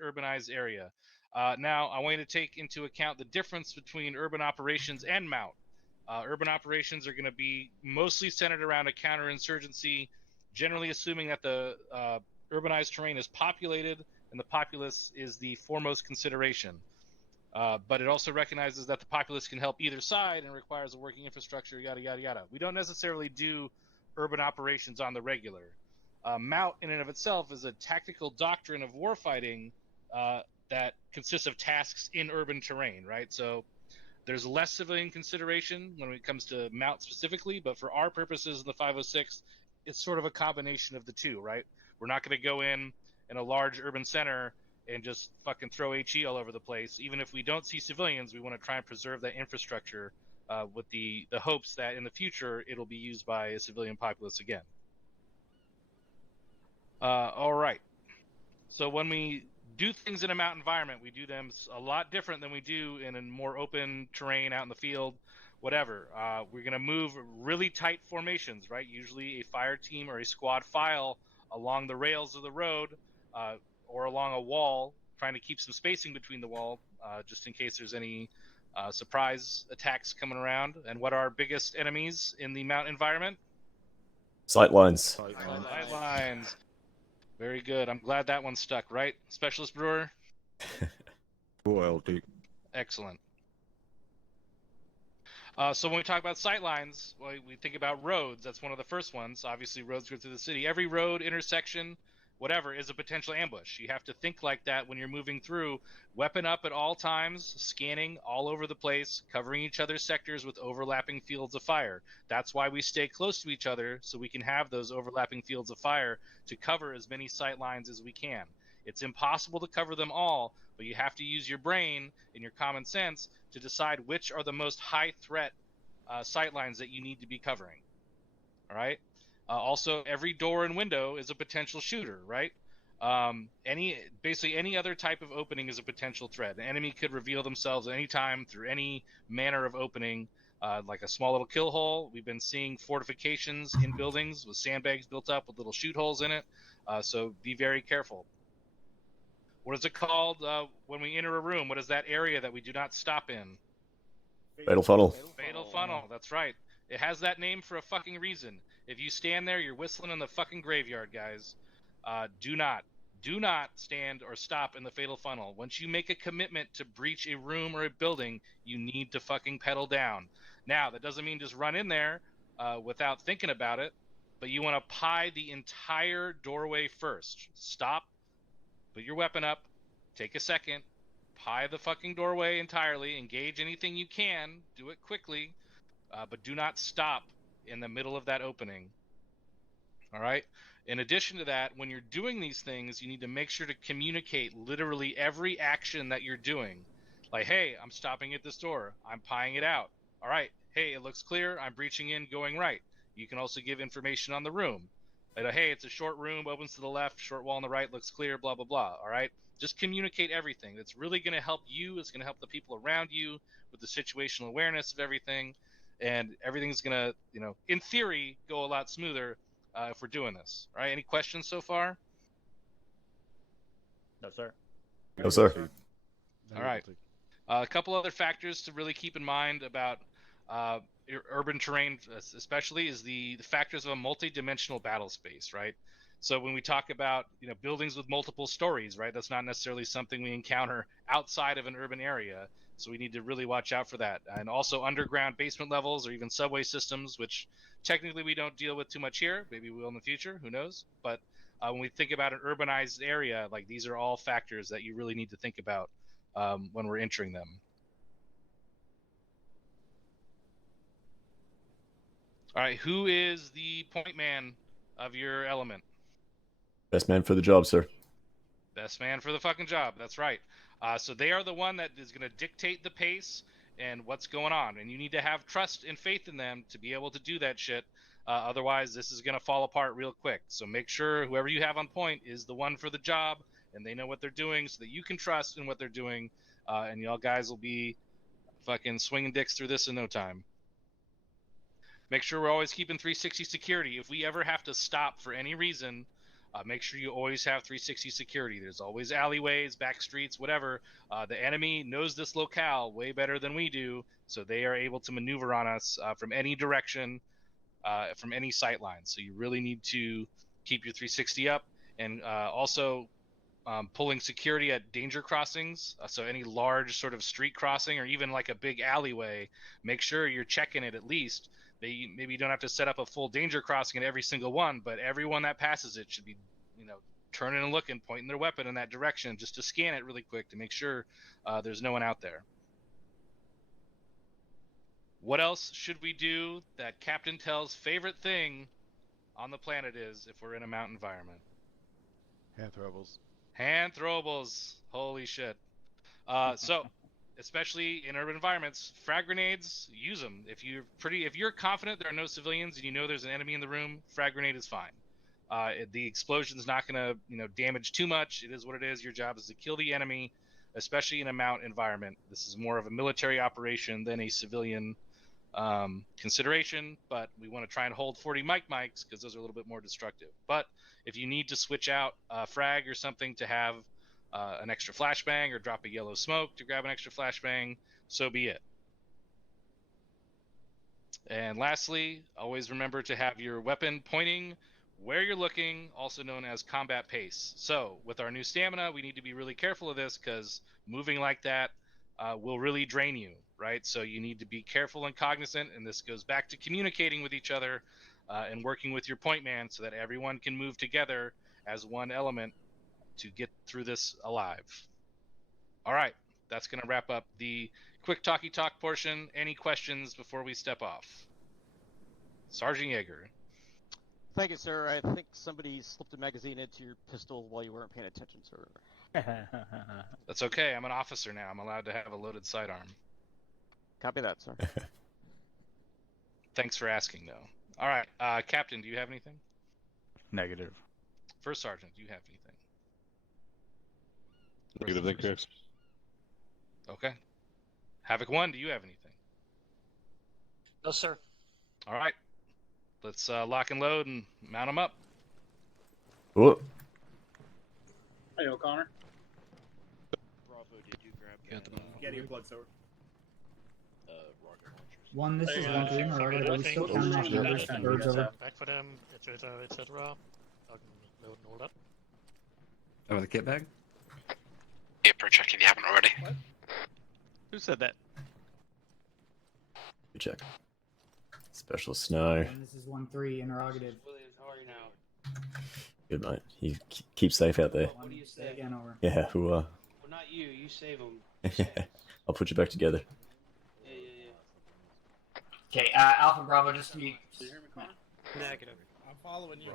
large urbanized area. Now, I want you to take into account the difference between urban operations and MOUT. Urban operations are going to be mostly centered around a counterinsurgency, generally assuming that the urbanized terrain is populated and the populace is the foremost consideration. But it also recognizes that the populace can help either side and requires a working infrastructure, yada, yada, yada. We don't necessarily do urban operations on the regular. MOUT in and of itself is a tactical doctrine of warfighting that consists of tasks in urban terrain, right? So there's less civilian consideration when it comes to MOUT specifically, but for our purposes in the 506, it's sort of a combination of the two, right? We're not going to go in a large urban center and just fucking throw HE all over the place. Even if we don't see civilians, we want to try and preserve that infrastructure with the hopes that in the future it'll be used by a civilian populace again. All right. So when we do things in a mountain environment, we do them a lot different than we do in a more open terrain out in the field, whatever. We're going to move really tight formations, right? Usually a fire team or a squad file along the rails of the road or along a wall, trying to keep some spacing between the wall just in case there's any surprise attacks coming around. And what are our biggest enemies in the mountain environment? Sightlines. Sightlines. Very good. I'm glad that one stuck, right? Specialist Brewer? OLD. Excellent. So when we talk about sightlines, well, we think about roads. That's one of the first ones. Obviously, roads go through the city. Every road, intersection, whatever, is a potential ambush. You have to think like that when you're moving through. Weapon up at all times, scanning all over the place, covering each other's sectors with overlapping fields of fire. That's why we stay close to each other, so we can have those overlapping fields of fire to cover as many sight lines as we can. It's impossible to cover them all, but you have to use your brain and your common sense to decide which are the most high threat sight lines that you need to be covering. All right. Also, every door and window is a potential shooter, right? Basically any other type of opening is a potential threat. An enemy could reveal themselves anytime through any manner of opening, like a small little kill hole. We've been seeing fortifications in buildings with sandbags built up with little shoot holes in it. So be very careful. What is it called when we enter a room? What is that area that we do not stop in? Fatal funnel. Fatal funnel. That's right. It has that name for a fucking reason. If you stand there, you're whistling in the fucking graveyard, guys. Do not stand or stop in the fatal funnel. Once you make a commitment to breach a room or a building, you need to fucking pedal down. Now, that doesn't mean just run in there without thinking about it, but you want to pie the entire doorway first. Stop, put your weapon up, take a second, pie the fucking doorway entirely, engage anything you can, do it quickly, but do not stop in the middle of that opening. All right. In addition to that, when you're doing these things, you need to make sure to communicate literally every action that you're doing. Like, hey, I'm stopping at this door. I'm pieing it out. All right. Hey, it looks clear. I'm breaching in, going right. You can also give information on the room. Like, hey, it's a short room, opens to the left, short wall on the right, looks clear, blah, blah, blah. All right. Just communicate everything. That's really going to help you. It's going to help the people around you with the situational awareness of everything. And everything's going to, in theory, go a lot smoother if we're doing this. All right. Any questions so far? No, sir. No, sir. All right. A couple other factors to really keep in mind about urban terrain, especially, is the factors of a multi-dimensional battle space, right? So when we talk about buildings with multiple stories, right, that's not necessarily something we encounter outside of an urban area. So we need to really watch out for that. And also underground basement levels or even subway systems, which technically we don't deal with too much here. Maybe we will in the future. Who knows? But when we think about an urbanized area, like these are all factors that you really need to think about when we're entering them. All right. Who is the point man of your element? Best man for the job, sir. Best man for the fucking job. That's right. So they are the one that is going to dictate the pace and what's going on. And you need to have trust and faith in them to be able to do that shit. Otherwise, this is going to fall apart real quick. So make sure whoever you have on point is the one for the job and they know what they're doing so that you can trust in what they're doing. And y'all guys will be fucking swinging dicks through this in no time. Make sure we're always keeping 360 security. If we ever have to stop for any reason, Make sure you always have 360 security. There's always alleyways, back streets, whatever. The enemy knows this locale way better than we do, so they are able to maneuver on us from any direction, from any sight line. So you really need to keep your 360 up, and also pulling security at danger crossings. So any large sort of street crossing or even like a big alleyway, make sure you're checking it at least. Maybe you don't have to set up a full danger crossing at every single one, but everyone that passes it should be, turning and looking, pointing their weapon in that direction just to scan it really quick to make sure there's no one out there. What else should we do that Captain Tell's favorite thing on the planet is if we're in a mountain environment? Hand throwables. Hand throwables. Holy shit. So, especially in urban environments, frag grenades, use them. If you're confident there are no civilians and you know there's an enemy in the room, frag grenade is fine. The explosion's not going to, damage too much. It is what it is. Your job is to kill the enemy, especially in a mountain environment. This is more of a military operation than a civilian consideration, but we want to try and hold 40 mics because those are a little bit more destructive. But if you need to switch out a frag or something to have an extra flashbang or drop a yellow smoke to grab an extra flashbang, so be it. And lastly, always remember to have your weapon pointing where you're looking, also known as combat pace. So with our new stamina, we need to be really careful of this because moving like that will really drain you, right? So you need to be careful and cognizant, and this goes back to communicating with each other and working with your point man so that everyone can move together as one element to get through this alive. All right, that's going to wrap up the quick talkie talk portion. Any questions before we step off? Sergeant Yeager. Thank you, sir. I think somebody slipped a magazine into your pistol while you weren't paying attention, sir. That's okay. I'm an officer now. I'm allowed to have a loaded sidearm. Copy that, sir. Thanks for asking, though. All right, Captain, do you have anything? Negative. First Sergeant, do you have anything? Negative, thank you. Okay. Havoc 1, do you have anything? No, sir. All right. Let's lock and load and mount them up. Whoa. Hey, O'Connor. Bravo, did you grab Get your blood sour. rocket launchers? One, this is Hey, one green, or are we still counting off numbers from birds over? Back for them, etc., etc. I can load and all that. Oh, the kit bag? Yeah, pro check if you haven't already. Who said that? Good check. Special snow. And this is 1-3, interrogative. Williams, how are you now? Good mate. You keep safe out there. What do you Say say? again over. Yeah, who Well, not you. You save them. I'll put you back together. Yeah. Okay, Alpha Bravo, just to be. Do you hear me, Connor? Negative. I'm following you.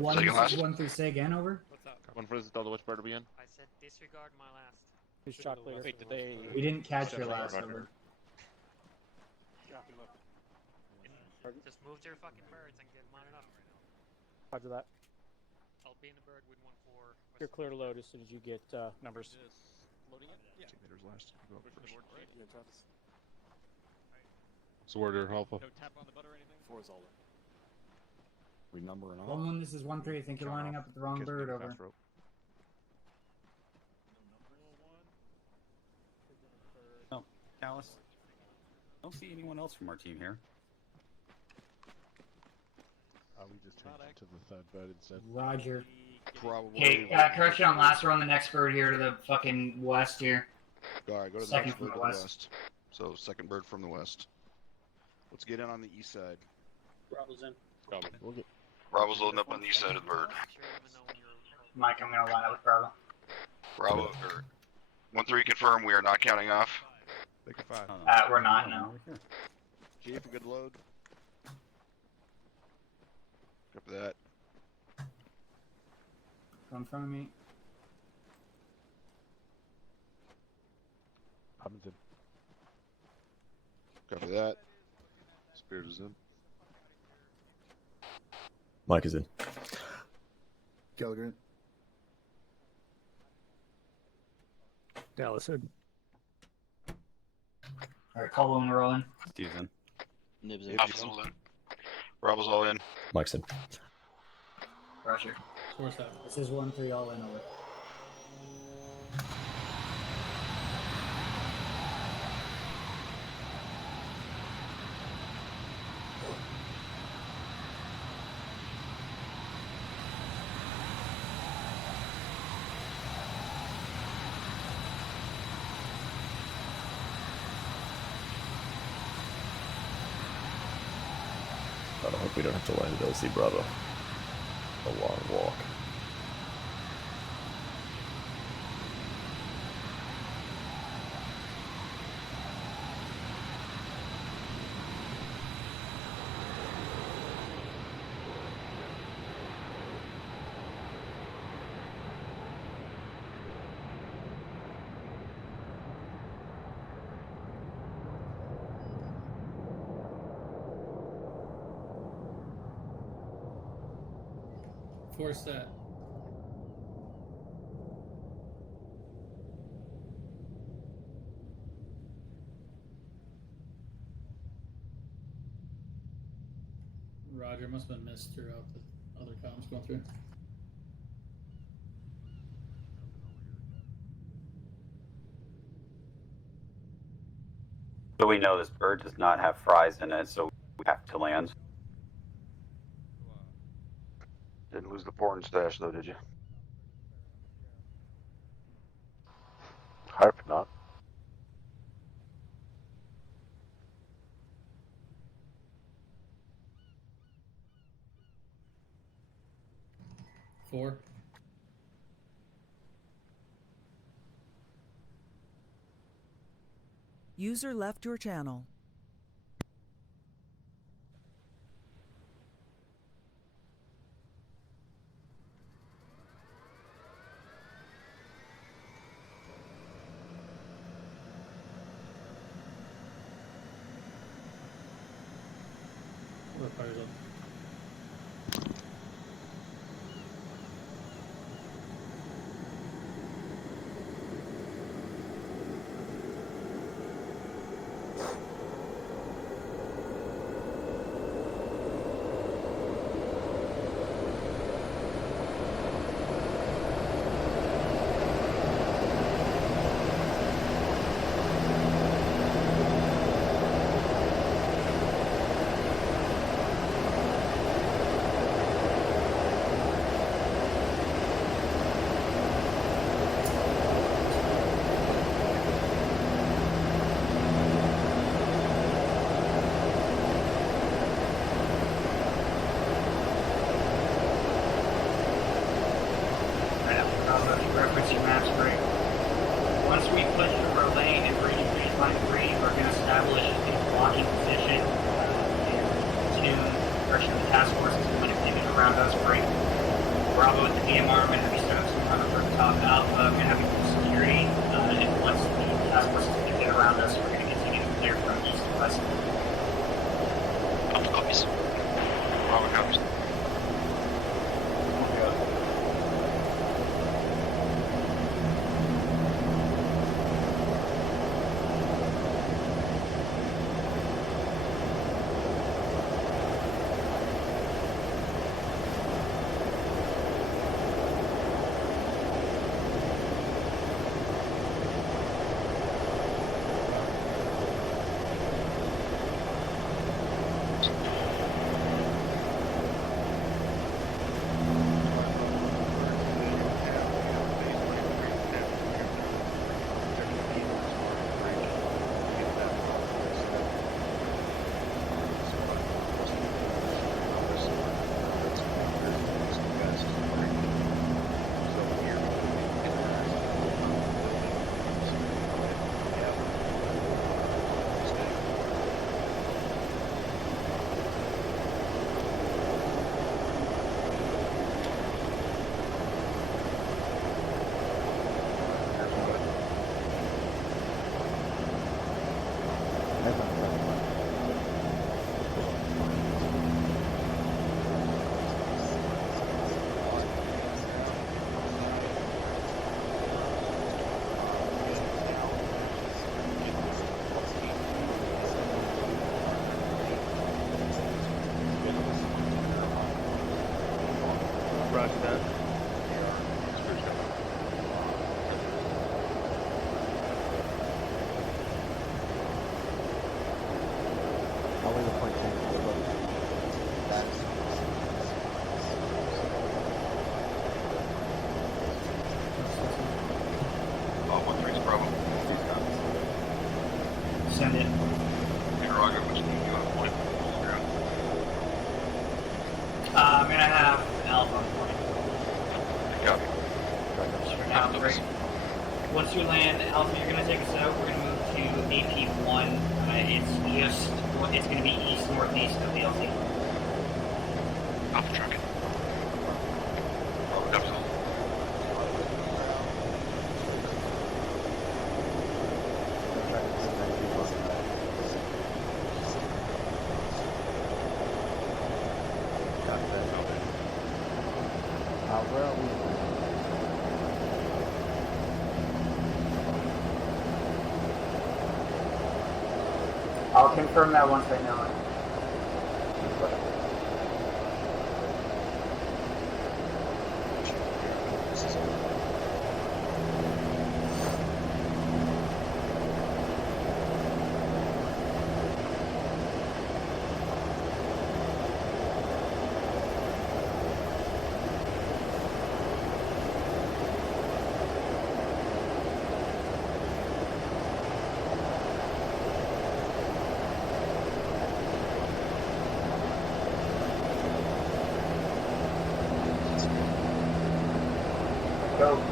One, Second this last. is 1-3, say again over. What's up? One for this Delta, which bird are we in? I said disregard my last. Who's shot later? Wait, did they... We didn't catch your last over. Just move to your fucking birds and get mine up. Roger that. I'll be in the bird with 1-4. You're clear to load as soon as you get numbers. Loading it? Yeah. Meters last. Go up first. So order Alpha. No tap on the butt or anything? Four is all we number and 1-1, this is 1-3, I think you're lining up with the wrong bird over. Oh, Dallas. Don't see anyone else from our team here. We just changed it to the third bird instead. Roger. Probably. Okay, correction on last, we're on the next bird here to the fucking west here. Alright, go to the Second next from bird the to the west. west. So, second bird from the west. Let's get in on the east side. Bravo's in. We'll get Bravo's loading up on the east side of the bird. Mike, I'm gonna line up with Bravo. Bravo, or 1-3 confirm, we are not counting off. Take a 5. Oh, no. We're not, no. Chief, a good load. Copy that. Go in front of me. Hamilton. Copy that. Spirit is in. Mike is in. Gallagher. Dallas in. Alright, call when we're rolling. Steve's in. Alpha's all in. Bravo's all in. Mike's in. Roger. Source out. This is 1-3 all in over. I hope we don't have to land at LC Bravo. A long walk. Force that. Roger, must have been missed throughout the other comms going through. So we know this bird does not have fries in it, so we have to land. Didn't lose the porn stash though, did you? I hope not. Four. User left your channel. What fires up? Reference your maps break. Once we push through our lane and bring baseline 3, we're going to establish a blocking position and tune the direction of the task force is going to pivot around us. Bring Bravo with the DMR. I'm going to have you set up some run over the top Alpha. I'm going to have you do security. And once the task force is pivoted around us, we're going to continue to clear from east to west. Alpha copies. Bravo copies. once you land Alpha, you're gonna take us out. We're gonna move to AP1. It's gonna be east-northeast of the LT. Alpha tracking. Bravo, absolutely. Where are we? I'll confirm that once I know it.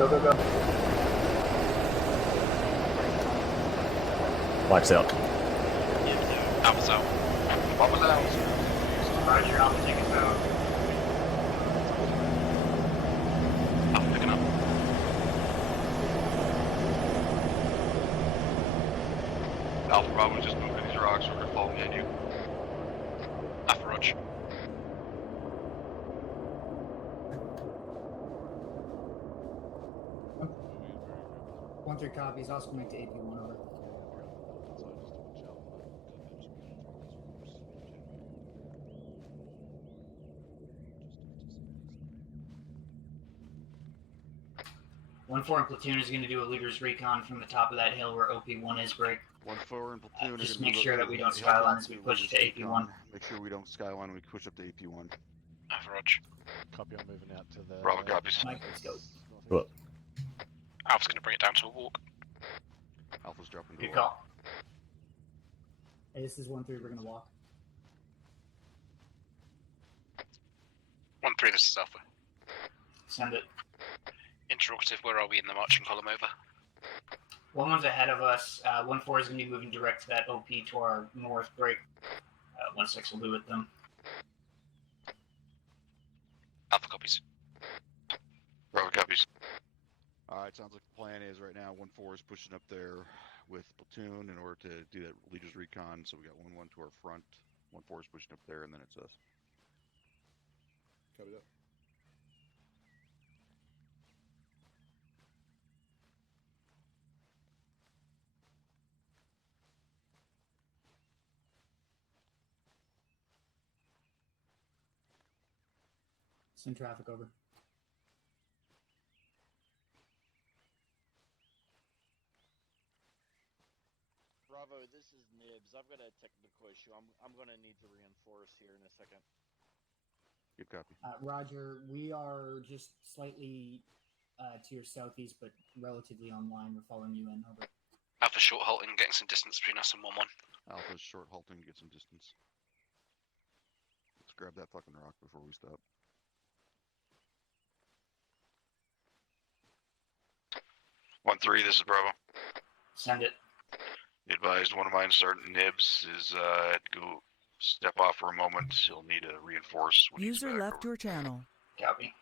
Go. Mike's out. Alpha's out. Alpha's out. Roger, Alpha, take us out. Alpha picking up. Alpha Bravo just moved in these rocks. We're gonna follow behind you. Alpha Roach. One through copies. I'll connect to AP1 over. One 4 in platoon is going to do a leader's recon from the top of that hill where OP1 is, break. 1-4 in platoon. Just make sure that we don't skyline as we push to AP1. Make sure we don't skyline when we push up to AP1. Alpha Roach. Copy, I'm moving out to the... Bravo copies. Mike, let's go. What? Alpha's gonna bring it down to a walk. Alpha's dropping to Good a call. walk. Hey, this is 1-3, we're going to walk. 1-3, this is Alpha. Send it. Interrogative, where are we in the marching column over? 1-1's ahead of us. 1-4 is going to be moving direct to that OP to our north, break. 1-6 will be with them. Alpha copies. Bravo copies. Alright, sounds like the plan is right now 1-4 is pushing up there with platoon in order to do that leader's recon. So we got 1-1 to our front. 1-4 is pushing up there, and then it's us. Copy that. Send traffic over. Bravo, this is Nibs. I've got a technical issue. I'm going to need to reinforce here in a second. Good copy. Roger, we are just slightly to your southeast, but relatively online. We're following you in. Over. Alpha short halting, getting some distance between us and 1-1. Alpha's short halting to get some distance. Let's grab that fucking rock before we stop. 1-3, this is Bravo. Send it. Be advised, one of mine, Sergeant Nibs, is go step off for a moment. He'll need to reinforce. When User he's back left over. your channel. Copy.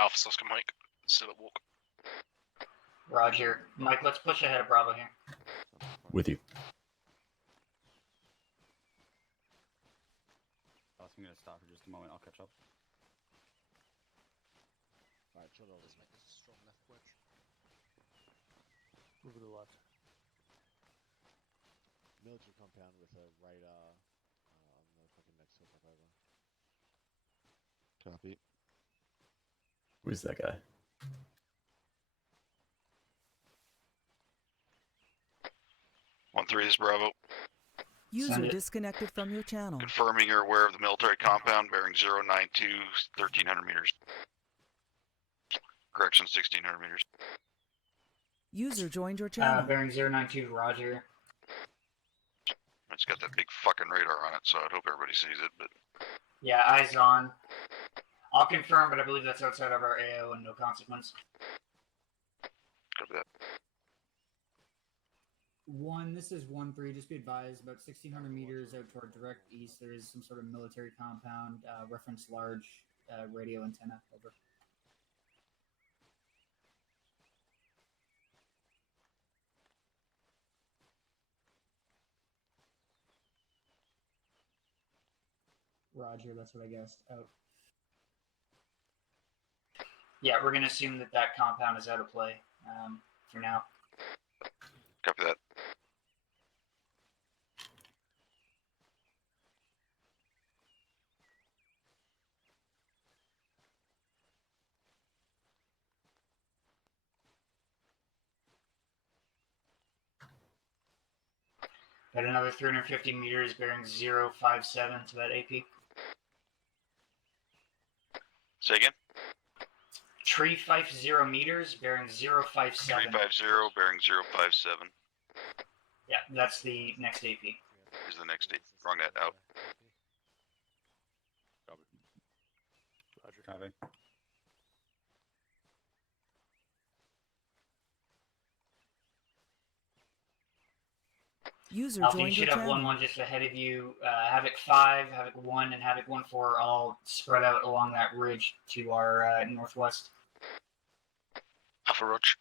Alpha Oscar Mike, still at walk. Roger. Mike, let's push ahead of Bravo here. With you. I'm going to stop for just a moment. I'll catch up. Alright, chill out. This is a strong left wedge. Move to the left. Military compound with a radar on the fucking next hill pop over. Copy. Who's that guy? One three is Bravo. User disconnected from your channel. Confirming you're aware of the military compound bearing 092, 1300 meters. Correction, 1600 meters. User joined your channel. Bearing 092, Roger. It's got that big fucking radar on it, so I'd hope everybody sees it, but... Yeah, eyes on. I'll confirm, but I believe that's outside of our AO and no consequence. Copy that. 1, this is 1-3. Just be advised, about 1,600 meters out to our direct east, there is some sort of military compound. Reference large radio antenna. Over. Roger, that's what I guessed. Out. Yeah, we're going to assume that that compound is out of play for now. Copy that. At another 350 meters, bearing 057 to that AP. Say again? 350 meters, bearing 057. 350, bearing 057. Yeah, that's the next AP. Is the next date. Wrong net out. Roger. Copy. User Alpha, you joined your should have channel. 1-1 just ahead of you. Havoc 5, Havoc 1, and Havoc 1-4 are all spread out along that ridge to our northwest. Alpha Roach.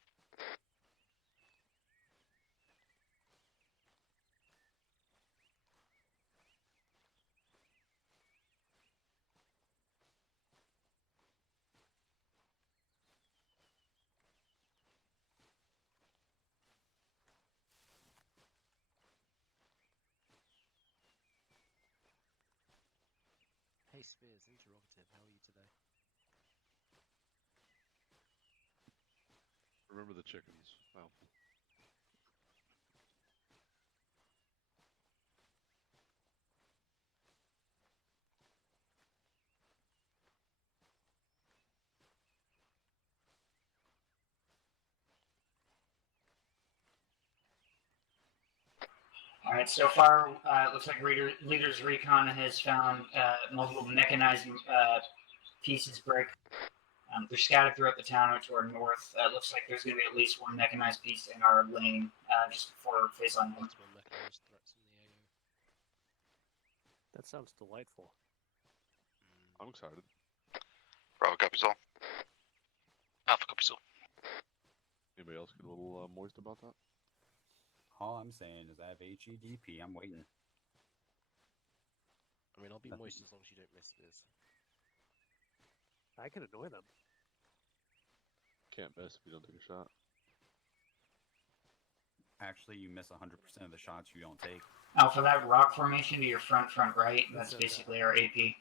Hey Spears, interrogative, how are you today? Remember the chickens, Alpha. Alright, so far, it looks like Leader's Recon has found multiple mechanized pieces break. They're scattered throughout the town out to our north. It looks like there's going to be at least one mechanized piece in our lane just before phase line 1. That sounds delightful. I'm excited. Bravo copies all. Alpha copies all. Anybody else get a little moist about that? All I'm saying is I have HEDP. I'm waiting. I mean, I'll be moist as long as you don't miss this. I can annoy them. Can't miss if you don't take a shot. Actually, you miss 100% of the shots you don't take. Alpha, that rock formation to your front right, that's basically our AP.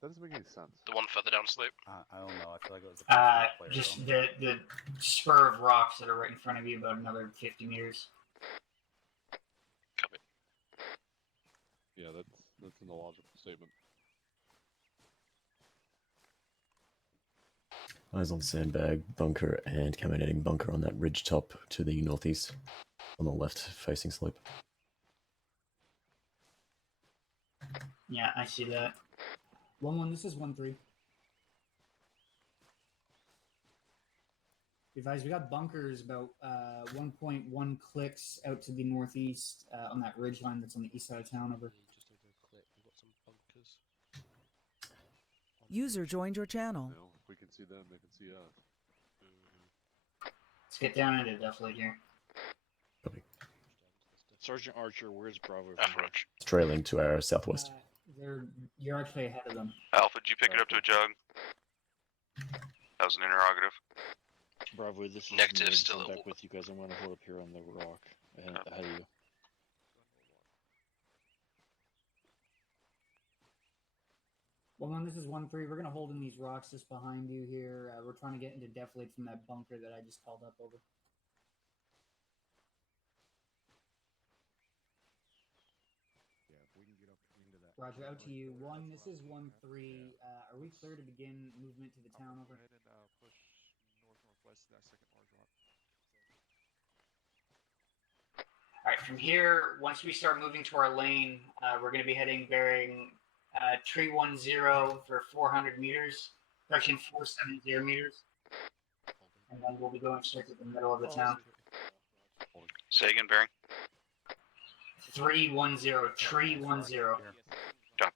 That doesn't make any sense. The one further down slope. I don't know. I feel like it was a player, Just though. the spur of rocks that are right in front of you, about another 50 meters. Copy. Yeah, that's an illogical statement. Eyes on sandbag, bunker, and caminating bunker on that ridge top to the northeast, on the left facing slope. Yeah, I see that. 1-1, this is 1-3. Advise, we got bunkers about 1.1 clicks out to the northeast on that ridge line that's on the east side of town. Over. Just over a clip. We've got some bunkers. User joined your channel. You know, if we can see them, they can see us. Let's get down into Deathlight here. Copy. Sergeant Archer, where's Bravo? Alpha Roach. It's trailing to our southwest. You're actually ahead of them. Alpha, did you pick it up to a jug? That was an interrogative. Bravo, this is Negative, Ned. still I'm at back with you guys. I'm going to hold up here on the rock ahead of you. Well, this is 1-3. We're gonna hold in these rocks just behind you here. We're trying to get into Deathlight from that bunker that I just called up. Over. Yeah, if we can get up into that. Roger, out to you. 1, this is 1-3. Are we clear to begin movement to the town? Over. Go ahead and push north-northwest to that second large rock. Alright, from here, once we start moving to our lane, we're going to be heading bearing tree 10 for 400 meters. Correction, 470 meters. And then we'll be going straight to the middle of the town. Say again, bearing. 310, tree 10. Copy.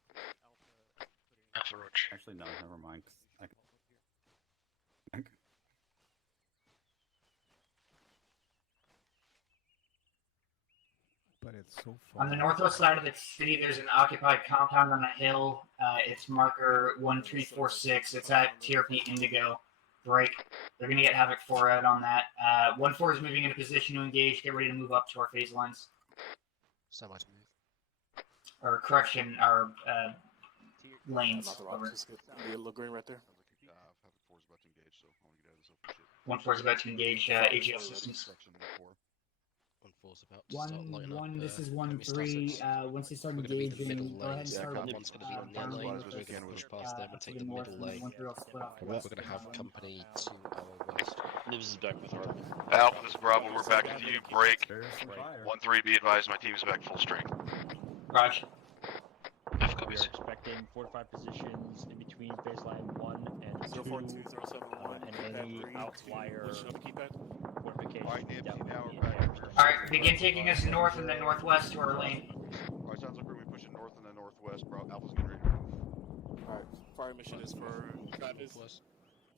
Alpha Roach. Actually, no, never mind. But it's so far. On the northwest side of the city, there's an occupied compound on a hill. It's marker 1346. It's at TRP Indigo. Break. They're going to get Havoc 4 out on that. 1-4 is moving into position to engage. Get ready to move up to our phase lines. So much move. Or correction, our lanes. Not the rocks, just get the little green right there. 1-4 is about to engage AGL systems. 1-4's about to start lighting up. This is 1-3. Once they start engaging, go ahead and start with one's going to be on their lane. We're going to push past them and take the middle lane. We're going to have company to our west. Nibs is back with Arma. Alpha, this is Bravo. We're back with you. Break. 1-3, be advised, my team is back full strength. Roger. We are expecting fortified positions in between baseline 1 and 2, and any outlier fortification. Alright, begin taking us north and then northwest to our lane. Alright, sounds like we're going to be pushing north and then northwest. Bro, Alpha's getting ready to move. Alright, fire mission is for Travis.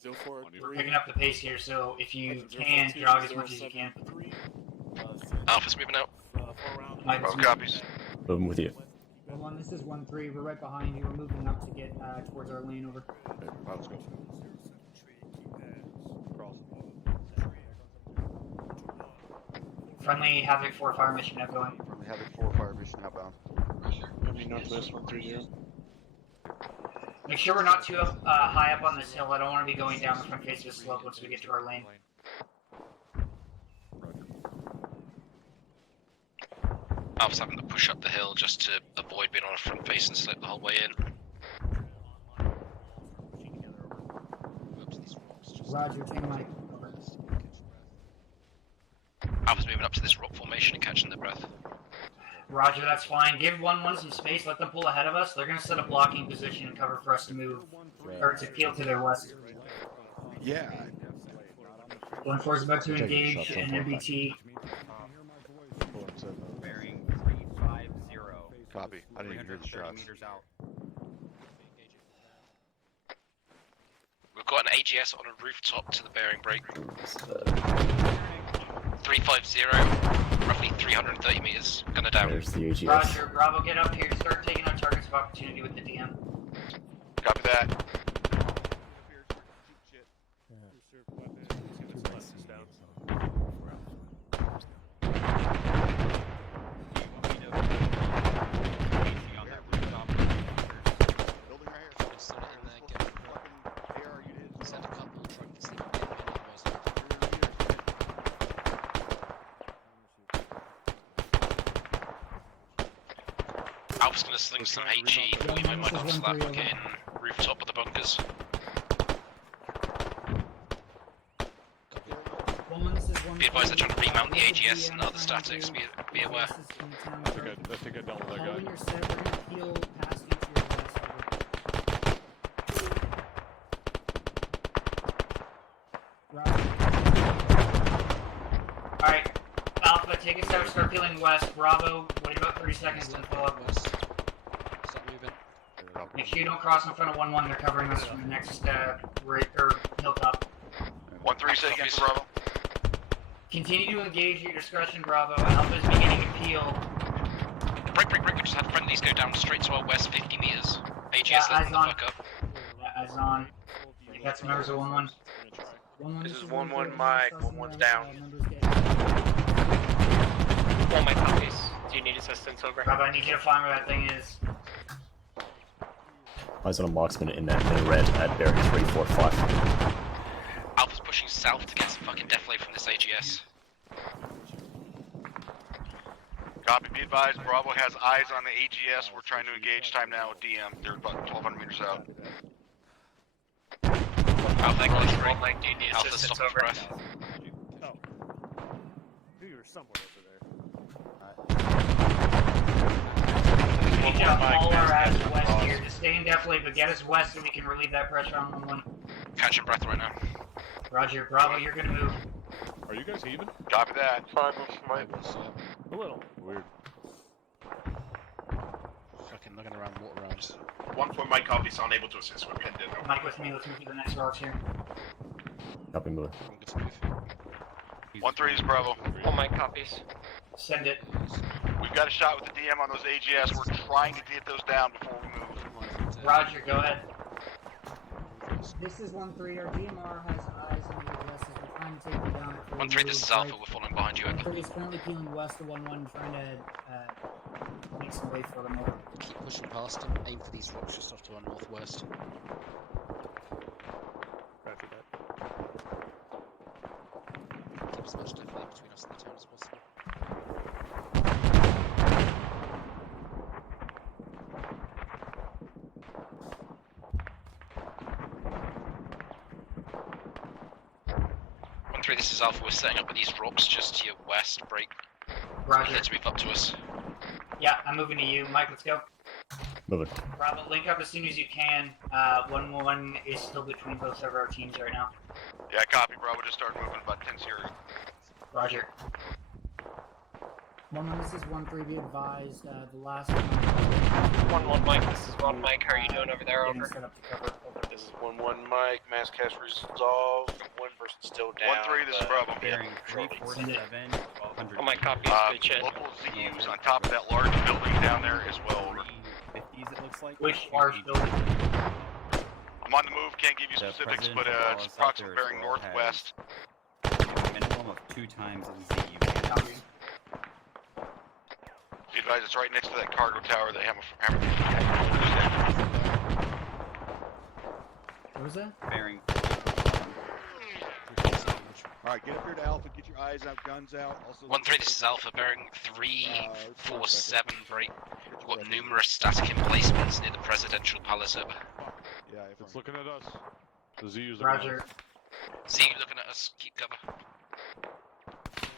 043. Picking up the pace here, so if you can, jog as much as you can. Alpha's moving out. Bravo copies. I'm with you. 1-1, this is 1-3. We're right behind you. We're moving up to get towards our lane over. Okay, let's go. Friendly Havoc 4 fire mission outgoing. Friendly Havoc 4 fire mission outbound. Northwest 130. Make sure we're not too high up on this hill. I don't want to be going down the front face of the slope once we get to our lane. Alpha's having to push up the hill just to avoid being on a front facing slope the whole way in. Roger, take mic. Alpha's moving up to this rock formation and catching their breath. Roger, that's fine. Give 1-1 some space. Let them pull ahead of us. They're going to set a blocking position and cover for us to move, or to peel to their west. Yeah. 1-4 is about to engage an MBT. Bearing 350. Copy. I didn't even hear the shots. We've got an AGS on a rooftop to the bearing break. 350, roughly 330 meters. Gonna down. There's the AGS. Roger, Bravo, get up here. Start taking out targets of opportunity with the DM. Copy that. Alpha's gonna sling some HE for you, my off slap, getting rooftop of the bunkers. Be advised they're trying to remount the AGS and other statics, be aware. I think I dealt with that guy. Following your set, we're going to peel past you to your west. Alright, Alpha, take us out, start peeling west. Bravo, wait about 30 seconds and pull up. Make sure you don't cross in front of 1-1, they're covering us from the next hilltop. 1-3, say again for Bravo. Continue to engage at your discretion, Bravo. Alpha is beginning to peel. Break, we just had friendlies go down straight to our west 50 meters. AGS, Yeah, let eyes the on. fuck up. Yeah, eyes on. You got some members of 1-1. This is 1-1 Mike, 1-1's down. 1 Mike copies. Do you need assistance over? Bravo, I need you to find where that thing is. Eyes on a marksman in that red at bearing 345. Alpha's pushing south to get some fucking deflate from this AGS. Copy, be advised, Bravo has eyes on the AGS. We're trying to engage time now with DM. They're about 1,200 meters out. Alpha, Mike, do you need Alpha's assistance stopping over? breath. Oh. Knew you were somewhere over there. need to haul our ass west here. Just stay indefinitely, but get us west so we can relieve that pressure on 1-1. Catching breath right now. Roger, Bravo, you're gonna move. Are you guys heaving? Copy that. A little. Weird. Fucking looking around water rounds. 1-4 Mike copies, unable to assist. We're pinned in. Mike with me, let's move to the next rocks here. Copy, move. 1-3 is Bravo. All my copies. Send it. We've got a shot with the DM on those AGS. We're trying to get those down before we move. Roger, go ahead. This is 1-3. Our DMR has eyes on the addresses. We're trying to take them down. 1-3, this is Alpha. We're following behind you. 1-3 is currently peeling west to 1-1, trying to make some way for them over. Keep pushing past them. Aim for these rocks just off to our northwest. Copy that. Keep as much distance between us and the town as possible. This is Alpha. We're setting up with these rocks just to your west. Break. Roger. Let's move up to us. Yeah, I'm moving to you. Mike, let's go. Moving. Bravo, link up as soon as you can. 1-1 is still between both of our teams right now. Yeah, copy, Bravo. Just started moving about 10 Sierra. Roger. 1-1, this is 1-3. Be advised, the last 1-1 Mike, this is 1 Mike. How are you doing over there? Over. Set up to cover. Over. This is 1-1 Mike. Mass cast resolved. One person still down. 1-3, this is Bravo. Bearing 347, 100. Oh my copies, good shit. Local ZUs on top of that large building down there as well. 50s, it looks like. Which large building? I'm on the move, can't give you specifics, but it's approximately bearing northwest. A minimum of 2 times in ZU. Be advised, it's right next to that cargo tower they have a What was that? Bearing. Alright, get up here to Alpha, get your eyes out, guns out. Also 1-3, this is Alpha. Bearing 347. Break. We've got numerous static emplacements near the presidential palace over. Yeah, if it's looking at us. The ZU's Roger. ZU looking at us. Keep cover.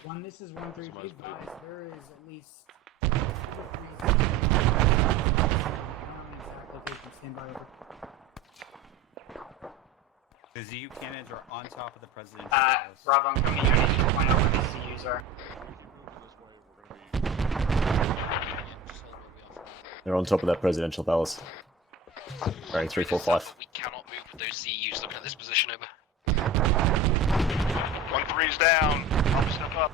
1, this is 1-3. Be advised, there is at least 2 location. Stand by over. The ZU cannons are on top of the president's Bravo, I'm coming to you. I need you to point out where these CUs are. They're on top of that presidential palace. Bearing 345. We cannot move with those ZUs looking at this position over. 1-3's down. I'll step up.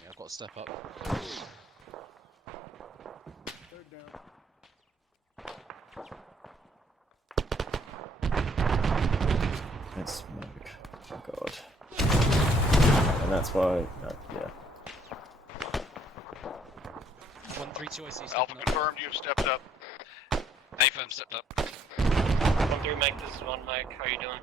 Yeah, I've got to step up. That's smoke. Oh god. And that's why. Yeah. 1-3-2 I see. Alpha confirmed, you have stepped up. A-firm stepped up. 1-3 Mike, this is 1 Mike. How are you doing?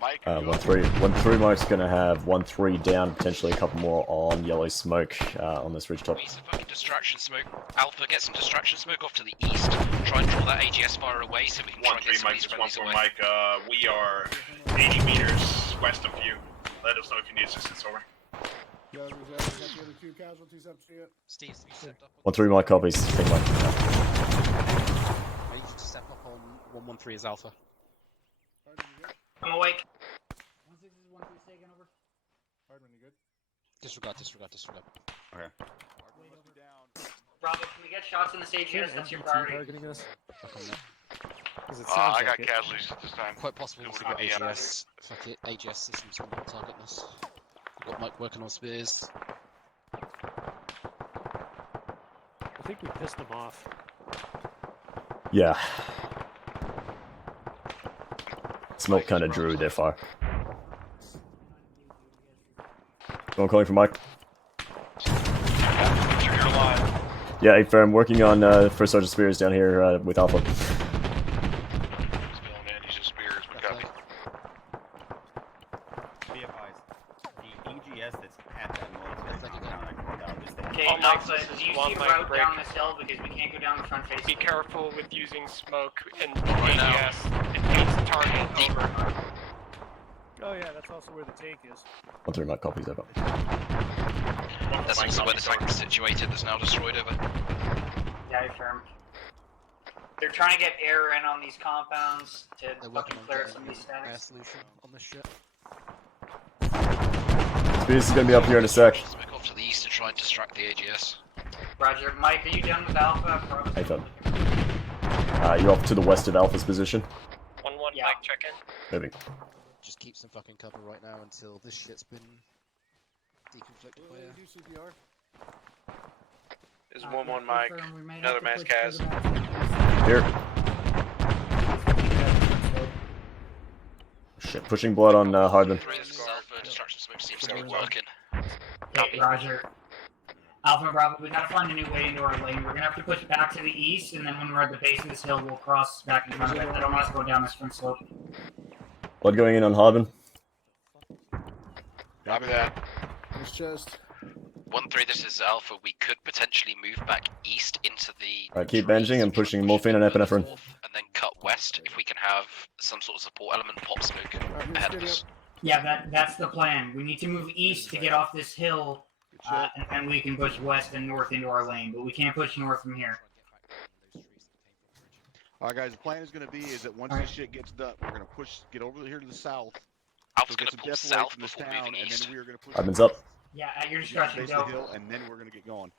Mike, 1-3 Mike's gonna have 1-3 down, potentially a couple more on yellow smoke on this ridgetop. Need some fucking distraction smoke. Alpha, get some distraction smoke off to the east. Try and draw that AGS fire away so we can try and get 1-3 some of Mike, these this friendlies 1-4 away. Mike. We are 80 meters west of you. Let us know if you need assistance, over. Steve stepped up. 1-3 Mike copies. Take Mike. I need you to step up on 1-1-3 as Alpha. I'm awake. 1-6 is 1-3 taken over. Disregard. Okay. Bravo, can we get shots in the AGS? That's your priority. I got casualties this time. Quite possibly It we've would got be AGS. Fuck it, AGS systems going to target us. We've got Mike working on spears. I think we pissed them off. Yeah. Smoke kind of drew their fire. Someone calling for Mike. You're alive. Yeah, A-firm, working on First Sergeant Spears down here with Alpha. He's going in, he's just spears, but copy. Be advised, the AGS that's at that military compound I called out is the Okay, Oh, Mike, Alpha, this do you is see 1 a Mike route break. down this hill because we can't go down the front face? Be careful with using smoke and Right now. AGS. It beats the target. Over. Oh yeah, that's also where the tank is. 1-3 Mike copies, over. That's also where the tank is situated that's now destroyed, over. Yeah, firm. They're trying to get air in on these compounds to fucking clear some of these stacks. Solution on this ship. Spears is gonna be up here in a sec. Smoke off to the east to try and distract the AGS. Roger. Mike, are you done with Alpha? Hey, Phil. You're off to the west of Alpha's position. 1-1, Mike, check in. Moving. Just keep some fucking cover right now until this shit's been deconflicted by air. Is 1-1 Mike. Another mass cas. Here. Shit, pushing blood on Hardman. Alpha, distraction smoke seems to be working. Okay, Roger. Alpha and Bravo, we gotta find a new way into our lane. We're gonna have to push back to the east, and then when we're at the base of this hill, we'll cross back in front of it. I don't want us to go down this front slope. Blood going in on Hardman. Copy that. Nice chest. 1-3, this is Alpha. We could potentially move back east into the Alright, keep banging and pushing morphine and epinephrine. and then cut west if we can have some sort of support element pop smoke ahead of us. Yeah, that's the plan. We need to move east to get off this hill, and then we can push west and north into our lane, but we can't push north from here. Alright guys, the plan is going to be is that once this shit gets done, we're going to get over here to the south. Alpha's get going to some pull depth away south from this before town, moving and east. then we are going to push Hardman's up. Yeah, at your base discretion, of go. the hill, and then we're going to get going.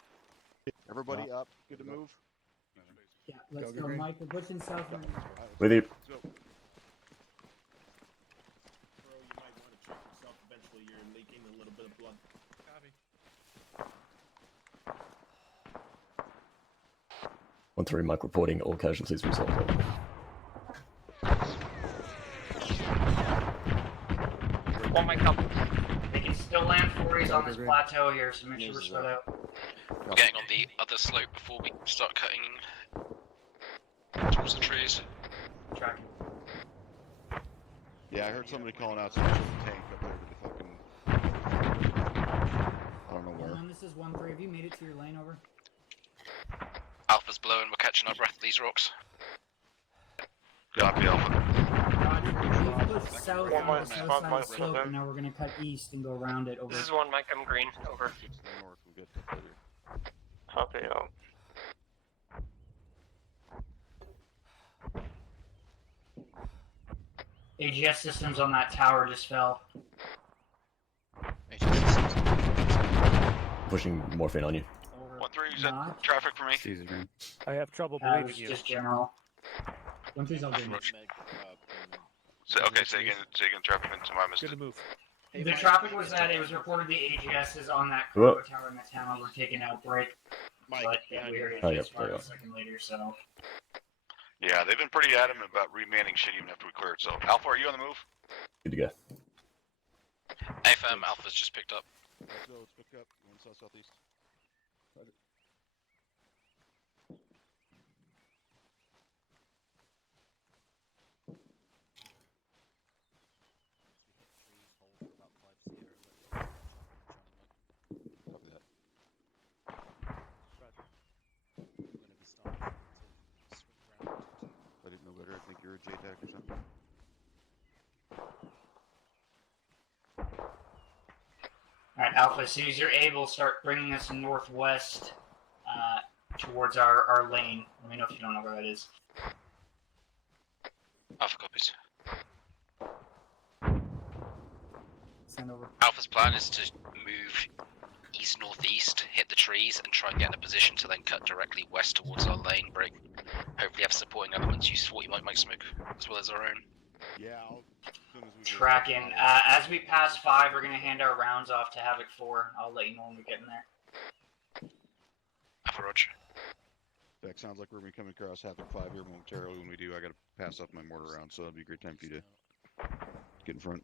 Everybody up, good to move? Yeah, let's go, Mike. We're pushing south. With you. Let's go. Bro, you might want to check yourself. Eventually, you're leaking a little bit of blood. Copy. 1-3 Mike reporting all casualties resolved. One Mike, help. They can still land 40s on this plateau here, so make sure we're spread out. We're getting on the other slope before we start cutting towards the trees. Tracking. Yeah, I heard somebody calling out some tank up there to the fucking... I don't know where. This is 1-3. Have you made it to your lane over? Alpha's blowing, we're catching our breath with these rocks. Copy, Alpha. We've pushed south on the south side of the slope, and now we're gonna cut east and go around it over. This is 1 Mike, I'm green. Over. Copy, out. AGS systems on that tower just fell. Pushing morphine on you. 1-3, you said traffic for me? I have trouble It was believing you. just general. 1-3's all good. Okay, say again, traffic into my mistake. Good to move. The traffic was that it was reported the AGS is on that Whoa. tower in the town. We're taking outbreak. Mike, But yeah, we heard it Oh, yeah, just there you a go. second later, so. Yeah, they've been pretty adamant about remanning shit even after we clear it. So, Alpha, are you on the move? Good to go. AFM, Alpha's just picked up. Let's go, let's pick up. Going south, southeast. Copy that. If I didn't know better, I think you're a JTAC or something. Alright, Alpha, as soon as you're able, start bringing us northwest towards our lane. Let me know if you don't know where that is. Alpha copies. Send over. Alpha's plan is to move east-northeast, hit the trees, and try and get in a position to then cut directly west towards our lane break. Hopefully have supporting elements use 40 might smoke, as well as our own. Yeah, as soon as we Tracking. As we pass 5, we're going to hand our rounds off to Havoc 4. I'll let you know when we get in there. Alpha Roger. That sounds like we're going to be coming across Havoc 5 here momentarily. When we do, I got to pass off my mortar round, so that'd be a great time for you to get in front.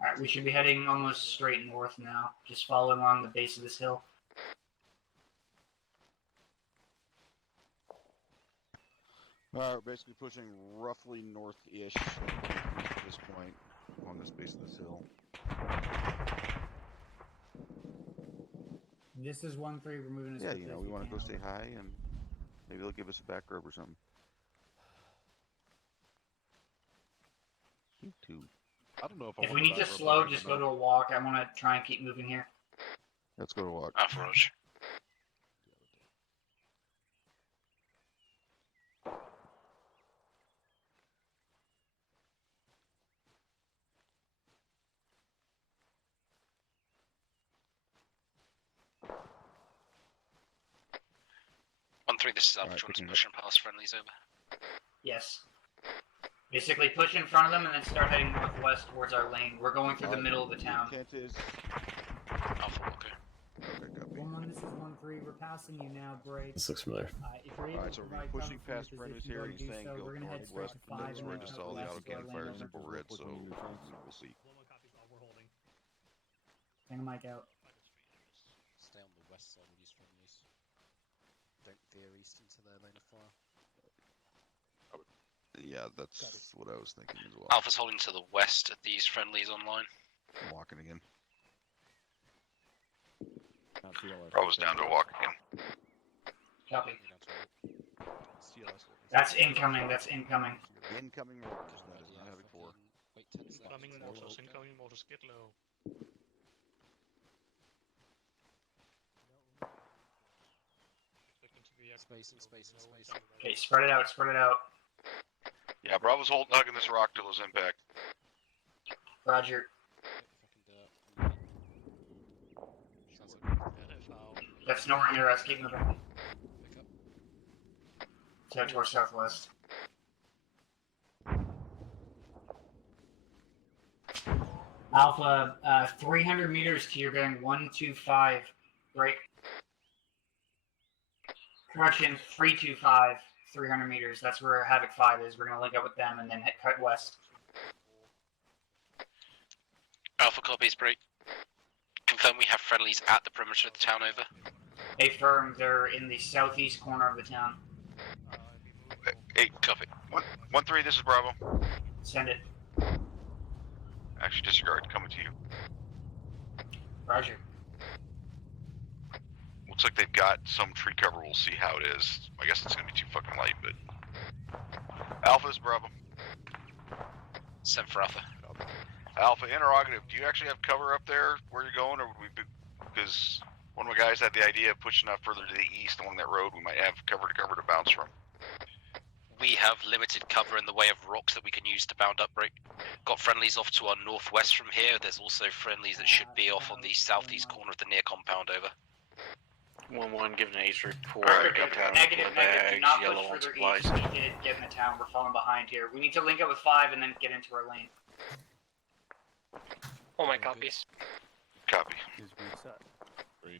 Alright, we should be heading almost straight north now. Just following along the base of this hill. We're basically pushing roughly north-ish at this point on this base of this hill. This is 1-3. We're moving as Yeah, quickly you know, as we want to go can say over. hi, and maybe they'll give us a back rub or something. You too. I don't know if I If want we need to dive up slow, there just or go not. to a walk. I want to try and keep moving here. Let's go to walk. Alpha Roger. This is Alpha. John's pushing past friendlies over. Yes. Basically, push in front of them and then start heading northwest towards our lane. We're going through the middle of the town. Intent is Alpha Walker. okay, copy. 1-1, this is 1-3. We're passing you now. Break. This looks familiar. If you're able Alright, to so we're provide pushing cover past from your friendlies position, here. go He's do saying so. go We're gonna head toward straight west. to 5 Where I and just then saw the cut auto west to cannon our fire lane over. symbol red, so we'll see. Hang a mic out. Stay on the west side of these friendlies. Don't veer east into their lane of fire. Yeah, that's what I was thinking as well. Alpha's holding to the west of these friendlies online. I'm walking again. Bravo's down to a walk again. Copy. That's incoming. That's incoming. Incoming mortars. That is not Havoc 4. Incoming mortars. Incoming mortars. Get low. Space. Okay, spread it out. Spread it out. Yeah, Bravo's hugging this rock till his impact. Roger. That's nowhere near us. Keep moving. Head towards southwest. Alpha, 300 meters to your bearing 125. Right. Correction, 325. 300 meters. That's where Havoc 5 is. We're going to link up with them and then cut west. Alpha copies, break. Confirm we have friendlies at the perimeter of the town over. Affirm, they're in the southeast corner of the town. 8, copy. 1-3, this is Bravo. Send it. Actually, disregard, coming to you. Roger. Looks like they've got some tree cover, we'll see how it is. I guess it's gonna be too fucking light, but... Alpha, this is Bravo. Send for Alpha. Alpha, interrogative, do you actually have cover up there where you're going, or would we be... Because one of my guys had the idea of pushing up further to the east along that road. We might have cover to bounce from. We have limited cover in the way of rocks that we can use to bound up break. Got friendlies off to our northwest from here. There's also friendlies that should be off on the southeast corner of the near compound over. 1-1, giving an ace report. Negative. Do not push further east. We need to get in the town. We're falling behind here. We need to link up with 5 and then get into our lane. Oh my copies. Copy.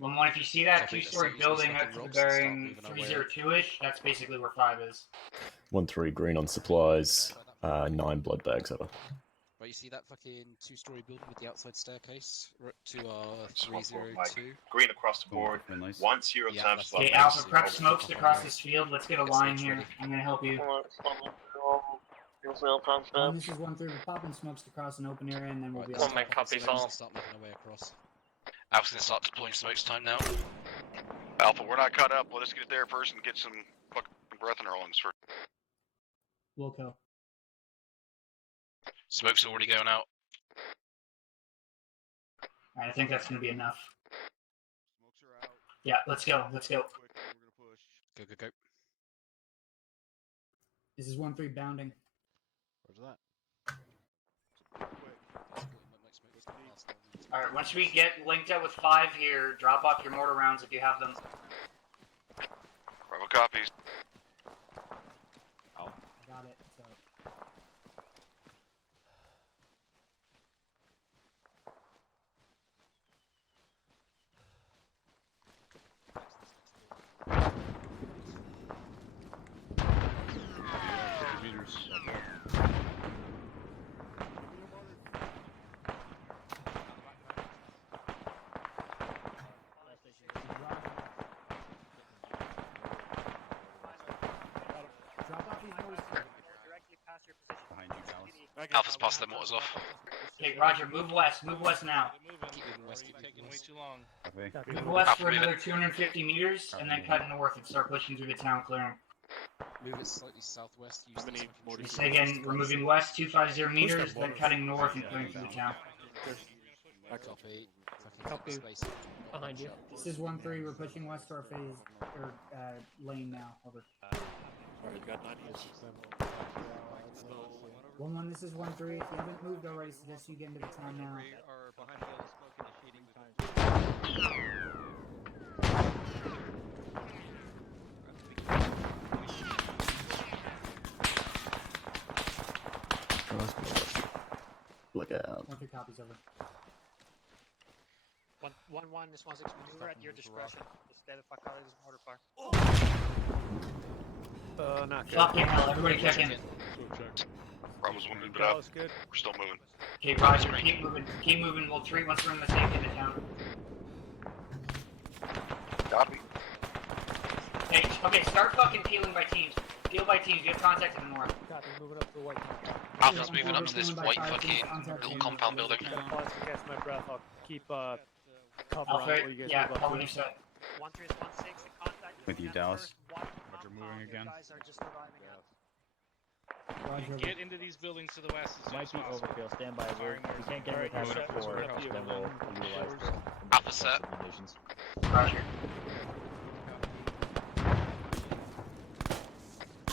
1-1, if you see that two-story building up to the bearing 302-ish, that's basically where 5 is. 1-3 green on supplies. 9 blood bags over. Right, you see that fucking two-story building with the outside staircase? Right to 302. Green across the board. 1-0 times. Okay, Alpha, prep smokes across this field. Let's get a line here. I'm gonna help you. This is 1-3. We're popping smokes across an open area, and then we'll be Oh my copies all. Start making our way across. Alpha's gonna start deploying smokes time now. Alpha, we're not caught up. Let us get there first and get some fucking breath in our lungs first. Wilco. Smoke's already going out. Alright, I think that's gonna be enough. Yeah, let's go. Let's go. Go. This is 1-3 bounding. Where's that? Alright, once we get linked up with 5 here, drop off your mortar rounds if you have them. Bravo copies. Got it. So. Alpha's passed their mortars off. Okay, Roger, move west now. Keep moving west, Taking way too long. Move west for another 250 meters, and then cut north and start pushing through the town clearing. Move it slightly southwest. Use this fucking Say again, we're moving west 250 meters, then cutting north and going through the town. Copy. Copy. Behind you. This is 1-3. We're pushing west to our phase or lane now. Over. Alright, got 90. 1-1. This is 1-3. If you haven't moved already, suggest you get into the town now. We are behind the yellow smoke initiating time. Look out. 1-3 copies over. 1-1, this 1-6 maneuver at your discretion. Stay the fuck out of this mortar fire. Not good. Fucking hell, everybody check in. Bravo's wounded, but up. Good. We're still moving. Okay, Roger, keep moving. Keep moving. We'll treat once we're in the tank into town. Copy. Hey, okay, start fucking peeling by teams. Peel by teams. You have contact in the north. Copy, moving up to the white. Alpha's moving up to this white fucking little compound building. Pause to catch my breath. I'll keep cover Alpha, on where you guys yeah, move up call to when you it. set. 1-3 is 1-6 in contact. With you, Dallas. Roger, moving again. Guys are just arriving out. Roger. Get into these buildings to the west as soon Might as be possible. overkill. Stand by. Firing We can't get Alright, any you're cover set. for We're it. up to you. Then we'll utilize the Alpha set. munitions. Roger.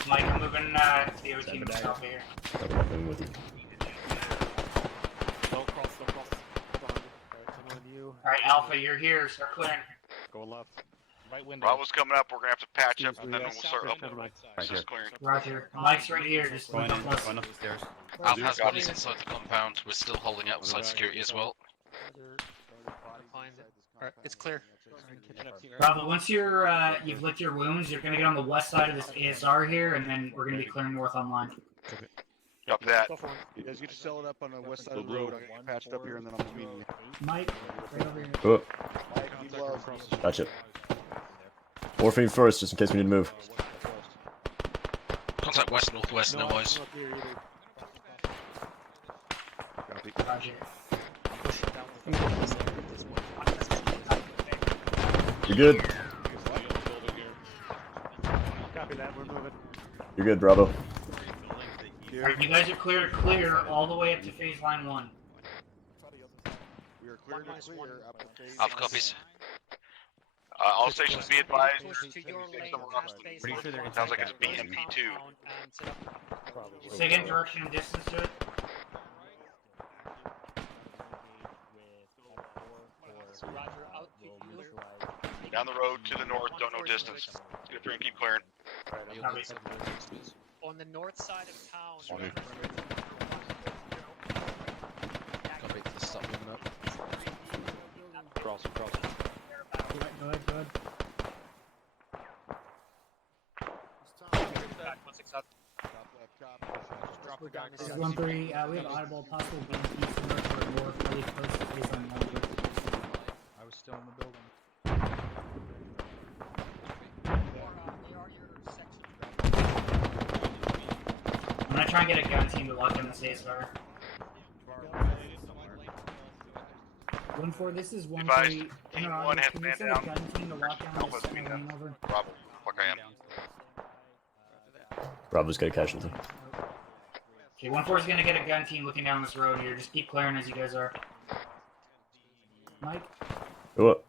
Mike, I'm moving the O team south here. I'm with you. Don't cross. Behind you. Alright, Alpha, you're here. Start clearing. Going left. Right window. Bravo's coming up. We're gonna have to patch up, and then we'll start South opening. right side. Right here. Just clearing. Roger. Mike's right here. Just Going move up up west. the stairs. Alpha has bodies inside the compound. We're still holding outside security as well. Alright, it's clear. Bravo, once you've licked your wounds, you're gonna get on the west side of this ASR here, and then we're gonna be clearing north online. Up that. You guys get to sell it up on the west side of the road. I'll get patched up here, and then I'll be meeting you. Mike, right over here. Oh, Mike, be love. gotcha. Morphine first, just in case we need to move. Contact west, northwest, no eyes. Copy. Roger. You're good. Copy that, we're moving. You're good, Bravo. Alright, you guys are clear all the way up to phase line 1. We are clear to clear up to phase. Alpha copies. All stations be advised. Push to your lane, past phase Pretty sure they're one. Sounds like it's inside that BMP2. Say again, direction and distance to it. Roger, out to you. Down the road to the north. Don't know distance. Get up here and keep clearing. Copy. On the north side of town. Sorry. Copy. Stop moving up. Cross. Go ahead. This is 1-3. We have audible possible BMP somewhere toward north, really close to phase line 1. I was still in the building. I'm gonna try and get a gun team to lock in the ASR. 1-4. This is 1-3. Advised, team one has Can you man send a down. gun team to lock down Alpha's this man lane down. over? Bravo. Fuck I am. Bravo's got a casualty. Okay, 1-4 is gonna get a gun team looking down this road here. Just keep clearing as you guys are. Mike? Go up.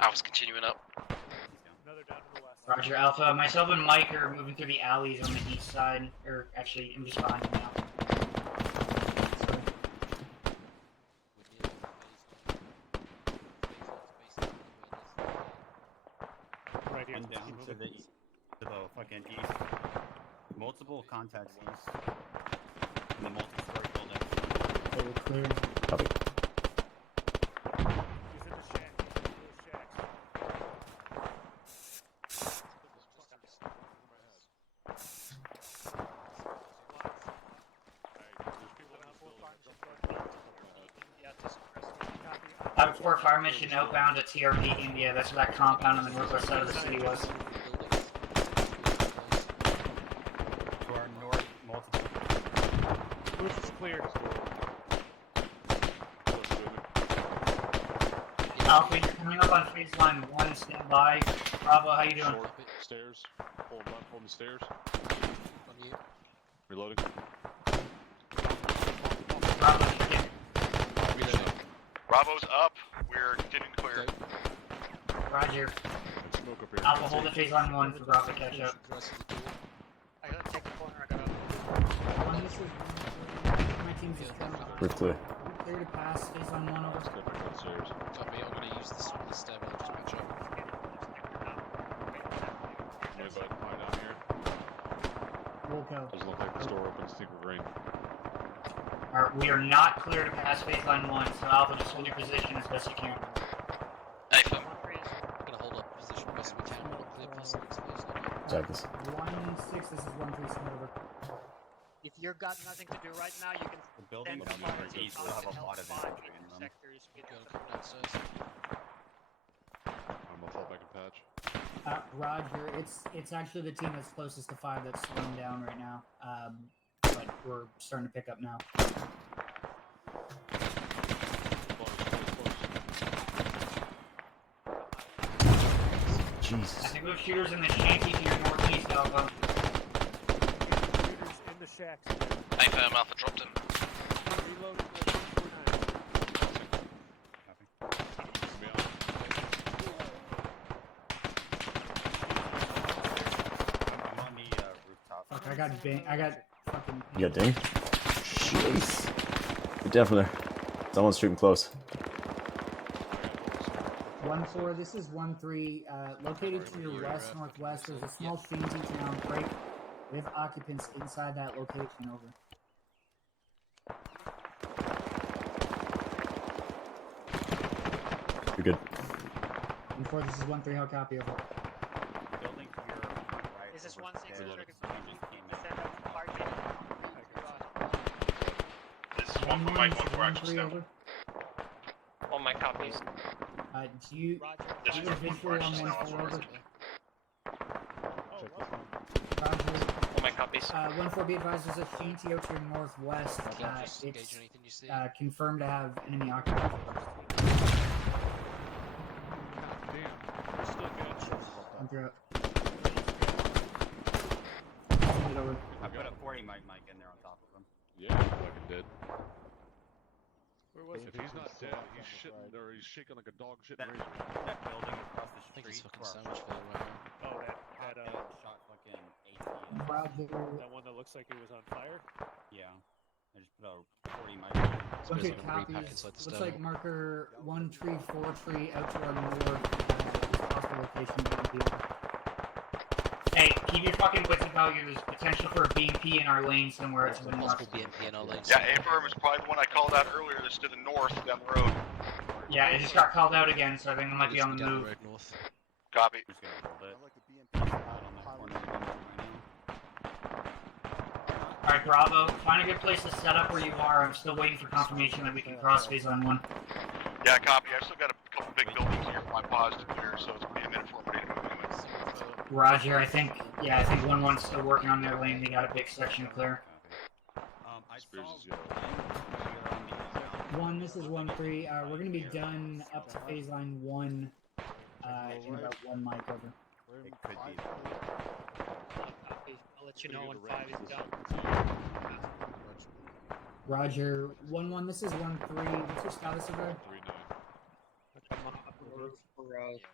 Alpha's continuing up. Roger, Alpha. Myself and Mike are moving through the alleys on the east side. Or actually, I'm just behind you now. Right here. And down to the fucking east. Multiple contacts east. In the multi-story building. Okay, we're clear. Copy. Havoc 4 fire mission outbound to TRP India. That's where that compound on the northwest side of the city was. To our north, multiple. Booth is clear. Alpha, you're coming up on phase line 1. Stand by. Bravo, how you doing? Stairs. Hold on, hold the stairs. On you. Reloading. Reloading. Bravo's up. We're continuing to clear. Roger. Smoke up here. Alpha, hold the phase line 1 for Bravo to catch up. I gotta take the corner. I gotta. One, this is my team's just trying to. We're clear. Clear to pass. Phase line 1 over. Let's go back downstairs. Copy, I'm gonna use the stairwell just patch up. Anybody hide down here? We'll go. Doesn't look like this door opens. Think we're green. Alright, we are not clear to pass phase line 1, so Alpha, just hold your position as best you can. Affirm. I'm gonna hold up position best we can. We're not clear past the next phase. Check this. 1-6, this is 1-3, send over. If you've got nothing to do right now, you can. The buildings stand on the fire northeast and will have a help lot of fire infantry in them. sectors. Go come downstairs. I'm gonna fall back and patch. Roger, it's actually the team that's closest to 5 that's slowing down right now. But we're starting to pick up now. Jesus. I think those shooters in the shanty to your northeast, Alpha. Shooters in the shacks. Affirm, Alpha dropped him. Reloading at 149. I'm on the rooftop. Fuck, I got fucking. You got ding? Jeez. You're definitely there. Someone's shooting close. 1-4, this is 1-3. Located to your west northwest, there's a small shanty town break. We have occupants inside that location. Over. You're good. 1-4, this is 1-3. How copy? Over. Building to your right. This is over 1-6. there. Trigger. Someone just came in. Send out the party. This is 1 for Mike, 1 for Action Step. Over. All my copies. Do you This do is you 1 for visual on Action Step. 1-4 over? Check this one. Roger. All my copies. 1-4, be advised, there's a shanty out to your northwest. Just engage It's anything you see. confirmed to have enemy occupants. Damn. We're still good. I'm through it. Send it over. I put a 40 mic in there on top of him. Yeah, I fucking did. Where was If he's not dead, he's shitting, or he's shaking like a dog shitting That, razor. that building across the I think street. it's fucking to our sandwich for right now. Oh, that shot fucking AT. Roger. that one that looks like it was on fire. Yeah. I just put a 40 mic. Suppose Okay, I'm gonna repack copies. inside the Looks stairwell. like marker 1 tree, 4 tree out to our north. Possible location of the Hey, keep your fucking wits about you. There's potential for a BMP in our lane somewhere to the north. Possible BMP in our lanes. Yeah, Affirm is probably the one I called out earlier that's to the north down the road. Yeah, it just got called out again, so I think it might be on the Down move. road north. Copy. I'm just gonna hold it. Out on that corner of the building right Alright, Bravo, find a good place to set up where you are. I'm still waiting for confirmation that we can cross phase on 1. Yeah, copy. I've still got a couple big buildings here for my pause to clear, so it's gonna be a minute before I'm ready to move anyway. Roger, I think 1-1's still working on their lane. They got a big section to clear. I Spears saw is yellow. 1, this is 1-3. We're gonna be done up to phase line 1 in about 1 mic over. It could be. I'll let you know when 5 is done. Roger. 1-1, this is 1-3. What's your status over there? 3-9. I'm on the roof for Roger.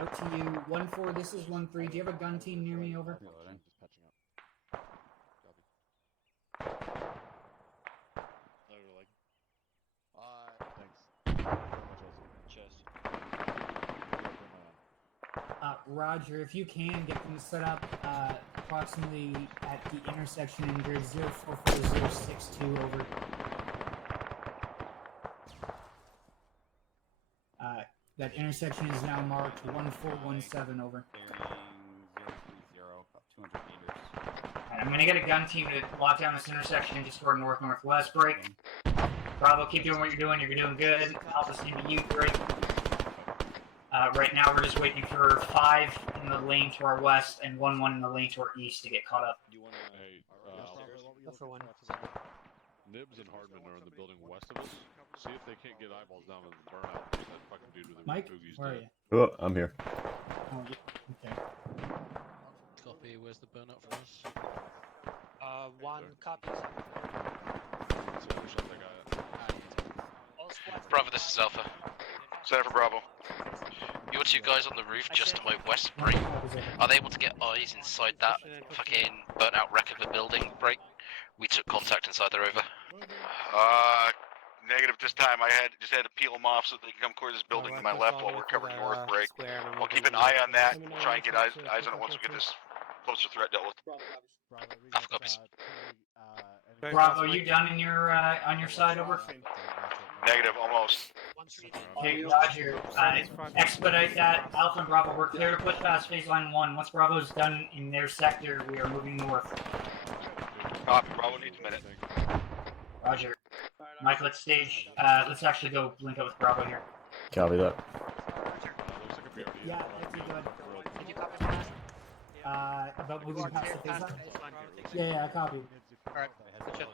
Out to you. 1-4, this is 1-3. Do you have a gun team near me? Over. Reloading. Just patching up. Thanks. Roger, if you can, get them set up approximately at the intersection in grid 044062, over. That intersection is now marked 1417, over. Clearing 030, about 200 meters. Alright, I'm gonna get a gun team to lock down this intersection just toward north-northwest break. Bravo, keep doing what you're doing. You're doing good. Alpha's team to you, great. Right now we're just waiting for 5 in the lane to our west and 1-1 in the lane to our east to get caught up. Hey, That's for 1. Nibs and Hardman are in the building west of us. See if they can't get eyeballs down in the burnout. That fucking dude with the Mike, boogie's where are dead. you? Oh, I'm here. Oh, okay. Copy, where's the burnout from us? One copy. Bravo, this is Alpha. Center for Bravo. Your two guys on the roof just to my west, break. Are they able to get eyes inside that fucking burnt out wreck of a building, break? We took contact inside, they're over. Negative this time. I just had to peel them off so they can come clear this building to my left while we're covering north break. I'll keep an eye on that. We'll try and get eyes on it once we get this closer threat dealt with. Half copies. Bravo, you done in your on your side over? Negative, almost. Okay, Roger. Expedite that. Alpha and Bravo, we're clear to push past phase line 1. Once Bravo's done in their sector, we are moving north. Copy, Bravo needs a minute. Roger. Mike, let's stage. Let's actually go link up with Bravo here. Copy that. Yeah, that's good. Did you copy that? About moving past the phase line? Yeah, I copied. Alright, good.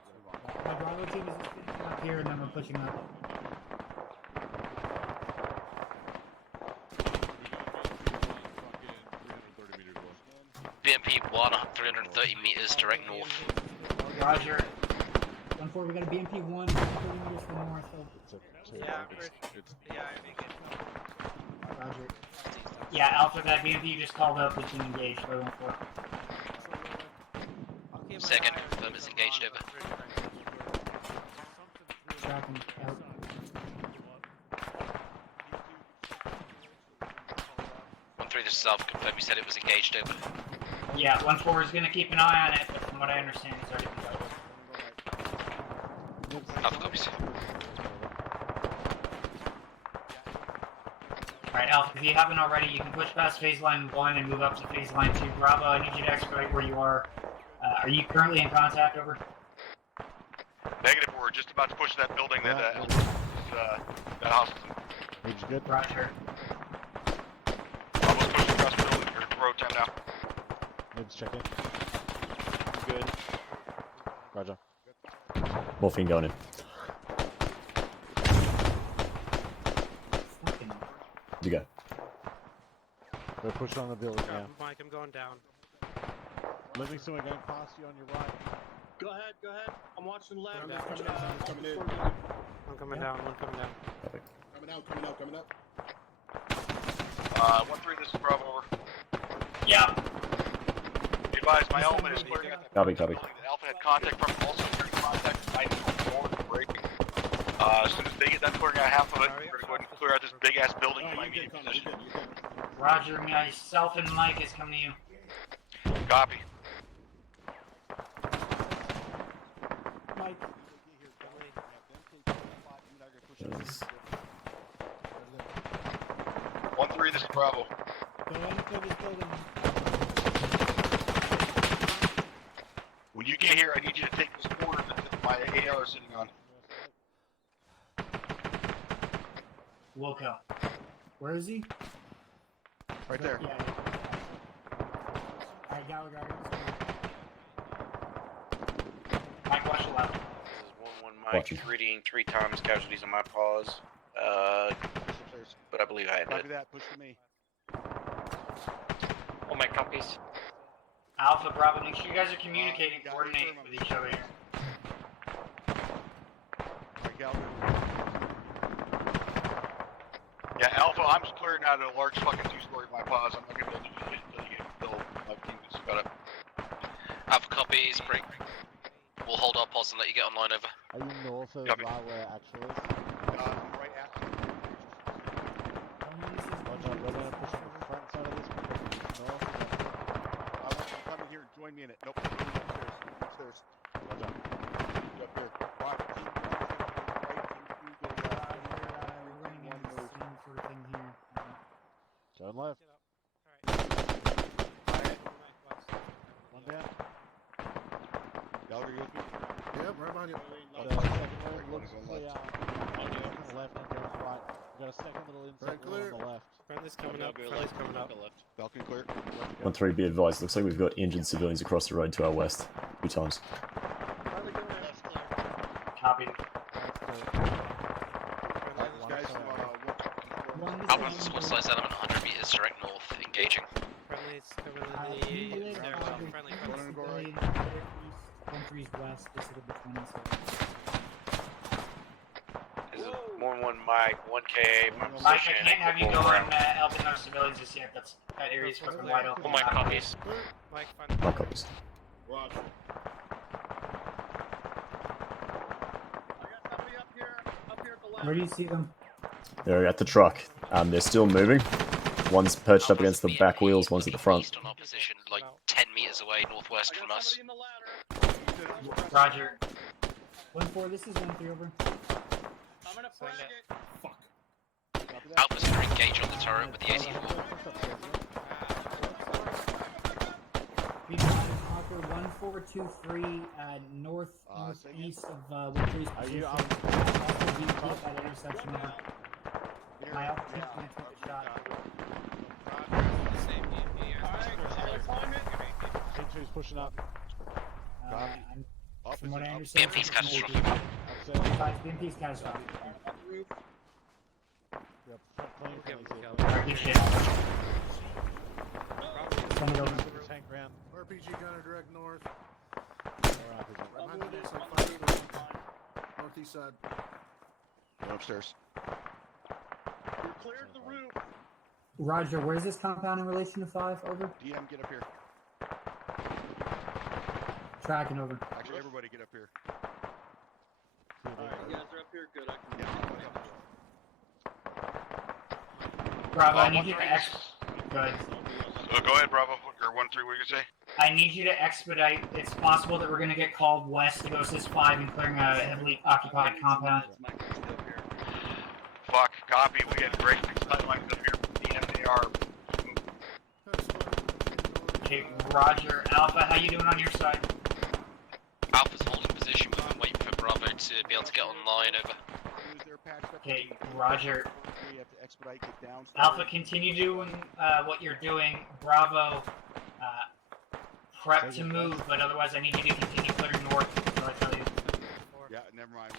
My Bravo team is just finishing up here and then we're pushing up. BMP 1, 330 meters direct north. Roger. 1-4, we got a BMP 1, 30 meters from north. So. Yeah, I think it. Roger. Yeah, Alpha, that BMP you just called up is being engaged by 1-4. Second, confirm it's engaged over. Tracking out. This is Alpha, confirm you said it was engaged over. Yeah, 1-4 is going to keep an eye on it, but from what I understand, it's already been dealt with. Alpha copies. Alright, Alpha, if you haven't already, you can push past phase line 1 and move up to phase line 2. Bravo, I need you to expedite where you are. Are you currently in contact, over? Negative, we're just about to push that building that that house is in. Good. Roger. Almost pushing across the building. You're in road 10 now. Let's check in. Good. Roger. Morphine going in. You go. They're pushing on the building now. Mike, I'm going down. Livingston, we're going past you on your right. Go ahead. I'm watching left. I'm coming in. I'm coming down. Coming up. 1-3, this is Bravo, over. Yeah. Be advised, my element is clearing at the Copy. building that Alpha had contact from, also clearing contact from 90 forward and breaking. As soon as they get done clearing out half of it, we're going to go ahead and clear out this big-ass building in my immediate position. Roger, myself and Mike is coming to you. Copy. Mike. 1-3, this is Bravo. When you get here, I need you to take this corner that my AR is sitting on. Wilco. Where is he? Right there. Yeah. Alright, Gallagher. Mike, watch the left. This is 1-1 Mike, reading 3 times casualties on my pause. But I believe I had Copy it. that, push to me. All my copies. Alpha, Bravo, make sure you guys are communicating, coordinating with each other here. Yeah, Alpha, I'm just clearing out a large fucking 2-story my pause. I'm not going to be able to do shit until you get until my team gets got up. Alpha copies, break. We'll hold our pause and let you get online over. Are you north of Copy. where actual is? I'm right after. Roger, we're going to push on the front side of this because it's north. I'm coming here, join me in it. Nope, upstairs. Roger. Up there. Rock, keep right, keep to the We're running into the same sort of thing here. Turn left. One down. Gallagher, you with me? Yep, right behind you. The second one looks clear. Left and goes right. We've got a second little insect on the left. Friendly's coming up. Falcon clear. 1-3, be advised. Looks like we've got injured civilians across the road to our west. 2 times. Copy. Alpha's a squad size element, 100 meters direct north, engaging. Friendly. 1-3's west, this will be 20 seconds. This is 1-1 Mike, 1K. Mike, I can't have you go and helping our civilians just yet. That area's fucking wide open. Oh my copies. Mike, My copies. Roger. Where do you see them? They're at the truck. They're still moving. One's perched up against the back wheels, one's at the front. East on our position, like 10 meters away, northwest from us. Roger. 1-4, this is 1-3 over. Fuck. Alpha's going to engage on the turret with the 84. Marker 1423 northeast of 1-3's position. Also that intersection over. My altitude can't take the shot. Who's pushing up? From what I understand, BMP's catastrophic. BMP's catastrophic. Send it over. Tank round. RPG gunner direct north. Northeast side. Go upstairs. You cleared the roof. Roger, where's this compound in relation to 5? Over. DM, get up here. Tracking over. Actually, everybody get up here. Alright, you guys are up here. Good. I can Bravo, I need you to Good. Go ahead, Bravo. Or 1-3, what do you say? I need you to expedite. It's possible that we're going to get called west to go assist 5 in clearing a heavily occupied compound. Fuck, copy. We get great lines up here. DMAR. Okay, Roger. Alpha, how you doing on your side? Alpha's holding position, we've been waiting for Bravo to be able to get online, over. Okay, Roger. You have to expedite, get down. Alpha, continue doing what you're doing. Bravo, prep to move, but otherwise I need you to continue clearing north. So I tell you. Yeah, never mind.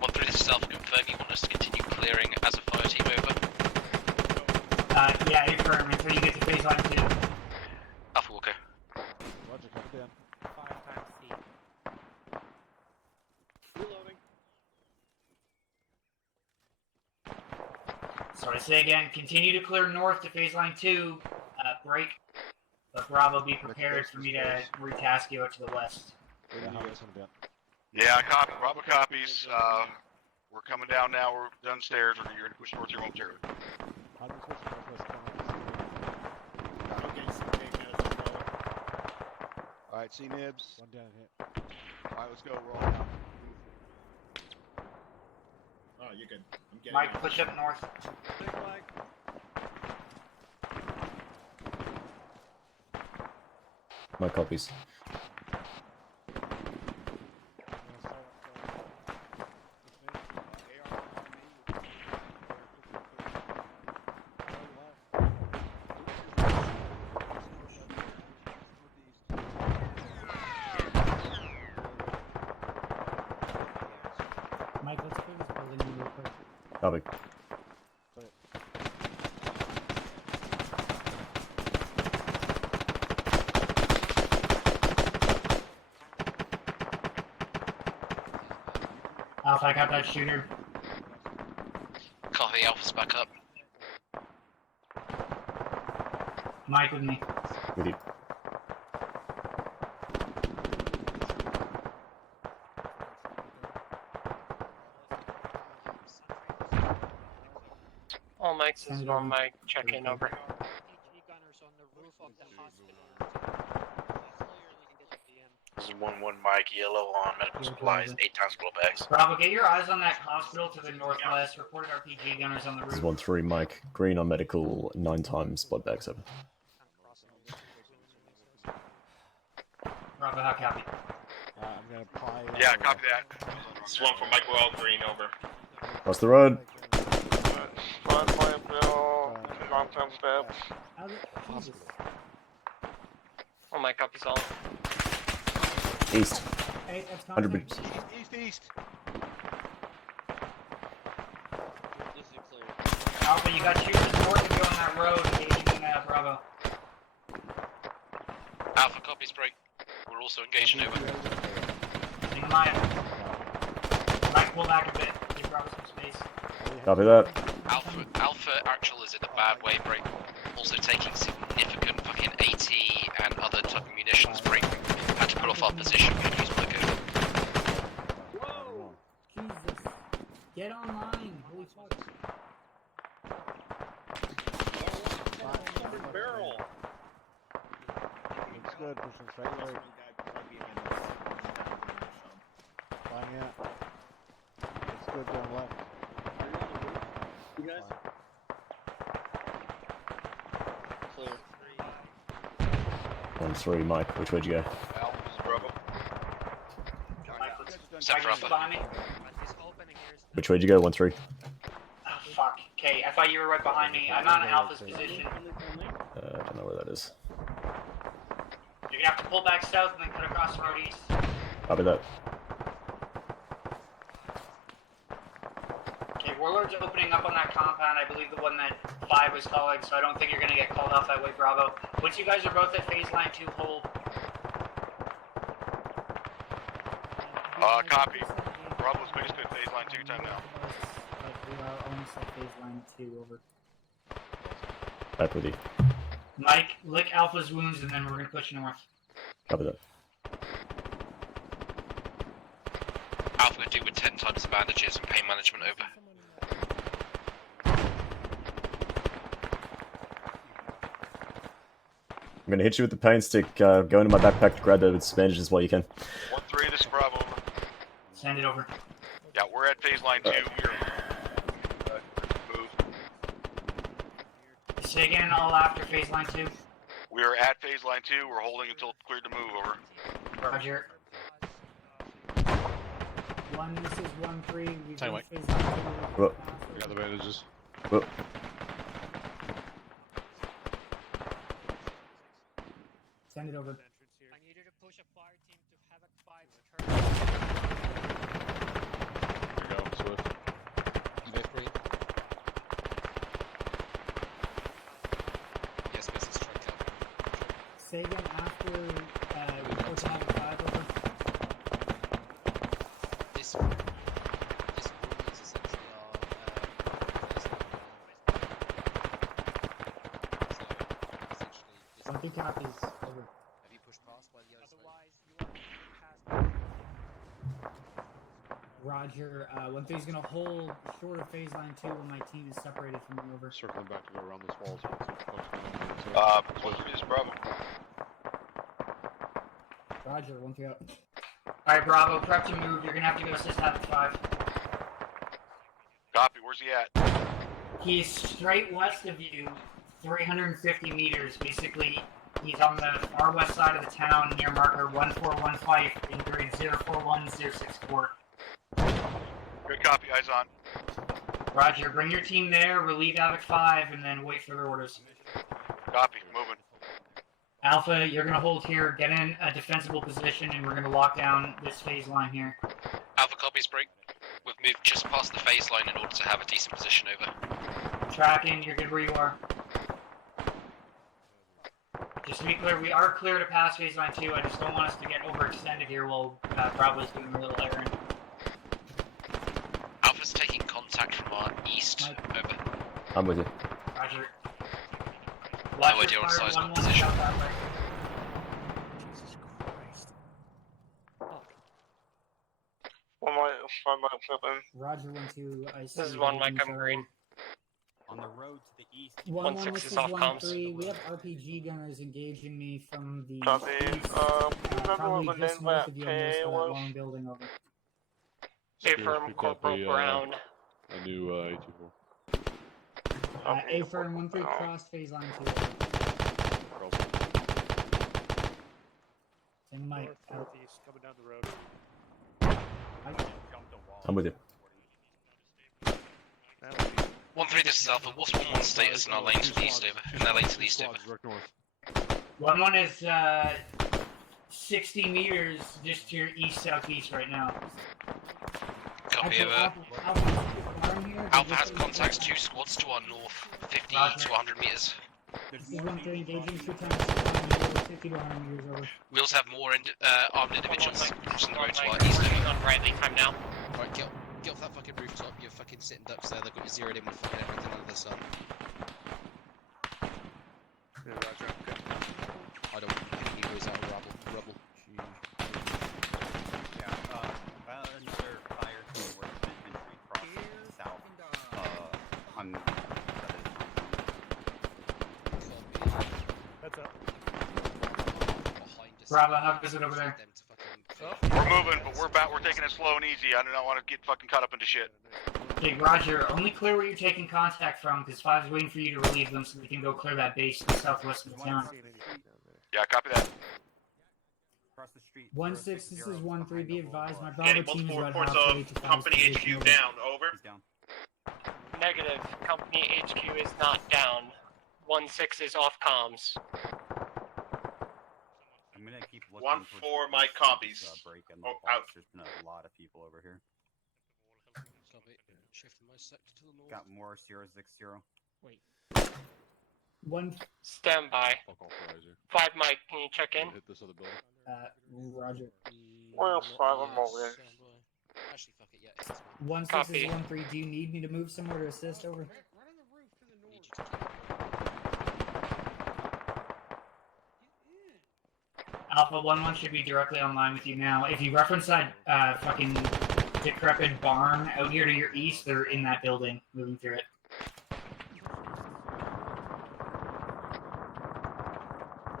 1-3, this is Alpha confirm you want us to continue clearing as a fire team, over. Yeah, affirm until you get to phase line 2. Alpha Walker. Roger, copy down. 5 times C. Reloading. So I say again, continue to clear north to phase line 2. Break. But Bravo, be prepared for me to retask you out to the west. Yeah, copy. Bravo copies. We're coming down now. We're done stairs. You're going to push towards your home territory. Alright, see Nibs. One down here. Alright, let's go. We're all down. Oh, you're good. I'm getting Mike, out. push up north. Big flag. My copies. Mike, let's clear this building real quick. Copy. Alpha, I got that shooter. Copy, Alpha's back up. Mike with me. With you. All Mike's is on Mike. Check in, over. This is 1-1 Mike, yellow on medical supplies, 8 times blow bags. Bravo, get your eyes on that hospital to the northwest. Reported RPG gunners on the This is roof. 1-3, Mike. Green on medical, 9 times blood bags, over. Bravo, how copy? I'm gonna apply. Yeah, copy that. This is one for Mike Well, green, over. Across the road. Long-term steps. Jesus. Oh my copies all. East. Okay, that's 100 contact. meters. East. This is clear. Alpha, you got shooters north of you on that road engaging Bravo. Alpha copies, break. We're also engaging over. Hang on, Mike. Mike, pull back a bit. Give Bravo some space. Copy that. Alpha actual is in a bad way, break. Also taking significant fucking AT and other type of munitions, break. Had to pull off our position. We use Blick over. Whoa! Jesus. Get online. Holy fuck. Barrel. Looks good, pushing straight right. Flying out. Looks good down left. You guys? Clear. 1-3, Mike. Which way'd you go? Set for Alpha. Which way'd you go? 1-3. Oh, fuck. Okay, I thought you were right behind me. I'm on Alpha's position. I don't know where that is. You're gonna have to pull back south and then cut across the road east. Copy that. Okay, Warlord's opening up on that compound. I believe the one that 5 was calling, so I don't think you're gonna get called off that way, Bravo. Once you guys are both at phase line 2, hold. Copy. Bravo's biggest good phase line 2 time now. We are almost at phase line 2, over. Back with you. Mike, lick Alpha's wounds, and then we're gonna push north. Copy that. Alpha could do with 10 times the bandages and pain management over. I'm gonna hit you with the pain stick. Go into my backpack to grab those bandages while you can. 1-3, this is Bravo. Send it over. Yeah, we're at phase line 2. We're move. Say again, all after phase line 2. We are at phase line 2. We're holding until cleared to move. Over. Roger. 1, this is 1-3. We've Time, been Mike. phase line 2. Whoa. We got the bandages. Whoa. Send it over. I need you to push a fire team to Havoc 5's turret. Here you go, Swift. Yes, Mrs. Truck. Say again after report to Havoc 5, over. This room is essentially our phase line. So, essentially, this 1-3 copies, over. have you pushed past by the other Otherwise, you are past. Roger. 1-3's gonna hold short of phase line 2 when my team is separated from me, over. Circling back to go around this wall. So let's see what the fuck's going on. 1-3, this is Bravo. Roger, 1-3 out. Alright, Bravo, prep to move. You're gonna have to go assist Havoc 5. Copy. Where's he at? He's straight west of you, 350 meters. Basically, he's on the far west side of the town near marker 1415 in grade 041064. Good copy. Eyes on. Roger, bring your team there, relieve Havoc 5, and then wait for their orders. Copy. Moving. Alpha, you're gonna hold here, get in a defensible position, and we're gonna lock down this phase line here. Alpha copies, break. We've moved just past the phase line in order to have a decent position over. Tracking, you're good where you are. Just to be clear, we are clear to pass phase line 2. I just don't want us to get overextended here while Bravo's doing a little errand. Alpha's taking contact from our east, over. I'm with you. Roger. No idea what size of position. Jesus Christ. Fuck. 1 Mike flipping. Roger, 1-2. I see. This is 1 Mike, I'm green. On the road to the east. 1-1, 1-6 this is is off 1-3. We have RPG gunners engaging me from the Copy. east. Remember Probably what the just name north of of you that on this pay that was? long building, over. Hey, Spears firm, picked up Corporal Brown. a new A24. A-firm, 1-3 cross phase line 2. Same Mike, out. Northeast, coming down the road. I'm with you. 1-3, this is Alpha. What's 1-1 status in our lane to the east, over? In their lane to the east, over. 1-1 is 60 meters just to your east-southeast right now. Copy of Alpha, Alpha has contacts 2 squads to our north, 50 to 100 meters. This is 1-3 engaging 2 times 50 to 100 meters over. We also have more armed individuals crossing the road to our east. On Bradley, time now. Right, get off that fucking rooftop. You're fucking sitting ducks there. They've got you zeroed in with fucking everything under the sun. Yeah, roger. Okay. I don't want any heroes out of rubble. Yeah, another fire team where the infantry crosses south. On That's up. Bravo, how is it over there? We're moving, but we're taking it slow and easy. I do not want to get fucking caught up into shit. Okay, Roger, only clear where you're taking contact from, because 5's waiting for you to relieve them so we can go clear that base to the southwest of the town. Yeah, copy that. across the street. 1-6, this is 1-3, be advised, my Getting Bravo team is multiple right reports halfway of to Company Fal's HQ position. down. Over. Negative. Company HQ is not down. 1-6 is off comms. I'm gonna keep looking. 1-4, my copies. Break in the Oh, box. out. There's been a lot of people over here. Copy. Shifting my sector to the north. Got more 060. Wait. 1. Stand by. 5 Mike, can you check in? Hit this other building. Roger. Well, 5, I'm over there. Actually, fuck it, yeah. 1-6 Copy. is 1-3, do you need me to move somewhere to assist? Over. Alpha 1-1 should be directly online with you now. If you reference that fucking decrepit barn out here to your east, they're in that building, moving through it.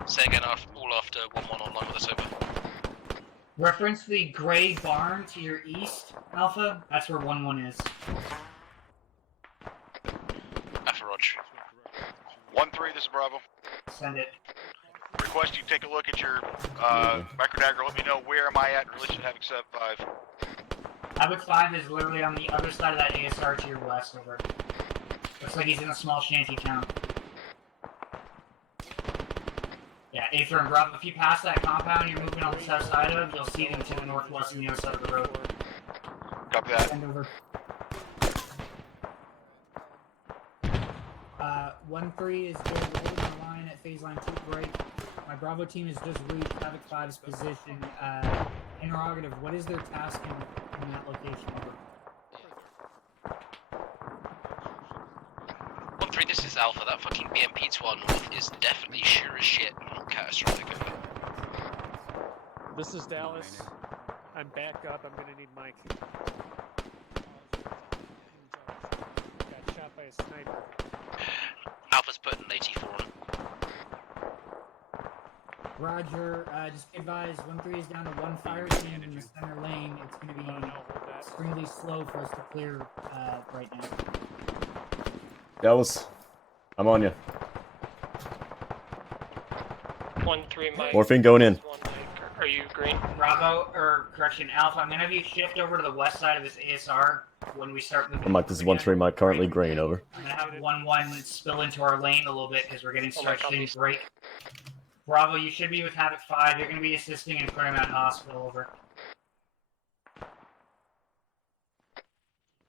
Say again, all after 1-1 online with us, over. Reference the gray barn to your east, Alpha. That's where 1-1 is. Alpha Rog. 1-3, this is Bravo. Send it. Request you take a look at your microdagger. Let me know where am I at in relation to Havoc 5. Havoc 5 is literally on the other side of that ASR to your west, over. Looks like he's in a small shanty town. Yeah, Aether and Bravo, if you pass that compound you're moving on the south side of, you'll see them to the northwest and the other side of the road. Copy that. Send over. 1-3 is holding the line at phase line 2 break. My Bravo team has just reached Havoc 5's position. Interrogative, what is their task in that location? Over. 1-3, this is Alpha. That fucking BMP to our north is definitely sure as shit not catastrophic. This is Dallas. I'm back up. I'm gonna need Mike. Got shot by a sniper. Alpha's putting an 84 on him. Roger, just be advised, 1-3 is down to 1 fire team in the center lane. It's going to be extremely slow for us to clear right now. Dallas, I'm on you. 1-3 Mike. Morphine going in. Are you green? Bravo, or correction, Alpha, I'm gonna have you shift over to the west side of this ASR when we start moving. Mike, this is 1-3, Mike, currently green, over. I'm gonna have 1-1 spill into our lane a little bit because we're getting stretched things break. Bravo, you should be with Havoc 5. You're gonna be assisting in clearing that hospital, over.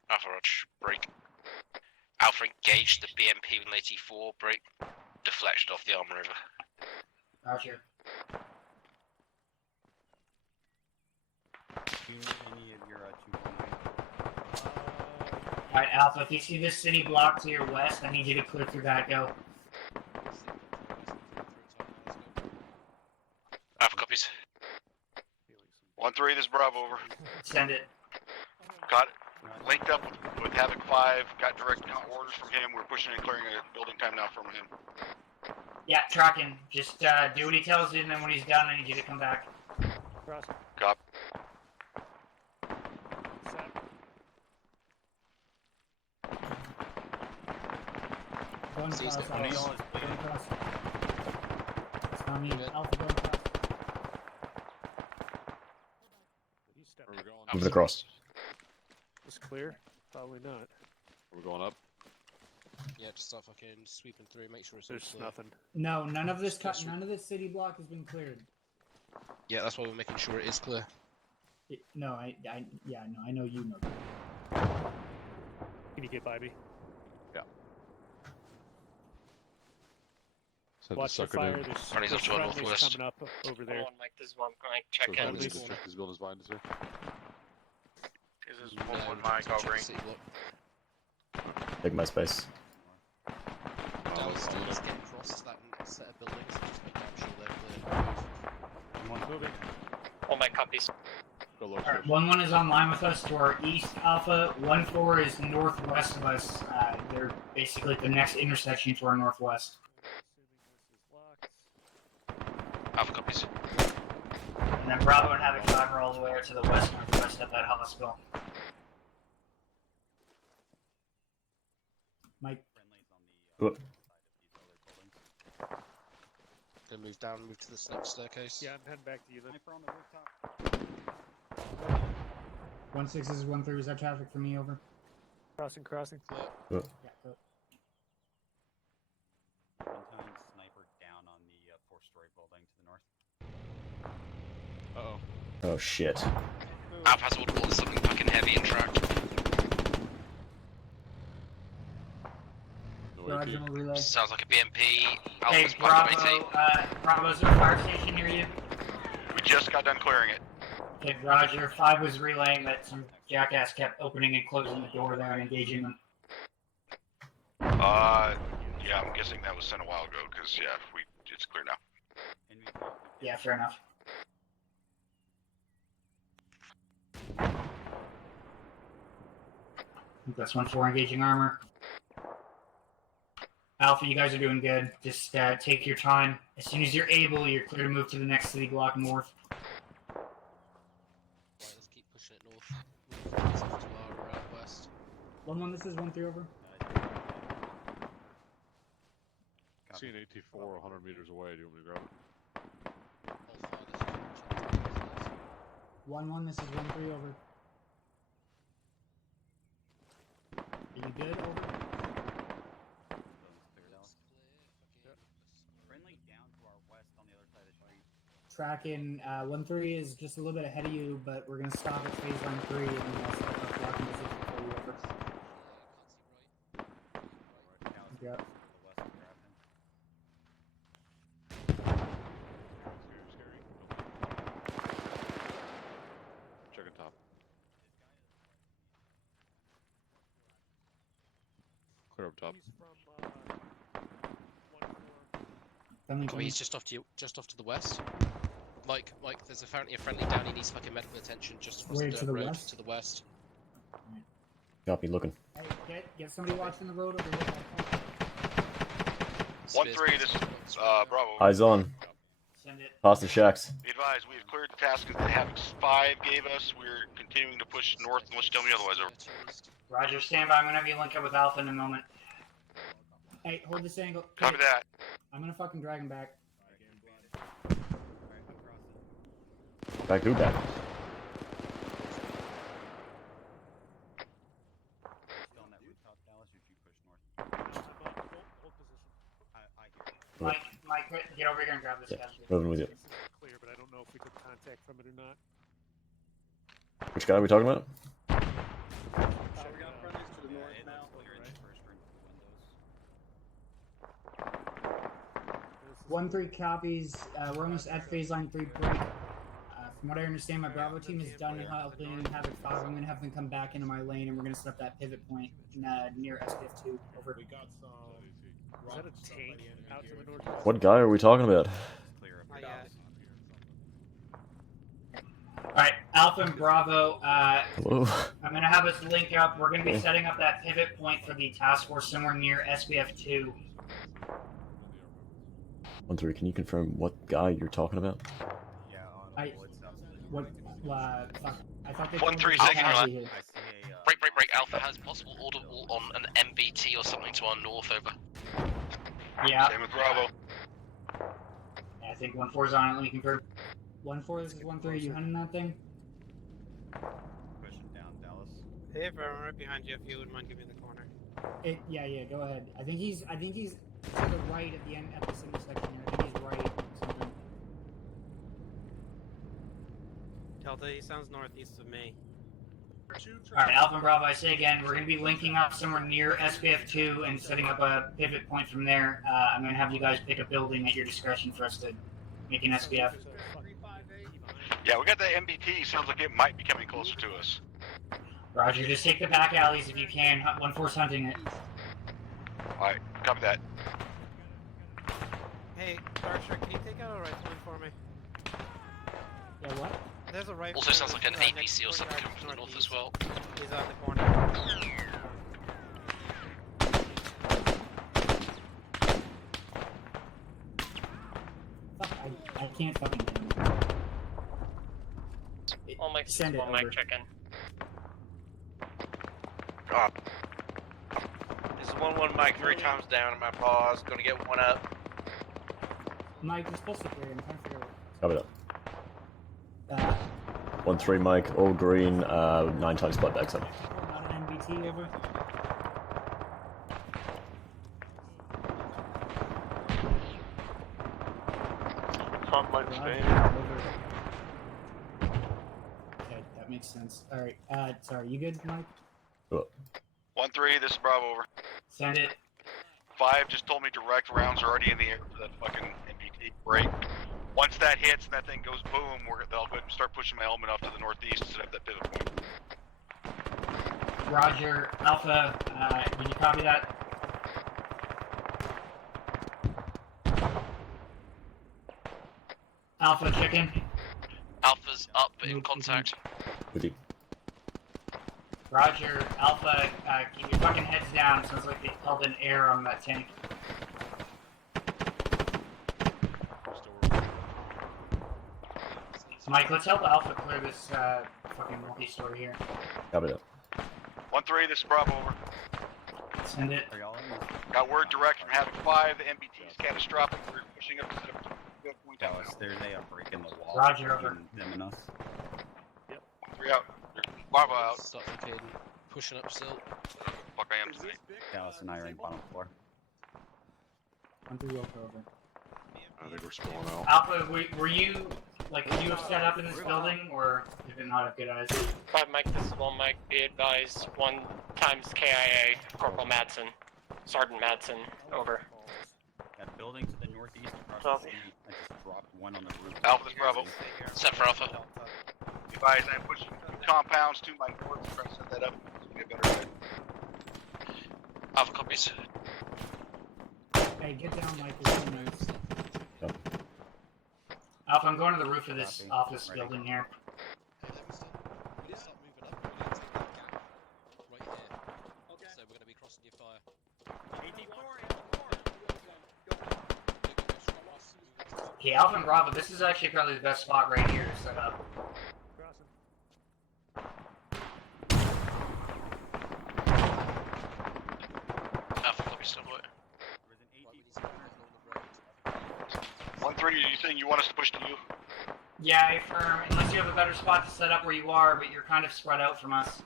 Alpha Rog, break. Alpha engaged the BMP with an 84, break. Deflected off the Arma River. Roger. Do you need any of your 219? Alright, Alpha, if you see this city block to your west, I need you to clear through that, go. Alpha copies. 1-3, this is Bravo, over. Send it. Got it. Linked up with Havoc 5, got direct orders from him. We're pushing and clearing a building time now from him. Yeah, tracking. Just do what he tells you, and then when he's done, I need you to come back. Cross. Cop. Going across, Seized it. Alpha. One of y'all is Going bleeding. across. It's not me. Alpha going across. Where are we going? Moving across. Is clear? Probably not. Are we going up? Yeah, just start fucking sweeping through. Make sure it's all There's clear. nothing. No, none of this city block has been cleared. Yeah, that's why we're making sure it is clear. No, I know you know. Can you get by me? Yeah. So Watch the fire. There's Running up to our friendlies northwest. coming up over there. Hold on, Mike. This is one Mike. Check So in. we need to check these buildings behind us here. This is 1-1 Mike. Covering. Take my space. Dallas, do let's get across that set of buildings and just make damn sure they're clear. Moving. All my copies. Alright, 1-1 is online with us to our east, Alpha. 1-4 is northwest of us. They're basically at the next intersection to our northwest. Alpha copies. And then Bravo and Havoc 5 are all the way to the west northwest of that hospital. Mike. Whoop. Gonna move down, move to the next staircase. Yeah, I'm heading back to you then. 1-6 is 1-3. Is that traffic for me? Over. Crossing. Whoop. Yeah, go. One-time sniper down on the 4-story building to the north. Uh-oh. Oh shit. Alpha has audible, there's something fucking heavy and tracked. Roger, no relay. Sounds like a BMP. Hey, Alpha's Bravo. Bravo, is there a fire station near you? We just got done clearing it. Okay, Roger. 5 was relaying that some jackass kept opening and closing the door there and engaging them. Yeah, I'm guessing that was sent a while ago, because, yeah, it's clear now. Yeah, fair enough. That's 1-4 engaging armor. Alpha, you guys are doing good. Just take your time. As soon as you're able, you're clear to move to the next city block north. Right, let's keep pushing it north. Move east to our west. 1-1, this is 1-3 over. I see an AT-4 100 meters away. Do you want me to grab it? 1-1, this is 1-3 over. Are you good? Over. Friendly down to our west on the other side of the street. Tracking 1-3 is just a little bit ahead of you, but we're gonna stop at phase line 3 and start our blocking position for you. Over. Yep. Checking top. Clear up top. Oh, he's just off to the west. Mike, there's apparently a friendly down. He needs fucking medical attention just across Where, the to dirt the road west? to the west. Copy, looking. Hey, get somebody watching the road over here. 1-3, this is Bravo. Eyes on. Send it. Past the shacks. Be advised, we have cleared the task that Havoc 5 gave us. We're continuing to push north unless you tell me otherwise. Over. Roger, stand by. I'm going to have you link up with Alpha in a moment. Hey, hold this angle. Copy that. I'm gonna fucking drag him back. Back, who back? Mike, get over here and grab this guy. Moving with you. Clear, but I don't know if we took contact from it or not. Which guy are we talking about? We got friendlies to the north now. 1-3 copies. We're almost at phase line 3 break. From what I understand, my Bravo team is done helping Havoc 5. I'm gonna have them come back into my lane, and we're gonna set up that pivot point near SPF 2. Over. We got some. Is that a tank out to the north? What guy are we talking about? Alright, Alpha and Bravo, Hello? I'm gonna have us link up. We're gonna be setting up that pivot point for the task force somewhere near SPF 2. 1-3, can you confirm what guy you're talking about? Fuck. I thought they 1-3, Alpha taking has you you. Break. Alpha has possible audible on an MBT or something to our north. Over. Yeah. Same with Bravo. I think 1-4's on it. Let me confirm. 1-4, this is 1-3. You hunting that thing? Pushing down Dallas. Hey, bro, I'm right behind you. If you wouldn't mind giving me the corner. Yeah. Go ahead. I think he's to the right at the end at this intersection here. I think he's right. Something. Delta, he sounds northeast of me. Alright, Alpha and Bravo, I say again, we're going to be linking up somewhere near SPF2 and setting up a pivot point from there. I'm going to have you guys pick a building at your discretion for us to make an SPF. Yeah, we got that MBT. Sounds like it might be coming closer to us. Roger, just take the back alleys if you can. 1-4's hunting it. Alright, copy that. Hey, Starstruck, can you take out a rifleman for me? Yeah, what? There's a rifleman. Also sounds like an APC or something coming from the north as well. He's on the corner. Fuck, I can't fucking do it. One mic, Send it one mic over. check in. This is 1-1 Mike, 3 times down in my paws. Gonna get one up. Mike, you're supposed to carry him. I'm trying to figure out Copy that. what. 1-3 Mike, all green, 9 times split backs up. Not an MBT over. Top Mike's Roger, fan. over. Okay, that makes sense. Alright, sorry, you good, Mike? 1-3, this is Bravo over. Send it. 5 just told me direct rounds are already in the air for that fucking MBT break. Once that hits and that thing goes boom, they'll go and start pushing my element off to the northeast to set up that pivot point. Roger, Alpha, did you copy that? Alpha, chicken. Alpha's up in contact. With you. Roger, Alpha, keep your fucking heads down. Sounds like they held an air on that tank. Mike, let's help Alpha clear this fucking multi-story here. Copy that. 1-3, this is Bravo over. Send it. Got word direct from Havoc 5, the MBT is catastrophic. We're pushing up to set up pivot point down Dallas, there's a break in the wall. Roger, over. between them and us. 3 out. Bravo out. Suffocating. Pushing up still. Fuck, I am tonight. Dallas and I are in bottom floor. 1-3 Wilco over. I think we're spilling out. Alpha, were you, like, would you have set up in this building, or did it not have good eyes? 5 mic, this is 1 mic. Be advised, 1 times KIA, Corporal Madsen. Sergeant Madsen, over. That building to the northeast across the street. I just dropped one on the roof. Alpha, this is Bravo. Set for Alpha. Advise, I'm pushing 2 compounds to my north to try to set that up. Get better at it. Alpha copies. Hey, get down, Mike. It's so nice. Alpha, I'm going to the roof of this office building here. So we're going to be crossing your fire. Okay, Alpha and Bravo, this is actually probably the best spot right here to set up. Alpha copies still what? 1-3, you saying you want us to push to you? Yeah, I affirm, unless you have a better spot to set up where you are, but you're kind of spread out from us.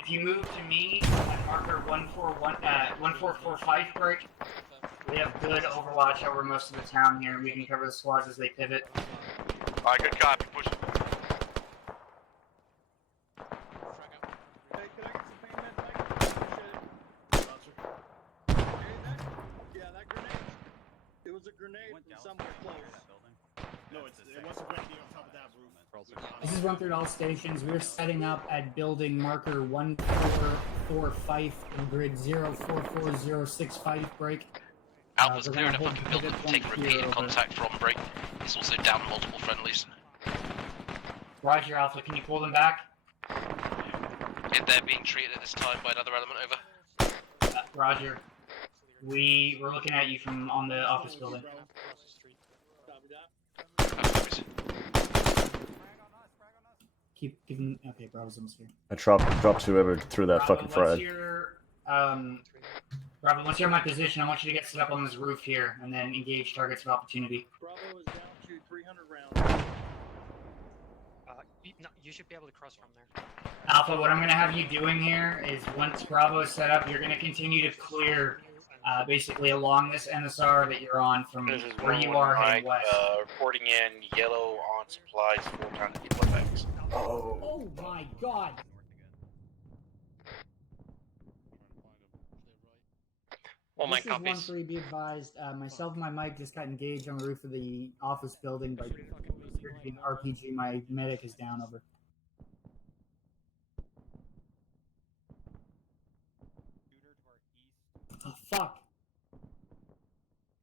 If you move to me at marker 1445 break, we have good overwatch over most of the town here, and we can cover the squads as they pivot. Alright, good copy. Push it. Yeah, that grenade. It was a grenade from somewhere close. No, it wasn't grenade on top of that roof. This is 1-3 all stations. We're setting up at building marker 1445 in grid 044065 break. Alpha's we're clearing gonna a hold fucking building, pivot point taking here repeated over. contact from break. It's also down multiple friendlies. Roger, Alpha. Can you pull them back? If they're being treated at this time by another element over. Roger. We're looking at you from on the office building. Keep giving. Okay, Bravo's almost here. I dropped whoever threw that fucking Once frag. you're, Bravo, once you're in my position, I want you to get set up on this roof here, and then engage targets of opportunity. Bravo is down to 300 rounds. No, you should be able to cross from there. Alpha, what I'm going to have you doing here is once Bravo is set up, you're going to continue to clear basically along this NSR that you're on from This is where you 1-1 are Mike, heading west. reporting in yellow on supplies 4 times deploy bags. Oh my god! Well, This Mike is copies. 1-3, be advised. Myself and my mic just got engaged on the roof of the office building by an RPG. My medic is down, over. Oh, fuck.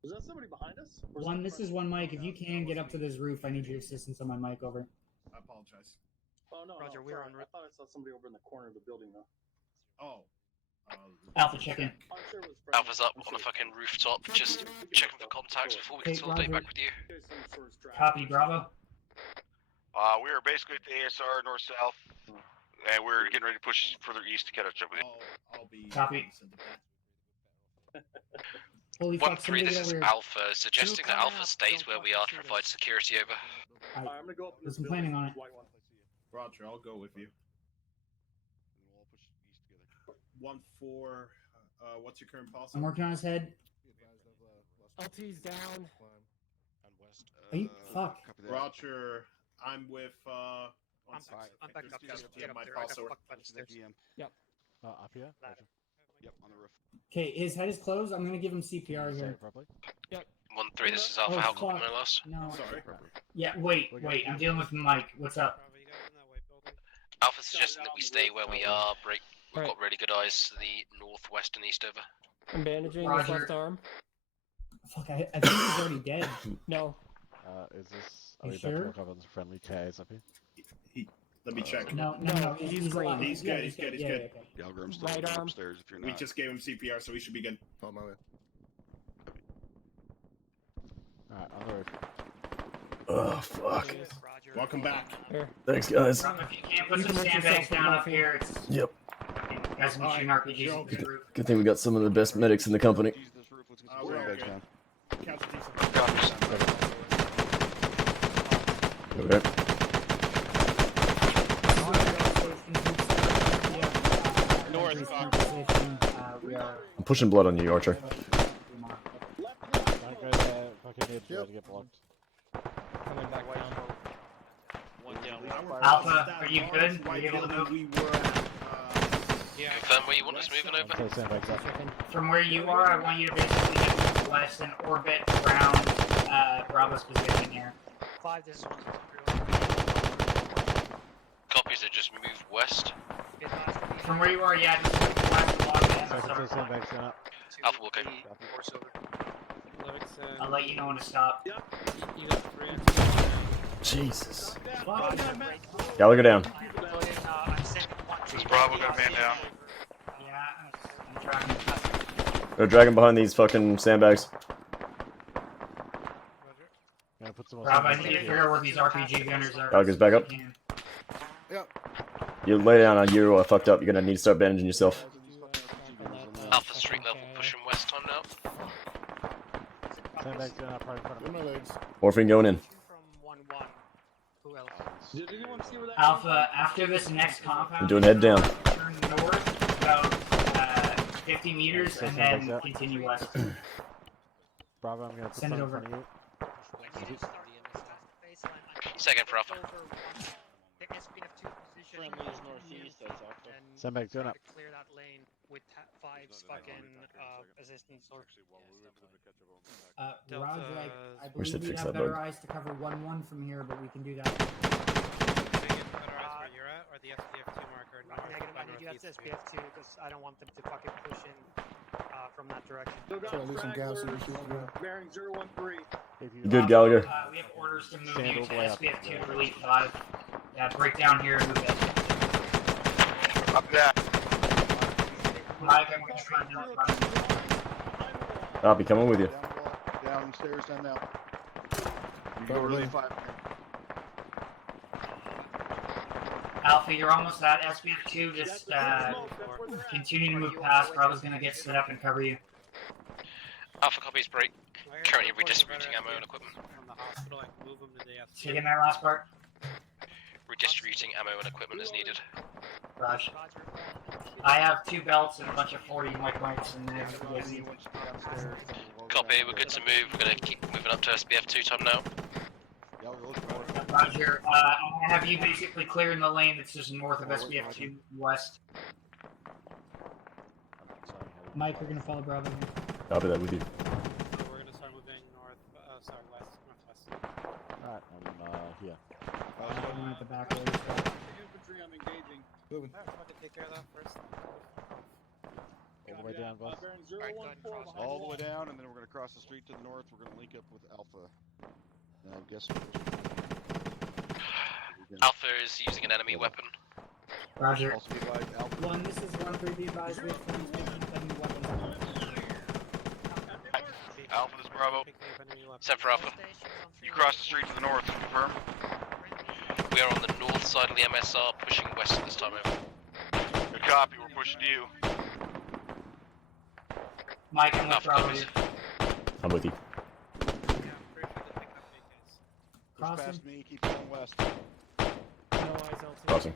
Was that somebody behind us? Or One, this is one mic. If you can get up to this roof, I need your assistance on my mic, over. I apologize. Oh no, Roger, no, we're sorry. on I thought I saw somebody over in the corner of the building though. Oh. Alpha, check in. I'm sure it was Alpha's up on a fucking rooftop, just checking for contacts before we Okay, consolidate Roger. back with you. Copy, Bravo. We are basically at the ASR north-south, and we're getting ready to push further east to catch up with you. I'll be. Copy. Holy fuck, 1-3, somebody this get is over here. Alpha, suggesting that Alpha stays where we are to provide security over. I I'm gonna go up in this wasn't planning on it. white one. Roger, I'll go with you. 1-4. What's your current pulse? I'm working on his head. LT's down. Are you? Fuck. Roger, I'm with. I'm back up. Just get up my there. I got pulsar. fucked by the stairs. Yep. Up here? Ladder. Yep, on the roof. Okay, his head is closed. I'm gonna give him CPR here. Yep. 1-3, this is Alpha. Oh, How copy fuck. my last? No. Sorry. Yeah, wait. I'm dealing with Mike. What's up? Alpha suggesting that we stay where we are. Break. We've Right. got really good eyes to the northwest and east over. I'm bandaging his Roger. left arm. Fuck, I think he's already dead. No. Is this... You Are we sure? about to recover the friendly KIs up here? Let me check. No, he's green. alive. He's Yeah, good, he's good, he's yeah, good. yeah, okay. Gallagher, I'm still Right arm. upstairs if you're We not. just gave him CPR, so he should be good. On my way. Alright, on the roof. Oh, fuck. Roger. Welcome back. Here. Thanks, guys. Rob, if you can't put You some can make sandbags yourself down a up here, it's... Yep. You guys can shoot RPGs at the roof. Good thing we got some of the best medics in the company. Jesus, this roof, let's get some We're all sandbags good. down. Casualties. Okay. I'm pushing blood on you, Archer. Don't go there. Fucking need to get blocked. Coming back down. One down. Alpha, are you good? Are you able to move? We were. Confirm where you want us moving over. Okay, sandbags up. From where you are, I want you to basically get to the west and orbit around Bravo's position here. 5, this is 1 Copies, so just move west. From where you are, yeah, just move west along the Second NSR. sandbags going up. Alpha, okay. Or silver. I'll let you know when to stop. You got 3. Jesus. Fuck. Gallagher down. I'm sending 1 Is Bravo got a man down? Yeah, I'm tracking. Go drag him behind these fucking sandbags. Gonna put some more Rob, I sandbags need to up figure here. out where these RPG gunners are. Gallagher's back up. Yep. You lay down on you, fucked up. You're gonna need to start bandaging yourself. Alpha street level, pushing west time now. Sandbags going up right in front of me. my legs. Morphine going in. from 1-1. Who else? Did anyone see where that Alpha, after this next compound, I'm doing head down. turn north about 50 meters and then continue west. Bravo, I'm gonna put Send it some in over. front of you. Second for Alpha. Friendly is northeast, that's Alpha. Sandbags going up. Clear that lane with 5's fucking assistance or Raj, I We should believe we fix have that better bug. eyes to cover 1-1 from here, but we can do that. Where you're at, or the SPF2 marker north negative. by I need you at northeast? SPF2 because I don't want them to fucking push in from that direction. Still got stragglers, bearing 013. Good, Gallagher. We have orders to move Stand you all to the way up. SPF2 to Elite 5. Yeah, break down here and move it. Up that. Mike, I'm going to try and do it. I'll be coming with you. Downstairs, down now. You go really 5. Alpha, you're almost at SPF2. Just continue to move past. Bravo's going to get set up and cover you. Alpha copies break. Currently redistributing ammo and equipment. From the hospital, I can move them to the SPF. Taking that last part. Redistributing ammo and equipment as needed. Roger. I have 2 belts and a bunch of 40 microns and then you guys need. Copy, we're good to move. We're going to keep moving up to SBF 2 time now. Roger. I have you basically clearing the lane that's just north of SBF 2 west. Mike, we're gonna follow Bravo. Copy that with you. We're gonna start moving northwest. Alright, I'm here. One at the back where we start. Infantry, I'm engaging. Alright, fucking take care of that first. All the way down, boss. Bearing 014 behind All the wall. way down, and then we're going to cross the street to the north. We're going to link up with Alpha. And I'm guessing. Alpha is using an enemy weapon. Roger. Also be advised, Alpha. 1, this is 1-3, be advised, we have friends picking up enemy weapons. Alpha, this is Bravo. Set for Alpha. You cross the street to the north, confirm? We are on the north side of the MSR, pushing west at this time over. Good copy, we're pushing to you. Mike, I'm with Bravo. I'm with you. Push past me, keep going west. No eyes, LT. Crossing.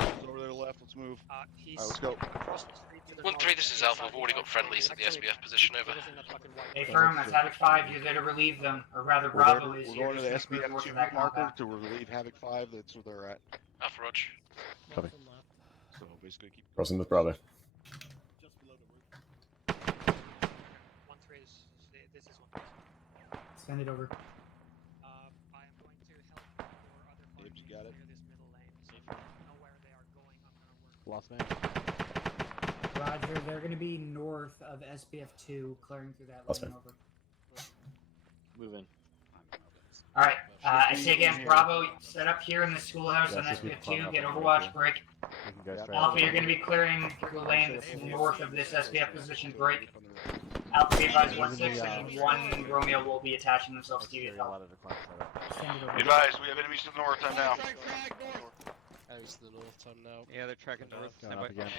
It's over there left, let's move. He's Alright, let's go. across the street to the 1-3, this is Alpha. We've already got friendlies at the SBF position over. Hey, firm, that's Havoc 5. You're there to relieve them, or rather, Bravo is. We're You're going to the just gonna SBF north 2 of that marker compound. to relieve Havoc 5. That's where they're at. Alpha, Roger. Copy. So basically, keep Crossing with Bravo. Just below the roof. 1-3 is this is 1-3. Send it over. I am going to help your other party you got it. clear this middle lane. So if you know where they are going, I'm gonna work. Lost man. Roger, they're gonna be north of SBF 2, clearing through that Lost lane man. over. Move in. Alright, I say again, Bravo, set up here in the schoolhouse on SBF 2, get Overwatch, break. We can go straight Alpha, you're going to be clearing through the lane that's north of this SBF position, break. Alpha, be advised, 1-6 and 1 Romeo will be attaching themselves to you. a lot of declines set up. Send it over. Be advised, we have enemies to the north time now. Enemies to the north time now. Yeah, they're tracking north. Going up again.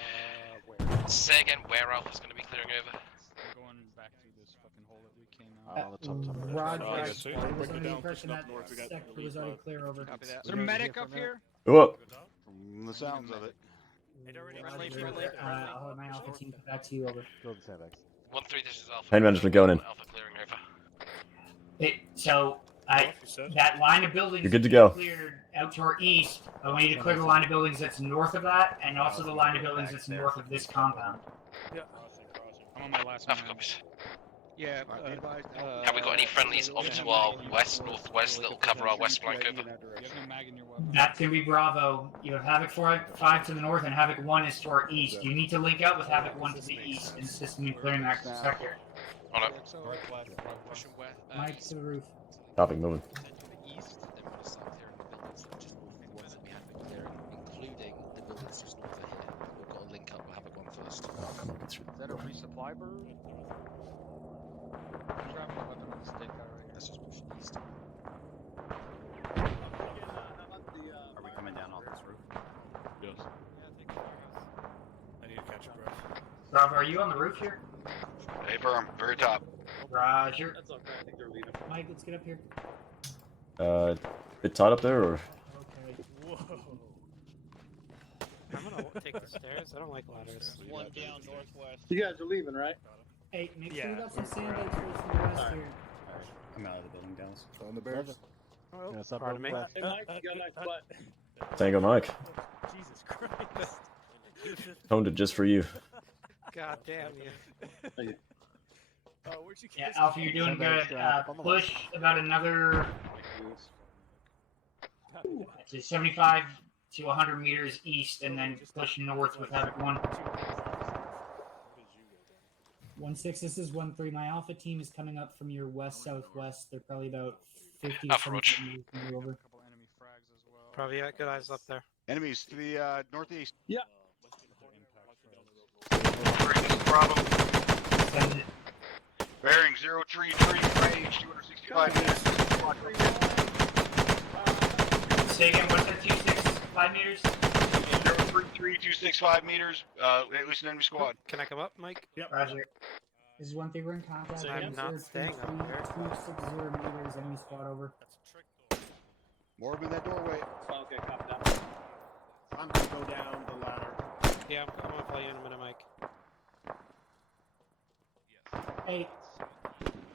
Say again where Alpha's going to be clearing over. We're going back through this fucking hole that we came out. On the top of the Roger, Oh, yeah, I so was break it under the down, impression push that it up north, we got sector was already clear over. Copy that. Is there a medic up here? Who up? From the sounds of it. Roger, I'll have my Alpha team come back to you over. Go to Havoc. 1-3, this is Alpha. Pain management going in. Alpha clearing over. So, that line of buildings You're good to go. cleared out to our east. I want you to clear the line of buildings that's north of that, and also the line of buildings that's north of this compound. Yeah. I'm on my last Alpha man. copies. Yeah. Have we got any friendlies off to our west, northwest that will cover our west flank over? You have no mag in your weapon. That's going to be Bravo. You have Havoc 5 to the north, and Havoc 1 is to our east. You need to link up with Havoc 1 to the east and assist in clearing that sector. On it. Mike to the roof. Copy, moving. East, then we're going to start clearing the buildings that are just north of the ones that we have been clearing, including the buildings just north of here. We've got to link up with Havoc 1 first. Oh, come on, get through. Is that a resupply bird? Traveling with them on the stick already. Let's just push east. Are we coming down off this roof? Yes. I need to catch a breath. Bravo, are you on the roof here? Hey, firm, very top. Roger. That's okay, I think they're leaving. Mike, let's get up here. Bit tight up there, or? Okay. Whoa. I'm gonna take the stairs. I don't like ladders. One down northwest. You guys are leaving, right? Hey, make sure Yeah, we got I some think we're sandbags for us to the west here. I'm out of the building, Dallas. On the bears. Oh, Yeah, stop pardon me. left. Hey, Mike, you got a nice butt. Tango Mike. Jesus Christ. Toned it just for you. God damn you. Oh, where'd you Yeah, get Alpha, you're doing good. Push about another 75 to 100 meters east, and then push north with Havoc 1. 1-6, this is 1-3. My Alpha team is coming up from your west-southwest. They're probably about 50 to Alpha, 75 Roger. meters from you over. Probably got good eyes up there. Enemies to the northeast. Yeah. Bravo. Send it. Bearing 033, range 265 meters. Say again, what's that? 265 meters? 033, 265 meters. At least an enemy squad. Can I come up, Mike? Yep. Roger. This is 1-3, we're in contact. I'm not staying up there. 260 meters, enemy squad over. More of them in that doorway. Okay, copy that. I'm gonna go down the ladder. Yeah, I'm gonna play you in a minute, Mike. Hey,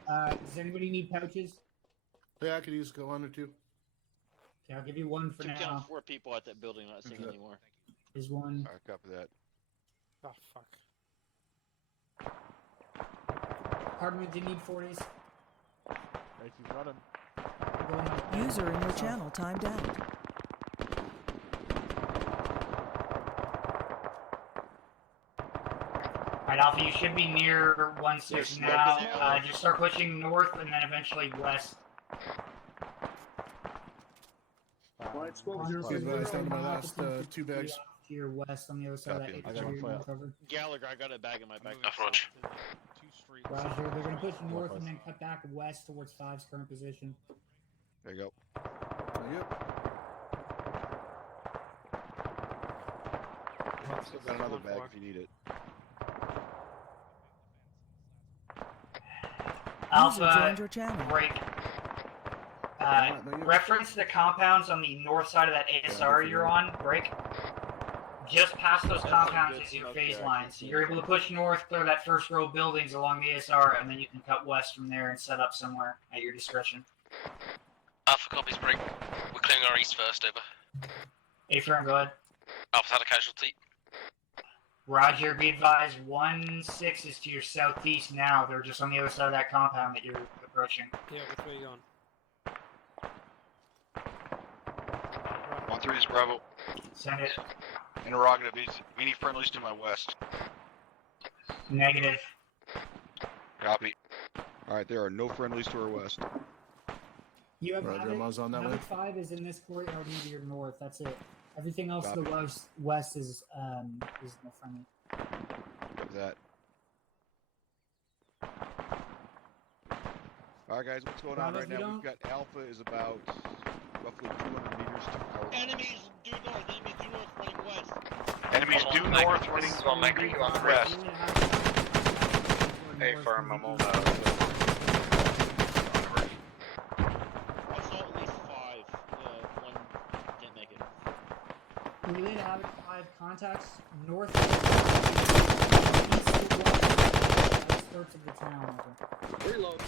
does anybody need pouches? Yeah, I could use go on or two. Okay, I'll give you one for Took down now. 4 people at that building, not seeing Okay. anymore. There's one. Alright, copy that. Oh, fuck. Pardon me, do you need 40s? Right, he's running. User in your channel timed out. Alright, Alpha, you should be near 1-6 now. Just start pushing north and then eventually west. Right, smoke Zero, zero, zero, down to my zero, last zero, 2 bags. To your west on the other side Copy, of that I acre got you're one gonna cover. Gallagher, I got a bag in my back. Approach. Roger, they're gonna push north and then cut back west towards 5's current position. There you go. There you go. Still got another bag if you need it. User Alpha, joined your channel. break. Reference the compounds on the north side of that ASR you're on, break. Just past those compounds is your phase line, so you're able to push north, clear that first row of buildings along the ASR, and then you can cut west from there and set up somewhere at your discretion. Alpha copies break. We're clearing our east first, over. A-firm, go ahead. Alpha's had a casualty. Roger, be advised, 1-6 is to your southeast now. They're just on the other side of that compound that you're approaching. Yeah, which way are you going? 1-3 is Bravo. Send it. Interrogative, any friendlies to my west? Negative. Copy. Alright, there are no friendlies to our west. You have Roger, Havoc. Maz on that Havoc way. 5 is in this courtyard to your north. That's it. Everything else to Copy. the west is no friendly. Copy that. Alright guys, what's going on Bravo, right if you now? don't- We've got Alpha is about roughly 200 meters to our Enemies due north, enemies due north, running west. enemies due north, running west. Hey, firm, I'm on I saw at least 5. One didn't make it. We did have 5 contacts north, east, to west, outskirts of the town. Reload.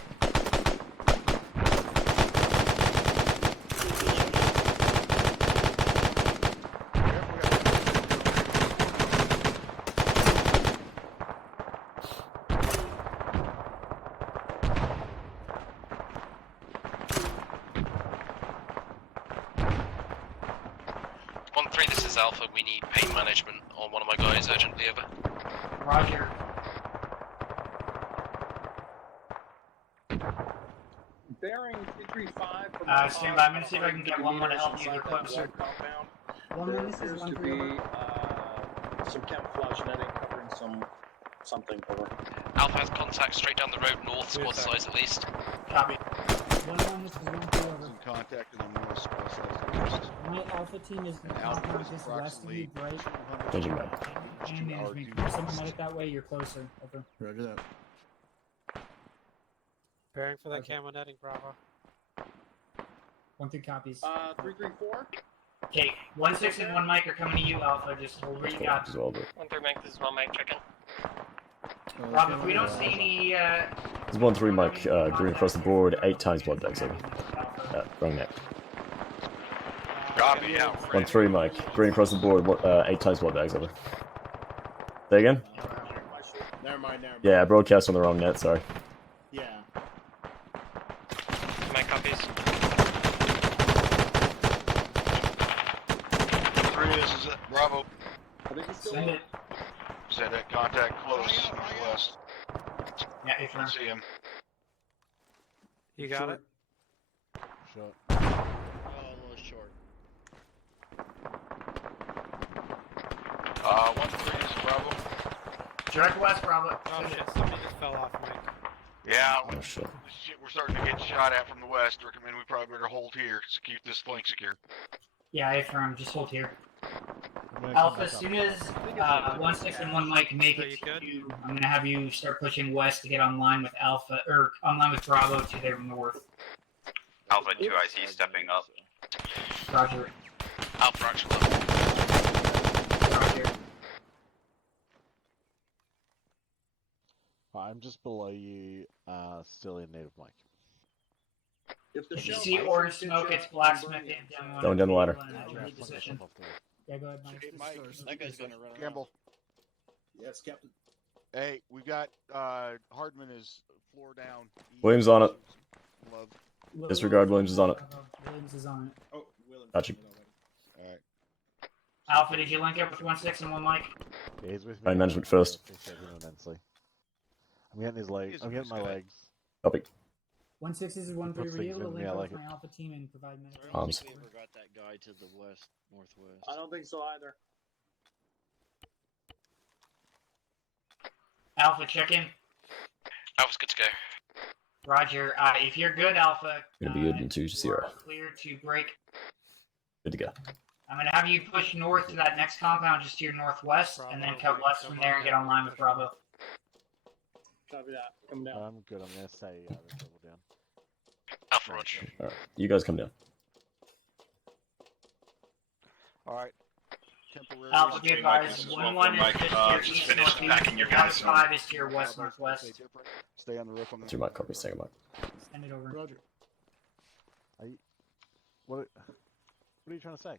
This is Alpha. We need pain management on one of my guys urgently, over. Roger. Bearing 335 from Stand by. I'm gonna see if I can get one more to help you. They're closer. Compound. One There more. This is appears 1 to 3 be over. some camouflage netting covering something over. Alpha has contact straight down the road north, squad size at least. Copy. 1-1. This is 1 3 over. In contact in the north, squad size east. My Alpha team is in the Alpha compound is just west of you, approximately right? Changing map. And management. Can you send a medic that way? You're closer. Over. Roger that. Preparing for that camo netting, Bravo. 1 3 copies. 334. Okay, 1-6 and 1 Mike are coming to you, Alpha. Just hold where you got. 1-3 Mike, this is 1 Mike, check in. Rob, if we don't see any, There's 1-3 Mike, green across the board, 8 times blood bags over. Wrong neck. Copy, yeah. 1-3 Mike, green across the board, 8 times blood bags over. Say again? Never mind. Yeah, I broadcast on the wrong net, sorry. Yeah. Mike copies. 3, this is it. Bravo. I think he's still send it. Send it. Contact close, northwest. Yeah, if I see him. You got it? Oh, a little short. 1-3 is Bravo. Direct west, Bravo. Oh shit, somebody just fell off, Mike. Yeah, Oh shit. we're starting to get shot at from the west. Recommend we probably better hold here to keep this flank secure. Yeah, A-firm, just hold here. Alpha, as soon as 1-6 and 1 Mike make it to you, I'm gonna have you start pushing west to get online with Alpha, or online with Bravo to their north. Alpha 2 IC stepping up. Roger. Alpha actual. I'm just below you, still in native Mike. If the If you shell see bites orange you, smoke, get it's you, blacksmith burn you. and down Going down the ladder. Position. Yeah, go ahead, Mike. Hey, Mike, That guy's gonna run around. Campbell. Yes, Captain. Hey, we've got Hardman is floor down. Williams on it. Love. Disregard, Williams is on it. Williams is on it. Oh, Williams. Gotcha. Alright. Alpha, did you link up with 1-6 and 1 Mike? Yeah, he's with me. Line management first. I appreciate him immensely. I'm getting his legs. I'm getting my legs. Copy. 1-6 is 1-3. Were you able to link up with my Alpha team and provide medical? Arms. We ever got that guy to the west, northwest. I don't think so either. Alpha, check in. Alpha's good to go. Roger. If you're good, Alpha, Gonna be good in 2-0. you are clear to break. Good to go. I'm going to have you push north to that next compound just to your northwest, and then cut west from there and get online with Bravo. Copy that. Come down. I'm good. I'm gonna stay double down. Alpha, Roger. Alright, you guys come down. Alright. Temporary. Alpha, be advised. 1-1 is just to your just east finished packing your northeast. guys. 5 is to your west northwest. Stay on the roof on the. 2 mic, copy, second mic. Send it over. Roger. What are you trying to say?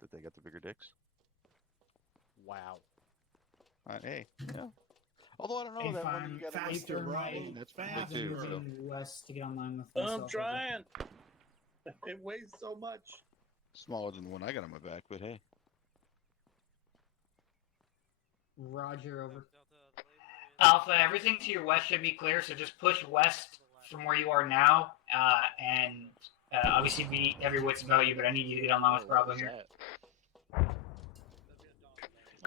That they got the bigger dicks. Wow. Hey. Yeah. Although I don't know that one you got faster, right. That's faster too. moving west to get online with I'm myself. trying. It weighs so much. Smaller than the one I got on my back, but hey. Roger, over. Alpha, everything to your west should be clear, so just push west from where you are now, and obviously be every wit's about you, but I need you to get online with Bravo here.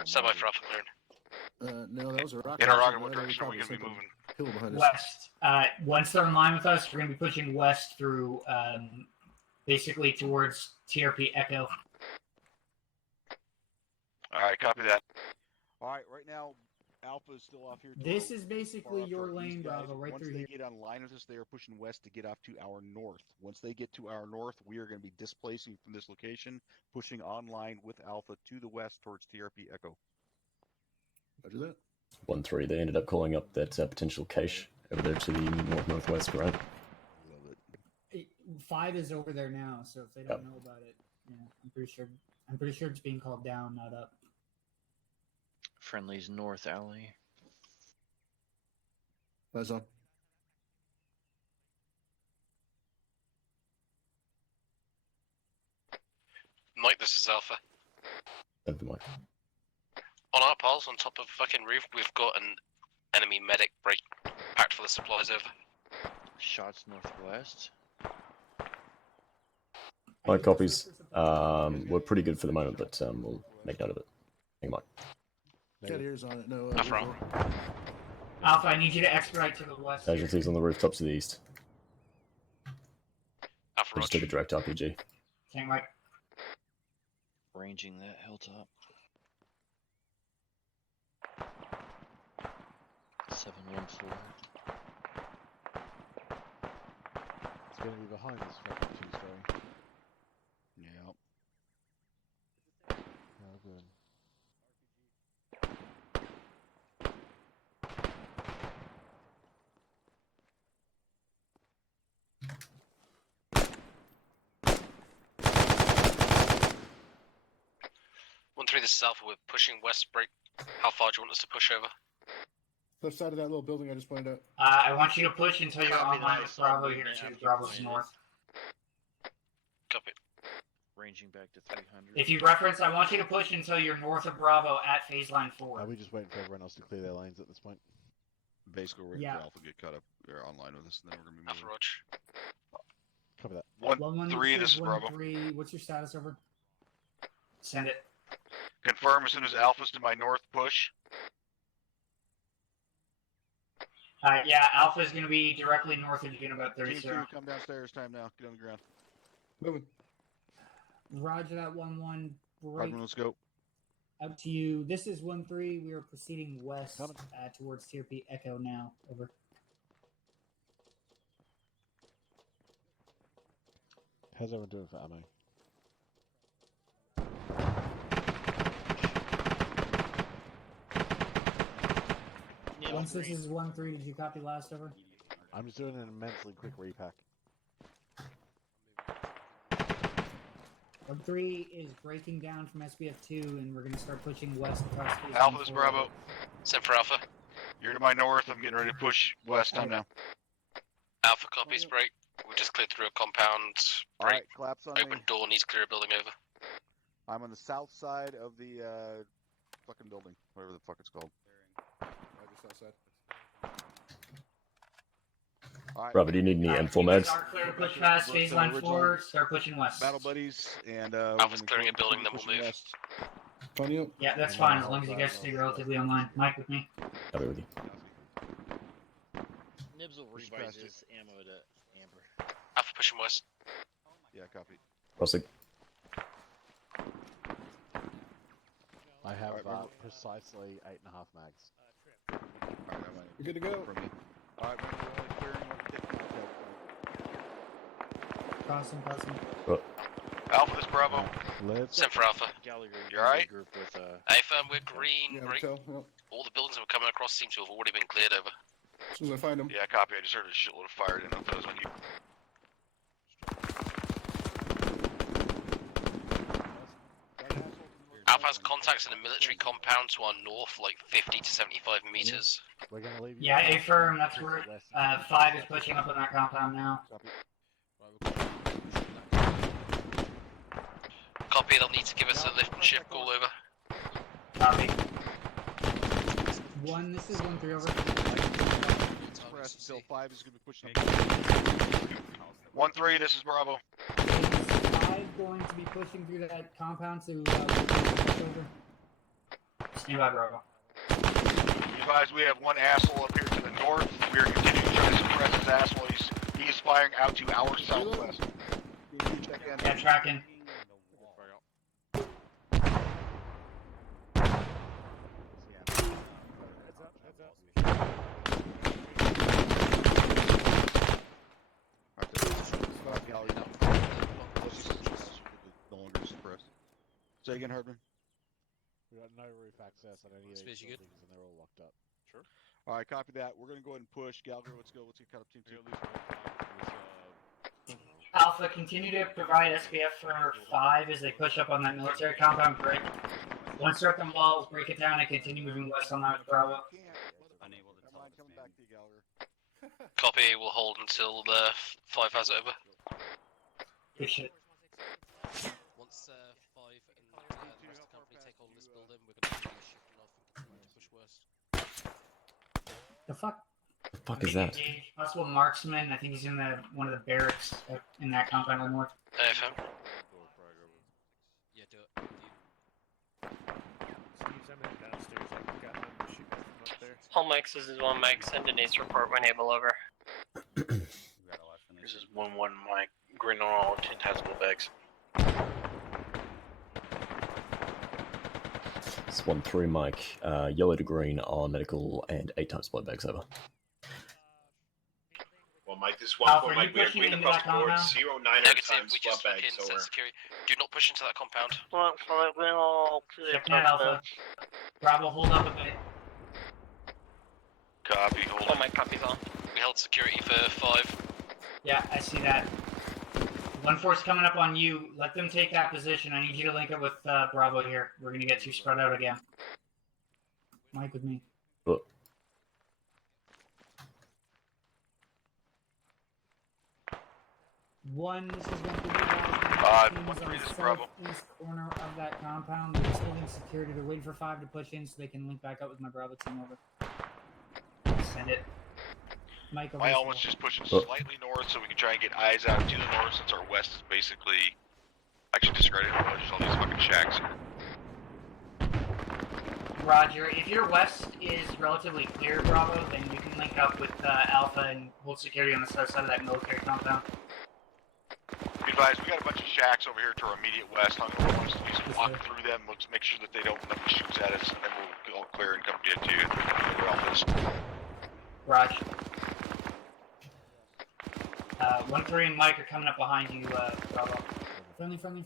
Semi for Alpha cleared. No, that was a rocket. In a rocket, what direction are we going to be moving? Hill behind us. West. Once they're in line with us, we're going to be pushing west through, basically towards TRP Echo. Alright, copy that. Alright, right now, Alpha is still off here. This is basically far off your our lane, east, guys. Bravo, right Once through they here. get online with us, they are pushing west to get off to our north. Once they get to our north, we are going to be displacing from this location, pushing online with Alpha to the west towards TRP Echo. Roger that. 1-3, they ended up calling up that potential cache over there to the north-northwest, right? Love it. 5 is over there now, so if they don't know about it, yeah, I'm pretty sure it's being called down, not up. Friendly's north alley. Eyes on. Mike, this is Alpha. Over the mic. On our piles, on top of fucking roof, we've got an enemy medic break packed for the supplies over. Shots northwest. Mic copies. We're pretty good for the moment, but we'll make note of it. Hang on. Cat ears on it. No. Alpha. Alpha, I need you to expedite to the west. Casualties on the rooftops to the east. Alpha, We'll just take a direct RPG. Can't wait. Ranging that hilltop. 714. It's gonna be behind this fucking 2-story. Yeah. Oh, good. This is Alpha. We're pushing west break. How far do you want us to push over? Left side of that little building I just pointed out. I want you to push until you're Copy online that. with Bravo here Yeah, to Bravo's north. Copy. Ranging back to 300. If you reference, I want you to push until you're north of Bravo at phase line 4. Are we just waiting for everyone else to clear their lanes at this point? Basically, we're waiting Yeah. for Alpha to get caught up or online with us, and then we're going to be Alpha, moving. Roger. Copy that. 1-3, this is Bravo. 1-3, what's your status over? Send it. Confirm as soon as Alpha's to my north push. Yeah, Alpha is going to be directly north of you in about 30 Team 2, seconds. come downstairs. Time now. Get on the ground. Moving. Roger that 1-1. Break Hardman, let's go. out to you. This is 1-3. We are proceeding west towards TRP Echo now. Over. How's everyone doing for ammo? 1-6 is 1-3. Did you copy last over? I'm just doing an immensely quick repack. 1-3 is breaking down from SBF2, and we're gonna start pushing west across phase Alpha's 1-4. Bravo. Send for Alpha. You're to my north. I'm getting ready to push west. Time now. Alpha copies, break. We just cleared through a compound. Break. Alright, collapse on Open me. door, needs clear a building over. I'm on the south side of the fucking building, whatever the fuck it's called. Just outside. Alright. Bravo, do you need any M4 mags? Start clear, push past phase line 4, start pushing west. Battle buddies, and Alpha's clearing a building, then we'll move. Funny up. Yeah, that's fine, as long as you guys stay relatively online. Mike with me. I'll be with you. Nibs will revise his ammo to amber. Alpha pushing west. Yeah, copy. Crossing. I have Alright, precisely 8.5 mags. Alright, You're good to go. From me. Alright, we're only clearing what we get from Crossing. Alpha, this Bravo. Live. Send for Alpha. Gallagher, You alright? group with Alpha, we're green. Yeah, break. tell. Yep. All the buildings that were coming across seem to have already been cleared over. As soon as I find them. Yeah, copy. I just heard a shitload of fire. Didn't know if that was on you. Alpha has contacts in a military compound to our north, like 50 to 75 meters. We're gonna leave you. Yeah, affirm, that's where 5 is pushing up on that compound now. Copy, they'll need to give us a lift and shift call over. Copy. 1, this is 1-3 over. Express until 5 is going to be pushing up. 1-3, this is Bravo. Is 5 going to be pushing through that compound to over? Stand by, Bravo. Advise, we have one asshole up here to the north. We are continuing to try to suppress his asshole. He is firing out to our southwest. Yeah, tracking. No longer suppressed. Say again, Hardman. We got no roof access on any of these buildings, and they're all locked up. Sure. All right, copy that. We're going to go ahead and push. Gallagher, let's go. Let's get cut up team 2. Alpha, continue to provide SBF for 5 as they push up on that military compound break. Once they're at the walls, break it down and continue moving west on that with Bravo. Coming back to you, Gallagher. Copy, we'll hold until the 5 has it over. Good shit. Once 5 and the rest of the company take hold of this building, we're going to be shifting off and continue to push west. The fuck? The fuck is that? Possible marksman. I think he's in one of the barracks in that compound on north. AFM. Yeah, do it. Steve's, I'm heading downstairs. I've got them to shoot from up there. All mics, this is 1 mic. Send an ace report when able over. This is 1-1 Mike. Green on all 10 tactical bags. It's 1-3 Mike. Yellow to green on medical and 8 times blood bags over. Well, Mike, this Alpha, 1-4 are you Mike. We are pushing green into across that the board. compound? 0-9 Negative, times we blood just look in, bags set over. security. Do not push into that compound. Check that, Alpha. Bravo, hold up a bit. Copy, hold All mic copies on. We held security for 5. Yeah, I see that. 1-4's coming up on you. Let them take that position. I need you to link up with Bravo here. We're gonna get too spread out again. Mike with me. Look. This is 1-3. 1-3, this is Bravo. Southeast corner of that compound. They're just holding security. They're waiting for 5 to push in so they can link back up with my Bravo team over. Send it. Mike over My this element's wall. just pushing slightly north so we can try and get eyes out to the north since our west is basically actually discredited. Just all these fucking shacks. Roger. If your west is relatively clear, Bravo, then you can link up with Alpha and hold security on the south side of that military compound. Be advised, we got a bunch of shacks over here to our immediate west. I'm going to want us to do some walk through them. Let's make sure that they don't nothing shoots at us, and then we'll all clear and come get to you. Your office. Roger. 1-3 and Mike are coming up behind you, Bravo. Friendly behind you.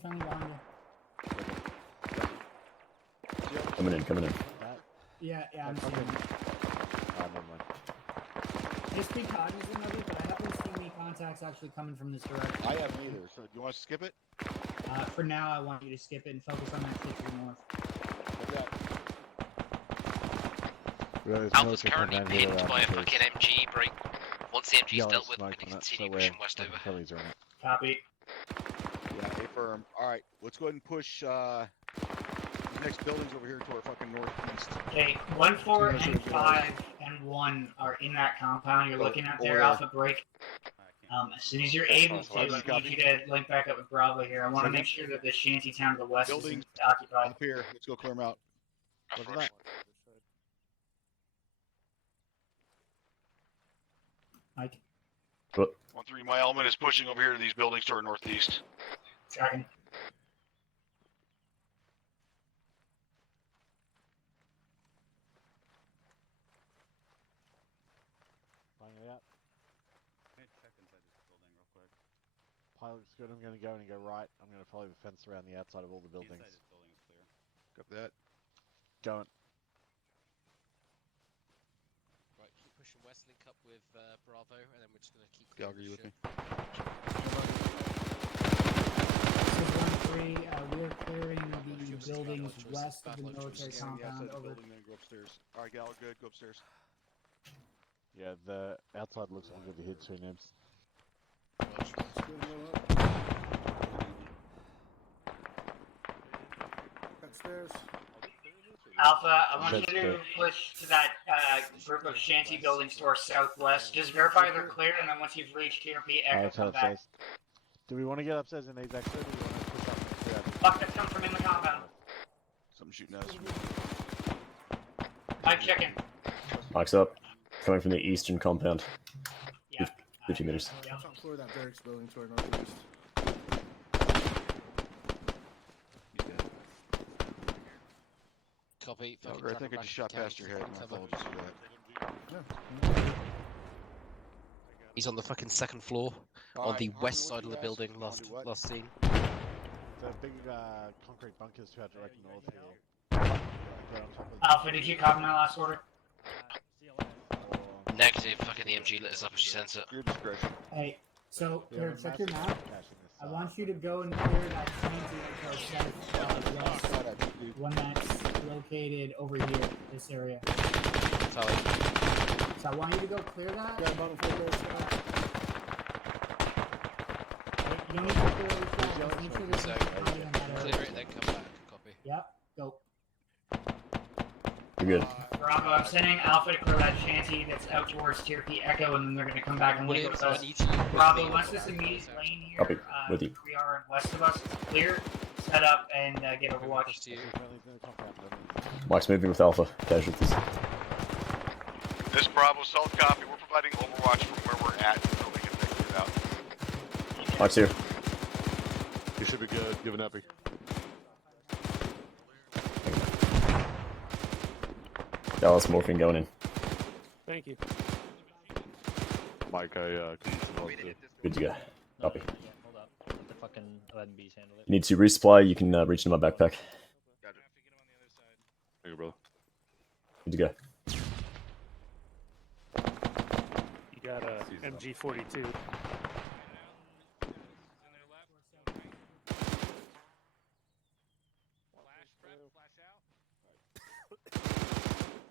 Coming in. Yeah, I'm seeing him. just be cognizant of it, but I haven't seen any contacts actually coming from this direction. I haven't either. So, do you want to skip it? For now, I want you to skip it and focus on that shit to the north. Alpha's currently pinned by a fucking MG break. Once the MG's dealt with, we're going to continue pushing west over. Copy. Yeah, affirm. Alright, let's go ahead and push the next buildings over here to our fucking northeast. Okay, 1, 4, and 5, and 1 are in that compound you're looking at there, Alpha break. As soon as you're able to, I need you to link back up with Bravo here. I want to make sure that the shanty town to the west is occupied. Up here, let's go clear them out. Mike. 1-3, my element is pushing over here to these buildings to our northeast. Tracking. Finding it out. Pilot's good. I'm going to go and go right. I'm going to follow the fence around the outside of all the buildings. Copy that. Going. Right, keep pushing west, link up with Bravo, and then we're just going to keep. Galgar, you with me? This is 1-3. We're clearing the buildings west of the military compound over. Go upstairs. Alright, Gal, good. Go upstairs. Yeah, the outside looks like we're going to hit 2 nibs. Upstairs. Alpha, I want you to push to that group of shanty buildings to our southwest. Just verify they're clear, and then once you've reached TRP, echo come back. Do we want to get upstairs in these exit, or do we want to push up and clear out? Fuck, that's coming from in the compound. Something shooting at us. Mike, check in. Mike's up. Coming from the eastern compound. Yeah. 50 meters. Top floor of that barracks building to our northeast. Copy. Galgar, I think I just shot past your head. My apologies for that. He's on the fucking second floor, on the west side of the building. Last scene. The big concrete bunkers to our direct north here. Alpha, did you copy my last order? Negative. Fucking the MG lit us up as she sends it. Your discretion. Hey, so here, check your map. I want you to go and clear that shanty that goes south, one that's located over here, this area. So I want you to go clear that. Yeah, bottom floor barracks. You don't need to clear every shot. Just make sure there's somebody in that area. Clear it and then come back. Copy. Yep, go. You're good. Bravo, I'm sending Alpha to clear that shanty that's out towards Tier P Echo, and then they're going to come back and link with us. Bravo, once this immediate lane here, Copy. With you. we are west of us, is clear, set up, and get overwatch. Mike's moving with Alpha. Casualties. This Bravo South copy. We're providing overwatch from where we're at until we get figured out. Mike's here. You should be good. Give an epi. Dallas morphine going in. Thank you. Mike, I can use the Good to go. Copy. Hold up. Let the fucking ONBs handle it. You need to resupply, you can reach into my backpack. Thank you, brother. Good to go. You got a MG42.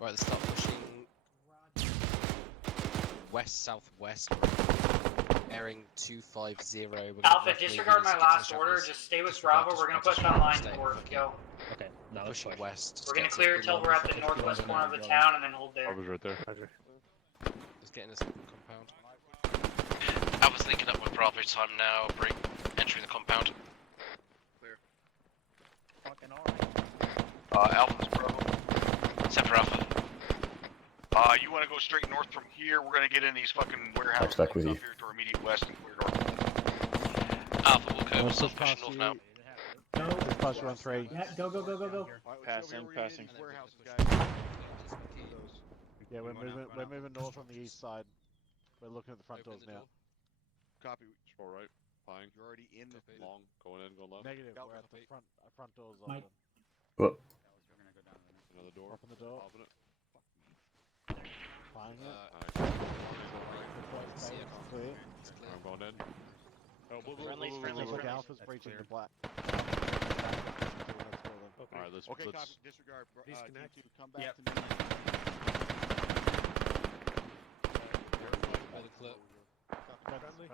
Right, let's start pushing west-southwest. Bearing 250. Alpha, disregard my last order. Just stay with Bravo. We're going to push that line north. Go. Okay, now let's push west. We're going to clear till we're at the northwest corner of the town and then hold there. I was right there. Let's get in this compound. I was linking up with Bravo time now. Break. Entering the compound. Clear. Fucking alright. Alpha's Bravo. Separate Alpha. You want to go straight north from here? We're going to get in these fucking warehouses back with you. up here to our immediate west and clear north. Alpha will go. Still pushing north now. Go. Just pass run 3. Yeah, go. Passing. Yeah, we're moving north on the east side. We're looking at the front doors now. Copy. All right. Fine. You're already in the Long. Going in, going left. Negative. We're at the front doors Mike. open. Whoa. Another door. Open the door. Open it. Fine it. Nice. going in. Oh, Looks like Alpha's breaching the black. Alright, let's Okay, let's copy. Disregard. Please Team connect. 2, come back Yep. to me. By the clip. Friendly.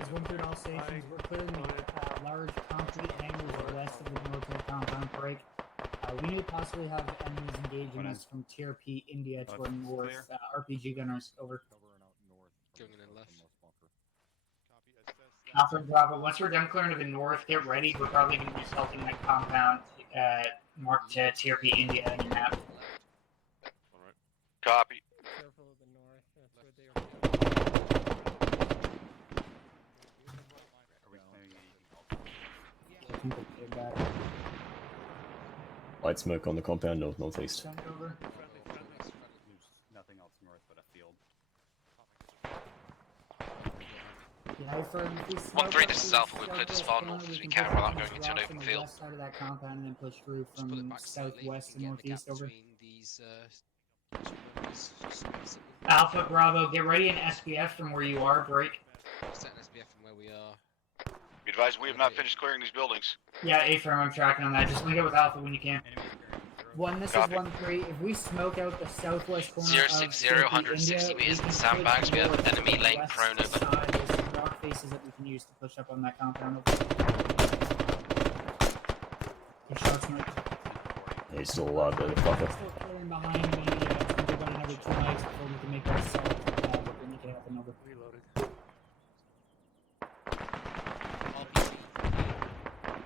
As one through all stations, we're clearing the large concrete hangars west of the military compound break. We may possibly have enemies engaging us from TRP India to our north. RPG gunners, over. Going in and left. Alpha Bravo, once we're done clearing to the north, get ready. We're probably going to be assaulting that compound marked TRP India on your map. Alright. Copy. Careful of the north. That's where they are. Are we clearing anything else? Light smoke on the compound, northeast. Send over. There's nothing else north but a field. Yeah, for 1-3, this is Alpha. We'll clear this far north as we can without going into an open field. West side of that compound and then push through from southwest to northeast, over. These, Alpha Bravo, get ready in SBF from where you are. Break. set an SBF from where we are. Be advised, we have not finished clearing these buildings. Yeah, A-firm, I'm tracking on that. Just link it with Alpha when you can. This Copy. is 1-3. If we smoke out the southwest corner 060, of 160 India, meters in we the can sandbags. push We have north to enemy the lane west prone over. side. There's some rock faces that we can use to push up on that compound. Good shots, Mike. Yeah, he's still alive, though, the fucker. Still clearing behind me. It's going to be about another 2 nights before we can make that assault. We're going to make it happen over. Reloaded.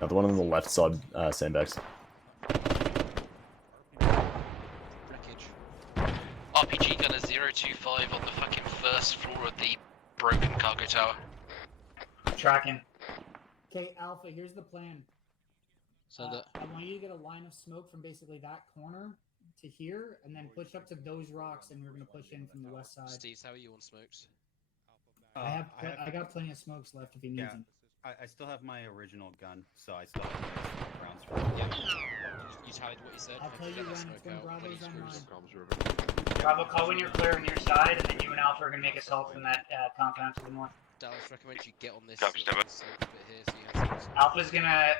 Now, the one on the left side, sandbags. RPG gunner 025 on the fucking first floor of the broken cargo tower. Tracking. Okay, Alpha, here's the plan. Send it. I want you to get a line of smoke from basically that corner to here, and then push up to those rocks, and we're going to push in from the west side. Steve, how are you on smokes? I got plenty of smokes left if he needs them. I still have my original gun, so I still have my rounds for Yeah. You tallied what you said. I'll tell you Get that when smoke Twin out when Bravo's he on screws. Bravo, call when you're clear on your side, and then you and Alpha are going to make assault from that compound to the north. Dallas, recommend you get on this Copy, little slope bit here so you have some. Alpha's going to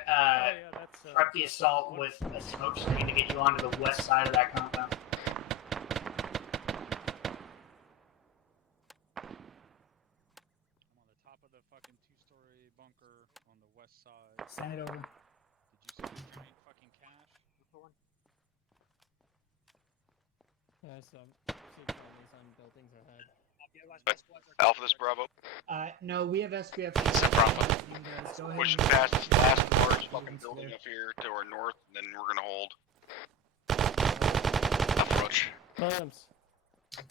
prep the assault with a smoke screen to get you onto the west side of that compound. Send it over. Did you say there ain't fucking cash? There's some signals on buildings ahead. Alpha, this Bravo. No, we have SPF. Go ahead. Pushing past this last large fucking building up here to our north, and then we're gonna hold. Approach. Williams.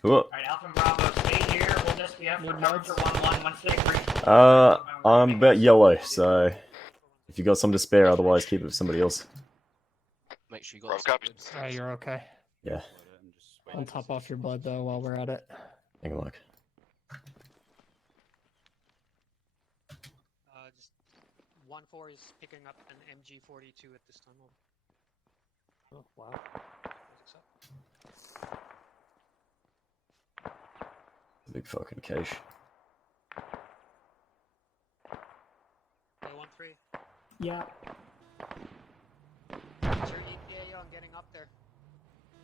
Alright, Alpha and Bravo, stay here. Hold SPF for cover for 1-1. Once they agree. I'm about yellow, so if you got some to spare, otherwise keep it for somebody else. Make sure you got Alright, you're okay. Yeah. I'll top off your blood though while we're at it. Hang on, Mike. Just 1-4 is picking up an MG42 at this time. Oh, wow. Big fucking cache. 1-3. Yeah. What's your ETA on getting up there?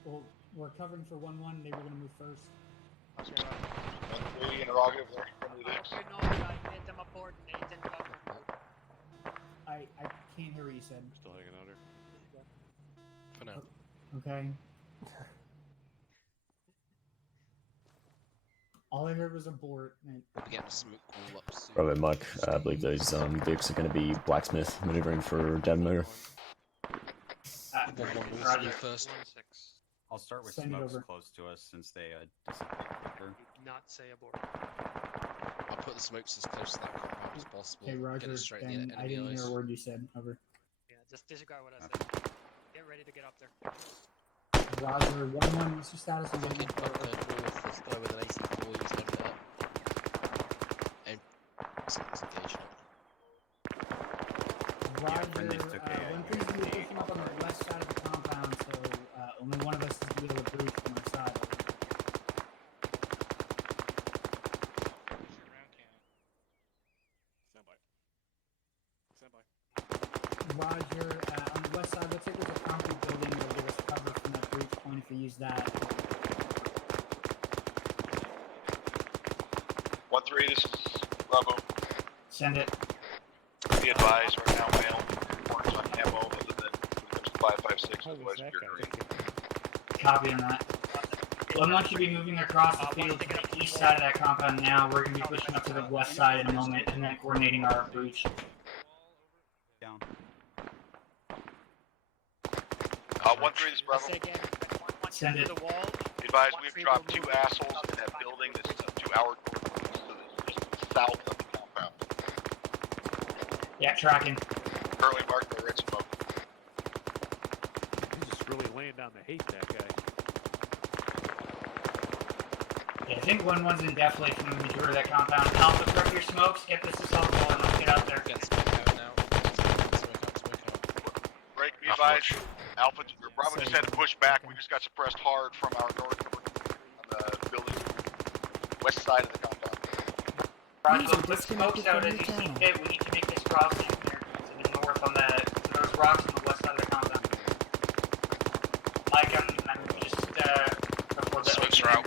Well, we're covering for 1-1. They were going to move first. Okay, right. 1-3 interrogative there. Okay, no, I hit them aboard and they didn't cover. I can't hear what you said. Still hanging out here. For now. Okay. All I heard was abort. We'll be getting a smoke wall up soon. Probably, Mike. I believe those Dukes are going to be blacksmith maneuvering for Demo. Roger. First. I'll start with Send it smokes over. close to us since they dissipate quicker. Not say abort. I'll put the smokes as close to that compound as possible. Okay, Get Roger. it straight in Then the I enemy didn't eyes. hear a word you said. Over. Yeah, just disregard what I said. Get ready to get up there. Roger. 1-1. What's your status on getting up there? North, let's go with an AC4, he's loaded it up. And someone's engaged it. Roger. friendlies took 1-3's going to be pushing up on the west side of the compound, so use that. 1-3, this is Bravo. Send it. Be advised, right now, mail. Orders on ammo other than 5.56, otherwise you're green. Copy on that. 1-1 should be moving across the field to the east side of that compound now. We're going to be pushing up to the west side in a moment and then coordinating our breach. Down. 1-3, this is Bravo. Send it. Be advised, we've dropped 2 assholes in that building that's to our south of the compound. Yeah, tracking. Currently marked by red smoke. He's just really laying down the hate, that guy. Yeah, I think 1-1's in definitely from the majority of that compound. Alpha, prep your smokes, get this assault going, let's get out there. Get smoke out now. Smoke out. Break, be advised. Alpha, Bravo just had to push back. We just got suppressed hard from our north on the building, west side of the compound. Roger, put smokes out as you see fit. We need to make this crossing here to the north on the to those rocks on the west side of the compound. Mike, I'm just before the Smokes are out.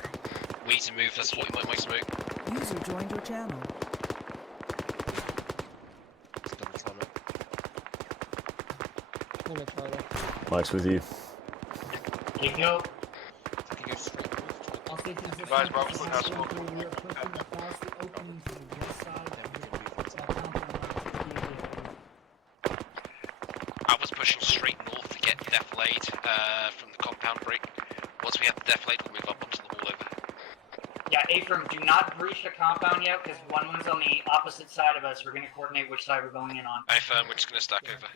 We need to move. That's what you might make smoke. User joined your channel. Mike's with you. Ignore. Advise, Bravo's putting out smoke. We are pushing across the opening to the west side of the compound. Alpha's pushing straight north to get defilade from the compound break. Once we have the defilade, we'll move up onto the wall over. Yeah, A-firm, do not breach the compound yet, because 1-1's on the opposite side of us. We're going to coordinate which side we're going in on. A-firm, we're just going to stack over.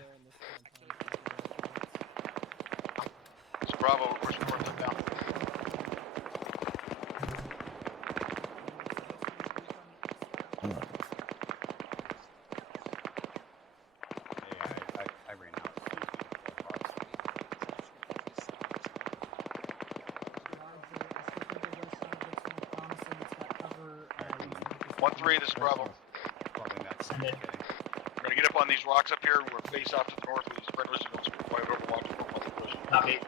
So Bravo, we're pushing north and down. I ran out. 1-3, this is Bravo. Send it. We're gonna get up on these rocks up here. We're face off to the north with these spread residuals. We're right over watching for the push. Copy.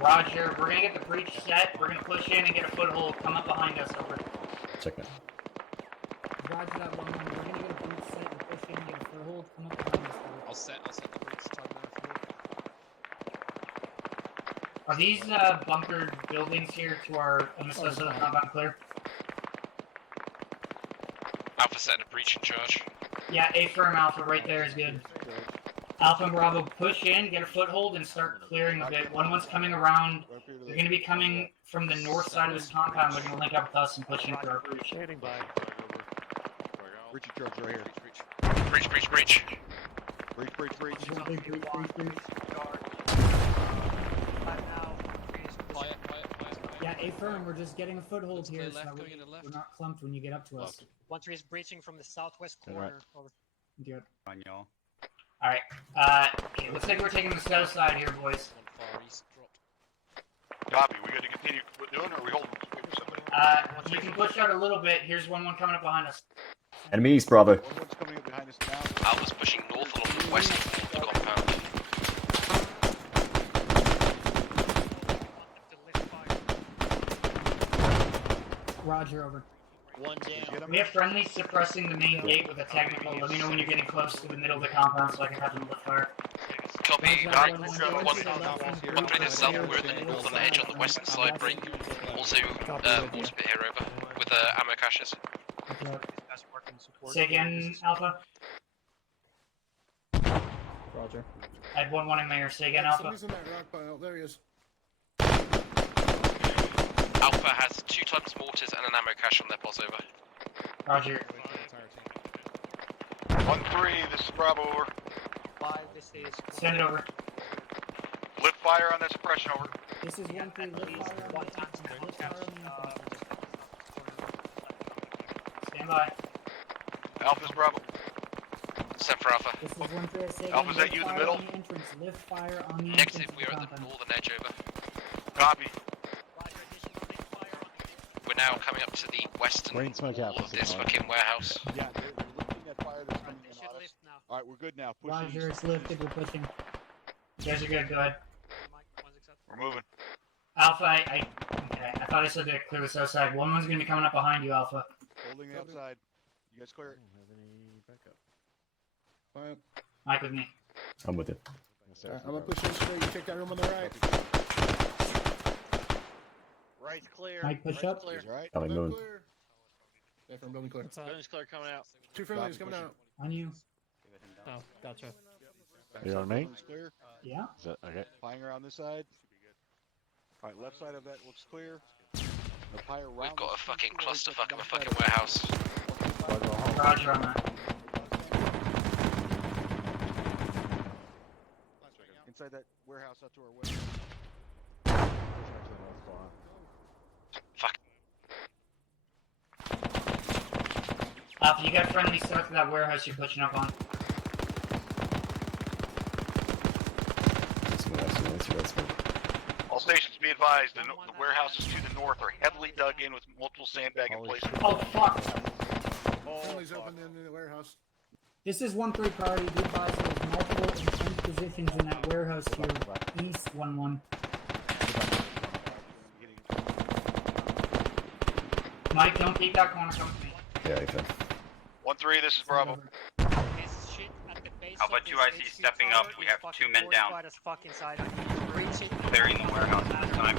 Roger, we're gonna get the breach set. We're gonna push in and get a foothold. Come up behind us. Over. Check that. Roger that 1-1. We're gonna get a breach set. We're push in and get a foothold. Come up behind us. Over. I'll set the breach time now for you. Are these bunkered buildings here to our on the south side of the compound clear? Alpha setting a breach in charge. Yeah, A-firm Alpha right there is good. Alpha and Bravo push in, get a foothold, and start clearing a bit. 1-1's coming around. They're going to be coming from the north side of this compound. They're going to link up with us and push in for our breach. Standing by. Breach charge right here. Breach, breach, breach. Breach. Yeah, A-firm, we're just getting a foothold here, so left, that going in the left. we're not clumped when you get up to us. 1-3 is breaching from the southwest corner. Over. Good. On y'all. Alright, okay, looks like we're taking the south side here, boys. One far east dropped. Copy. We got to continue what we're doing, or are we holding? Wait for somebody. You can push out a little bit. Here's 1-1 coming up behind us. Enemy east, Bravo. 1-1's coming up behind us now. Alpha's pushing north along the western wall of the compound. Roger, over. One down. We have friendlies suppressing the main gate with a technical. Let me know when you're getting close to the middle of the compound so I can have them lift fire. Copy. 1-3 to the south. We're at the northern edge on the western side break. Also, water pit here over with ammo caches. Say again, Alpha. Roger. I had 1-1 in there. Say again, Alpha. Somebody's in that rock pile. There he is. Alpha has 2 times mortars and an ammo cache on their pos over. Roger. 1-3, this is Bravo, over. 5, this is... Send it over. Lift fire on that suppression, over. This is 1-3. Stand by. Alpha's Bravo. Send for Alpha. This is 1-3. Say Alpha's again, at you in the lift middle. fire on the entrance. Lift fire on the Negative, entrance. we are at the northern edge over. Copy. We're now coming up to the western wall of this fucking warehouse. Yeah, they're looking at fire that's coming in on us. Lift now. All right, we're good now. Push Roger, east. it's lifted. We're pushing. You guys are good. Go ahead. We're moving. Alpha, okay. I thought I said to clear the south side. 1-1's gonna be coming up behind you, Alpha. Holding the outside. You guys clear it? Mike with me. I'm with you. I'm gonna push in straight. You take that room on the right. Right's clear. Mike, push Right's up. Clear. Right. Coming, moving. Clear. Yeah, from building clear. Building's clear coming out. 2 friendlies coming out. On you. Oh, gotcha. You on me? Building's clear. Yeah. Is that okay? Flying around this side. All right, left side of that looks clear. The fire around. We've got a fucking clusterfuck of a fucking warehouse. Roger on that. Inside that warehouse out to our west. Fuck. Alpha, you got friendly south of that warehouse you're pushing up on. All stations be advised, the warehouses to the north are heavily dug in with multiple sandbag emplacements. Oh, fuck. Friendlies open in the warehouse. This is 1-3 priority. Be advised there's multiple entrenched positions in that warehouse here. East 1-1. Mike, don't keep that corner. Come with me. Yeah, okay. 1-3, this is Bravo. Alpha 2 I see stepping up. We have 2 men down. Clearing the warehouse at this time.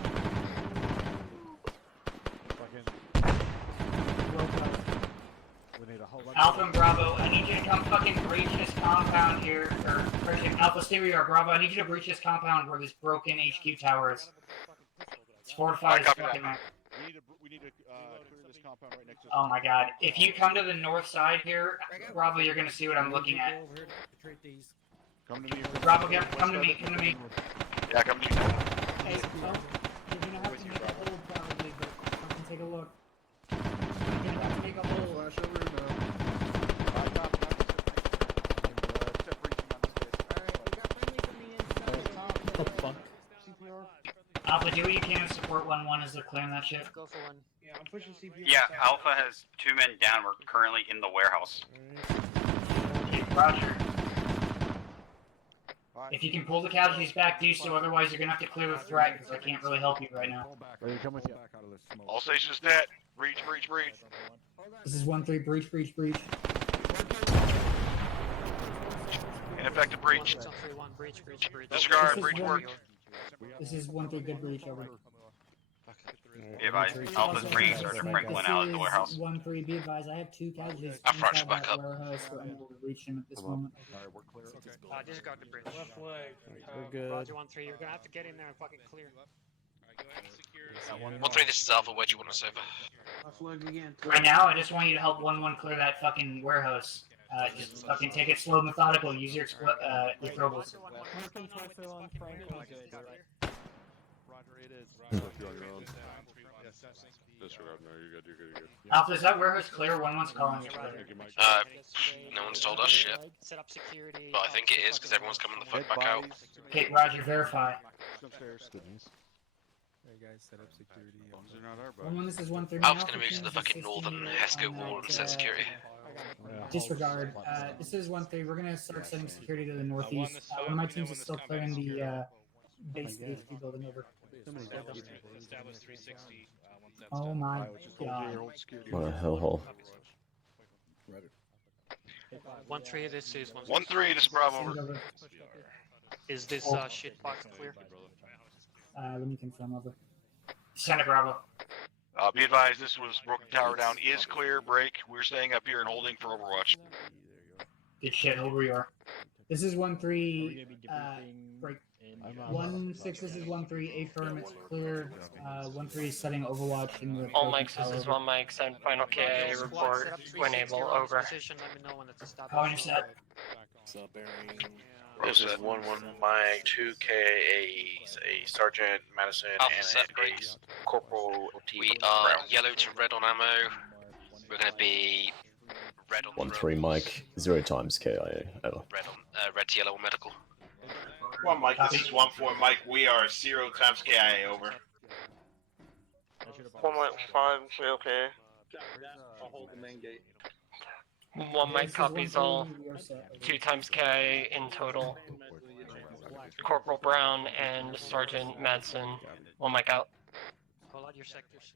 Alpha and Bravo, I need you to come fucking breach this compound here. Or, Alpha, stay where you are. Bravo, I need you to breach this compound where this broken HQ tower is. It's fortified as fucking heck. We need to clear this compound right next to. Oh my god. If you come to the north side here, Bravo, you're gonna see what I'm looking at. Come to me. Bravo, come to me, come to me. Yeah, come to you. Hey, oh, you're gonna have to make a hole probably, but fucking take a look. You're gonna have to make a hole. Flash over now. Oh, fuck. Alpha, do what you can to support 1-1 as they're clearing that shit. Go for one. Yeah, I'm pushing CPU. Yeah, Alpha has 2 men down. We're currently in the warehouse. Okay, Roger. If you can pull the casualties back, do so. Otherwise, you're gonna have to clear the threat because I can't really help you right now. All stations dead. Breach, breach, breach. This is 1-3 breach, breach, breach. Ineffective breach. Breach, breach, breach. Disregard, This is breach one- worked. This is 1-3 good breach over. Be advised, Alpha's bringing Sergeant Franklin out of the warehouse. 1-3, be advised. I have 2 casualties I'm fractured inside back that up. warehouse, so I'm able to reach him at this moment. Disregard the bridge. Left leg. We're good. Roger 1-3. You're gonna have to get in there and fucking clear. 1-3, this is Alpha. Where do you want us over? Left leg again. Right now, I just want you to help 1-1 clear that fucking warehouse. Just fucking take it slow and methodical. Use your throwables. Roger, it is. Disregard, no, you're good, you're good, you're good. Alpha, is that warehouse clear? 1-1's calling you. No one's told us shit. Set up security. But I think it is because everyone's coming the fuck back out. Okay, Roger, verify. Upstairs. Hey guys, set up security. They're not our 1-1, this is 1-3. Alpha's gonna move to the fucking northern Hesco wall and set security. Disregard. This is 1-3. We're gonna start setting security to the northeast. One of my teams is still clearing the base HQ building over. Establish 360. Oh my god. What a hellhole. 1-3. This is 1-3, this is Bravo. Over. Is this shit box clear? Let me confirm over. Send it, Bravo. Be advised, this was Broken Tower down is clear. Break. We're staying up here and holding for Overwatch. Good shit, hold where you are. This is 1-3. Break. 1-6. This is 1-3. A firm. It's clear. 1-3 is setting Overwatch in the. All mics, this is 1 mic. Send final KA report when able. Over. Let me know when it's established. How is that? This is 1-1 Mike, 2 KAs, a Sergeant Madison, Alpha and set, a breeze. Corporal T. We are yellow to red on ammo. We're gonna be red on 1-3 Mike, 0 times KIA. Over. red to yellow on medical. 1 Mike, this is 1-4 Mike. We are 0 times KIA. Over. 1-5. We okay? I'll hold the main gate. One mic This is copies 1-3, all. we are set. 2 times K in total. Corporal Brown and Sergeant Madsen. One mic out. Call out your sectors.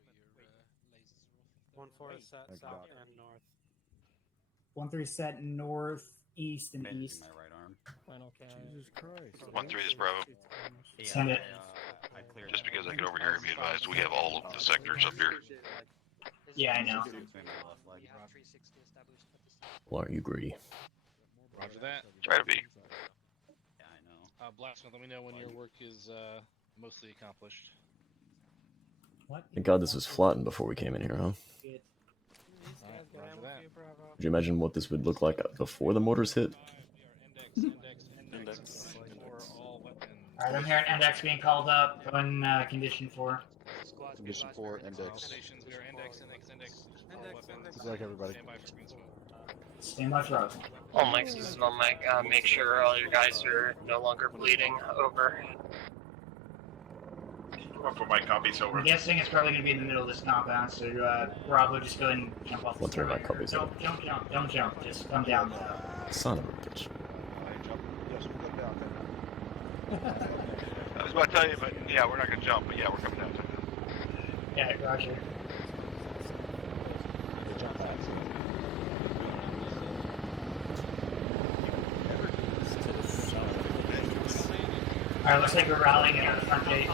1-4 is set south and north. 1-3 set north, east, and Bandaging east. my right arm. Final K. Jesus Christ. 1-3, this is Bravo. Send it. I cleared Just because I get over here, be advised, we have all of the sectors up here. Yeah, I know. Why are you greedy? Roger that. Try to be. Yeah, I know. Blacksmith, let me know when your work is mostly accomplished. What? Thank God this was flattened before we came in here, huh? Alright, roger that. Could you imagine what this would look like before the mortars hit? Index. For all weapons. Alright, I'm hearing EndEx being called up on condition 4. Condition 4, All index. stations, we are index. All weapons. Good luck, everybody. Stand by for green smoke. Stand by for us. All mics is on mic. Make sure all your guys are no longer bleeding. Over. 1-4 mic copies, over. I'm guessing it's probably going to be in the middle of this compound, so Bravo, just go ahead and jump off the 1-3 mic copies. Don't jump, don't jump. Just come down. Son of a bitch. Yes, we're going down there. I was about to tell you, but yeah, we're not going to jump, but yeah, we're coming down. Yeah, roger. Alright, looks like we're rallying at the front gate.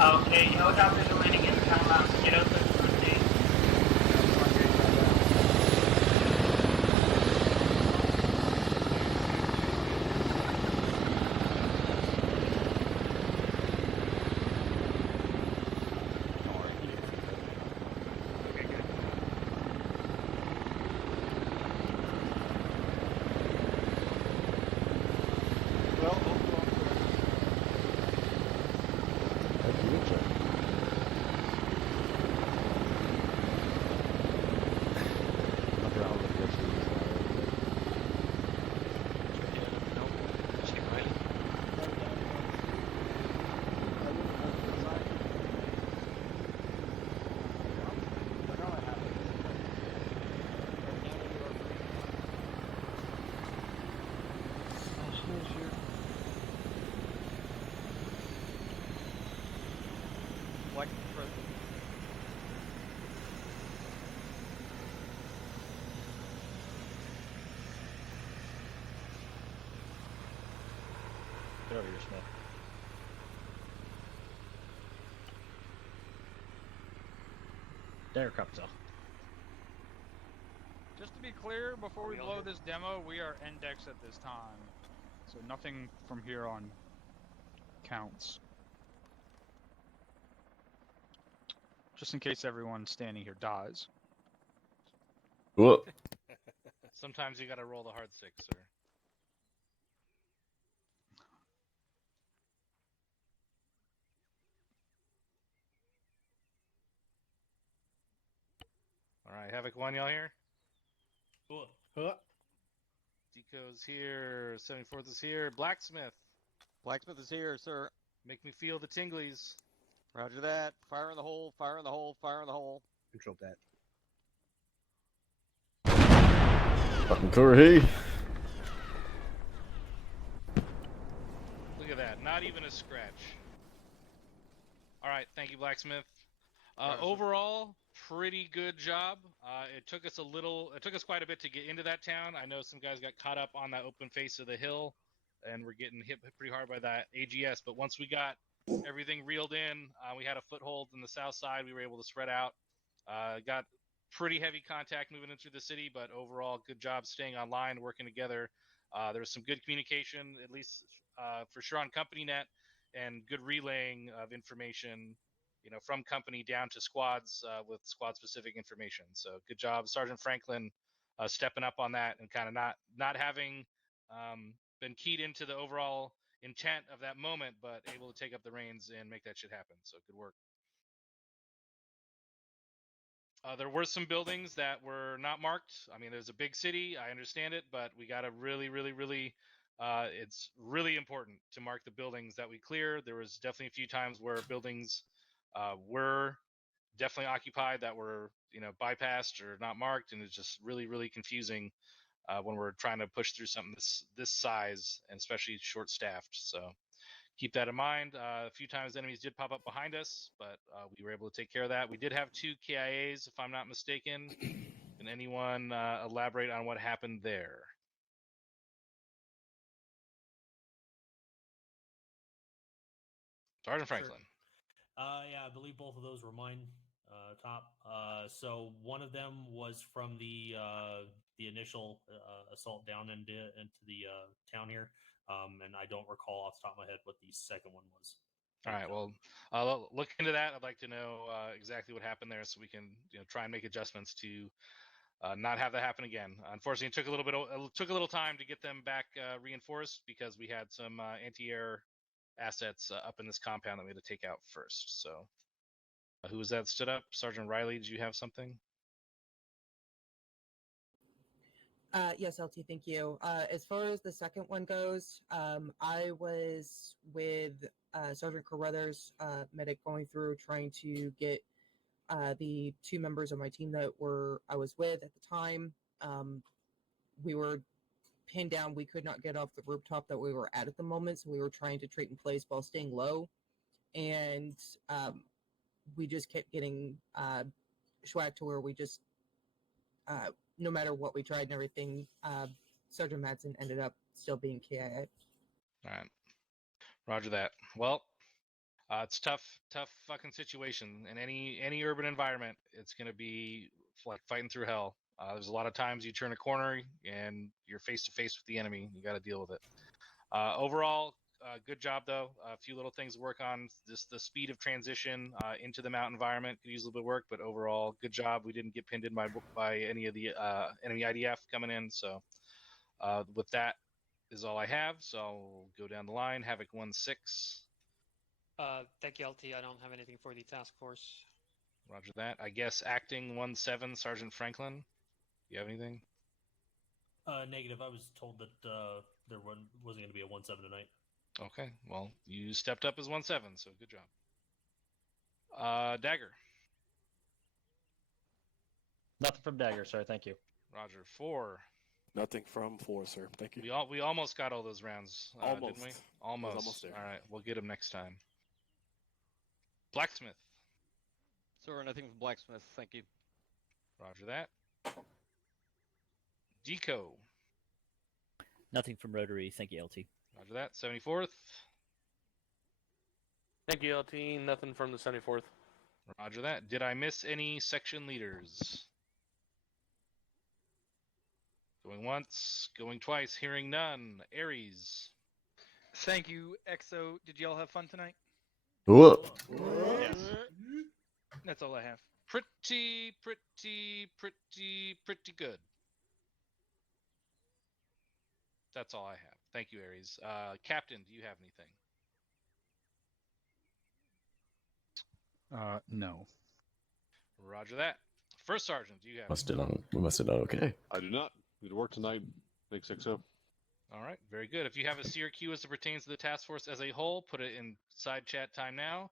Okay, helicopters are landing in the compound. Get out the front gate. Get over here, Smith. There, Capital. Just to be clear, before we blow this demo, we are EndEx at this time. So nothing from here on counts. Just in case everyone standing here dies. Whoa. Sometimes you gotta roll the hard 6, sir. Alright, Havoc 1, y'all here? Deco's here, 74th is here, Blacksmith. Blacksmith is here, sir. Make me feel the tinglies. Roger that. Fire in the hole, fire in the hole, fire in the hole. Control that. Fucking Curry. Look at that, not even a scratch. Alright, thank you, Blacksmith. Overall, pretty good job. It took us quite a bit to get into that town. I know some guys got caught up on that open face of the hill, and we're getting hit pretty hard by that AGS. But once we got everything reeled in, we had a foothold in the south side. We were able to spread out. Got pretty heavy contact moving in through the city, but overall, good job staying online, working together. There was some good communication, at least for sure on CompanyNet, and good relaying of information, from company down to squads with squad-specific information. So good job, Sergeant Franklin, stepping up on that and kind of not having been keyed into the overall intent of that moment, but able to take up the reins and make that shit happen. So good work. There were some buildings that were not marked. I mean, there's a big city, I understand it, but we got to really, it's really important to mark the buildings that we clear. There was definitely a few times where buildings were definitely occupied that were bypassed or not marked, and it's just really really confusing when we're trying to push through something this size, and especially short staffed. So keep that in mind. A few times enemies did pop up behind us, but we were able to take care of that. We did have 2 KIAs, if I'm not mistaken. Can anyone elaborate on what happened there? Sergeant Franklin. Yeah, I believe both of those were mine. Top. So one of them was from the initial assault down into the town here, and I don't recall off the top of my head what the second one was. All right. Well, I'll look into that. I'd like to know exactly what happened there, so we can try and make adjustments to not have that happen again. Unfortunately, it took a little time to get them back reinforced because we had some anti-air assets up in this compound that we had to take out first. So, who was that stood up? Sergeant Riley, did you have something? Yes, LT, thank you. As far as the second one goes, I was with Sergeant Carruthers, medic, going through trying to get the 2 members of my team that I was with at the time. We were pinned down. We could not get off the rooftop that we were at the moment, so we were trying to trade in place while staying low. And we just kept getting schwacked to where we just, no matter what we tried and everything, Sergeant Madsen ended up still being KIA. All right. Roger that. Well, it's tough fucking situation. In any urban environment, it's going to be like fighting through hell. There's a lot of times you turn a corner and you're face to face with the enemy. You got to deal with it. Overall, good job though. A few little things to work on. Just the speed of transition into the mountain environment could use a little bit of work, but overall, good job. We didn't get pinned in by any of the enemy IDF coming in. So with that is all I have. So I'll go down the line. Havoc 1-6. Thank you, LT. I don't have anything for the task force. Roger that. I guess acting 1-7, Sergeant Franklin. You have anything? Negative. I was told that there wasn't going to be a 1-7 tonight. Okay. Well, you stepped up as 1-7, so good job. Dagger. Nothing from Dagger, sir. Thank you. Roger. 4. Nothing from 4, sir. Thank you. We almost got all those rounds, almost. didn't we? Almost there. All right. We'll get them next time. Blacksmith. Sir, nothing from Blacksmith. Thank you. Roger that. Deco. Nothing from Rotary. Thank you, LT. Roger that. 74th. Thank you, LT. Nothing from the 74th. Roger that. Did I miss any section leaders? Going once, going twice, hearing none. Aries. Thank you, EXO. Did y'all have fun tonight? Whoa. Yes. That's all I have. Pretty good. That's all I have. Thank you, Aries. Captain, do you have anything? No. Roger that. First Sergeant, do you have We must have done okay. I do not. Need to work tonight. Thanks, XO. All right, very good. If you have a CRQ as it pertains to the task force as a whole, put it in side chat time now.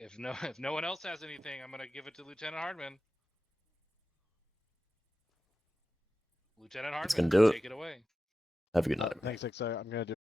If no one else has anything, I'm going to give it to Lieutenant Hardman. Lieutenant Hardman, gonna do it. take it away. Have a good night. Thanks, XO. I'm going to do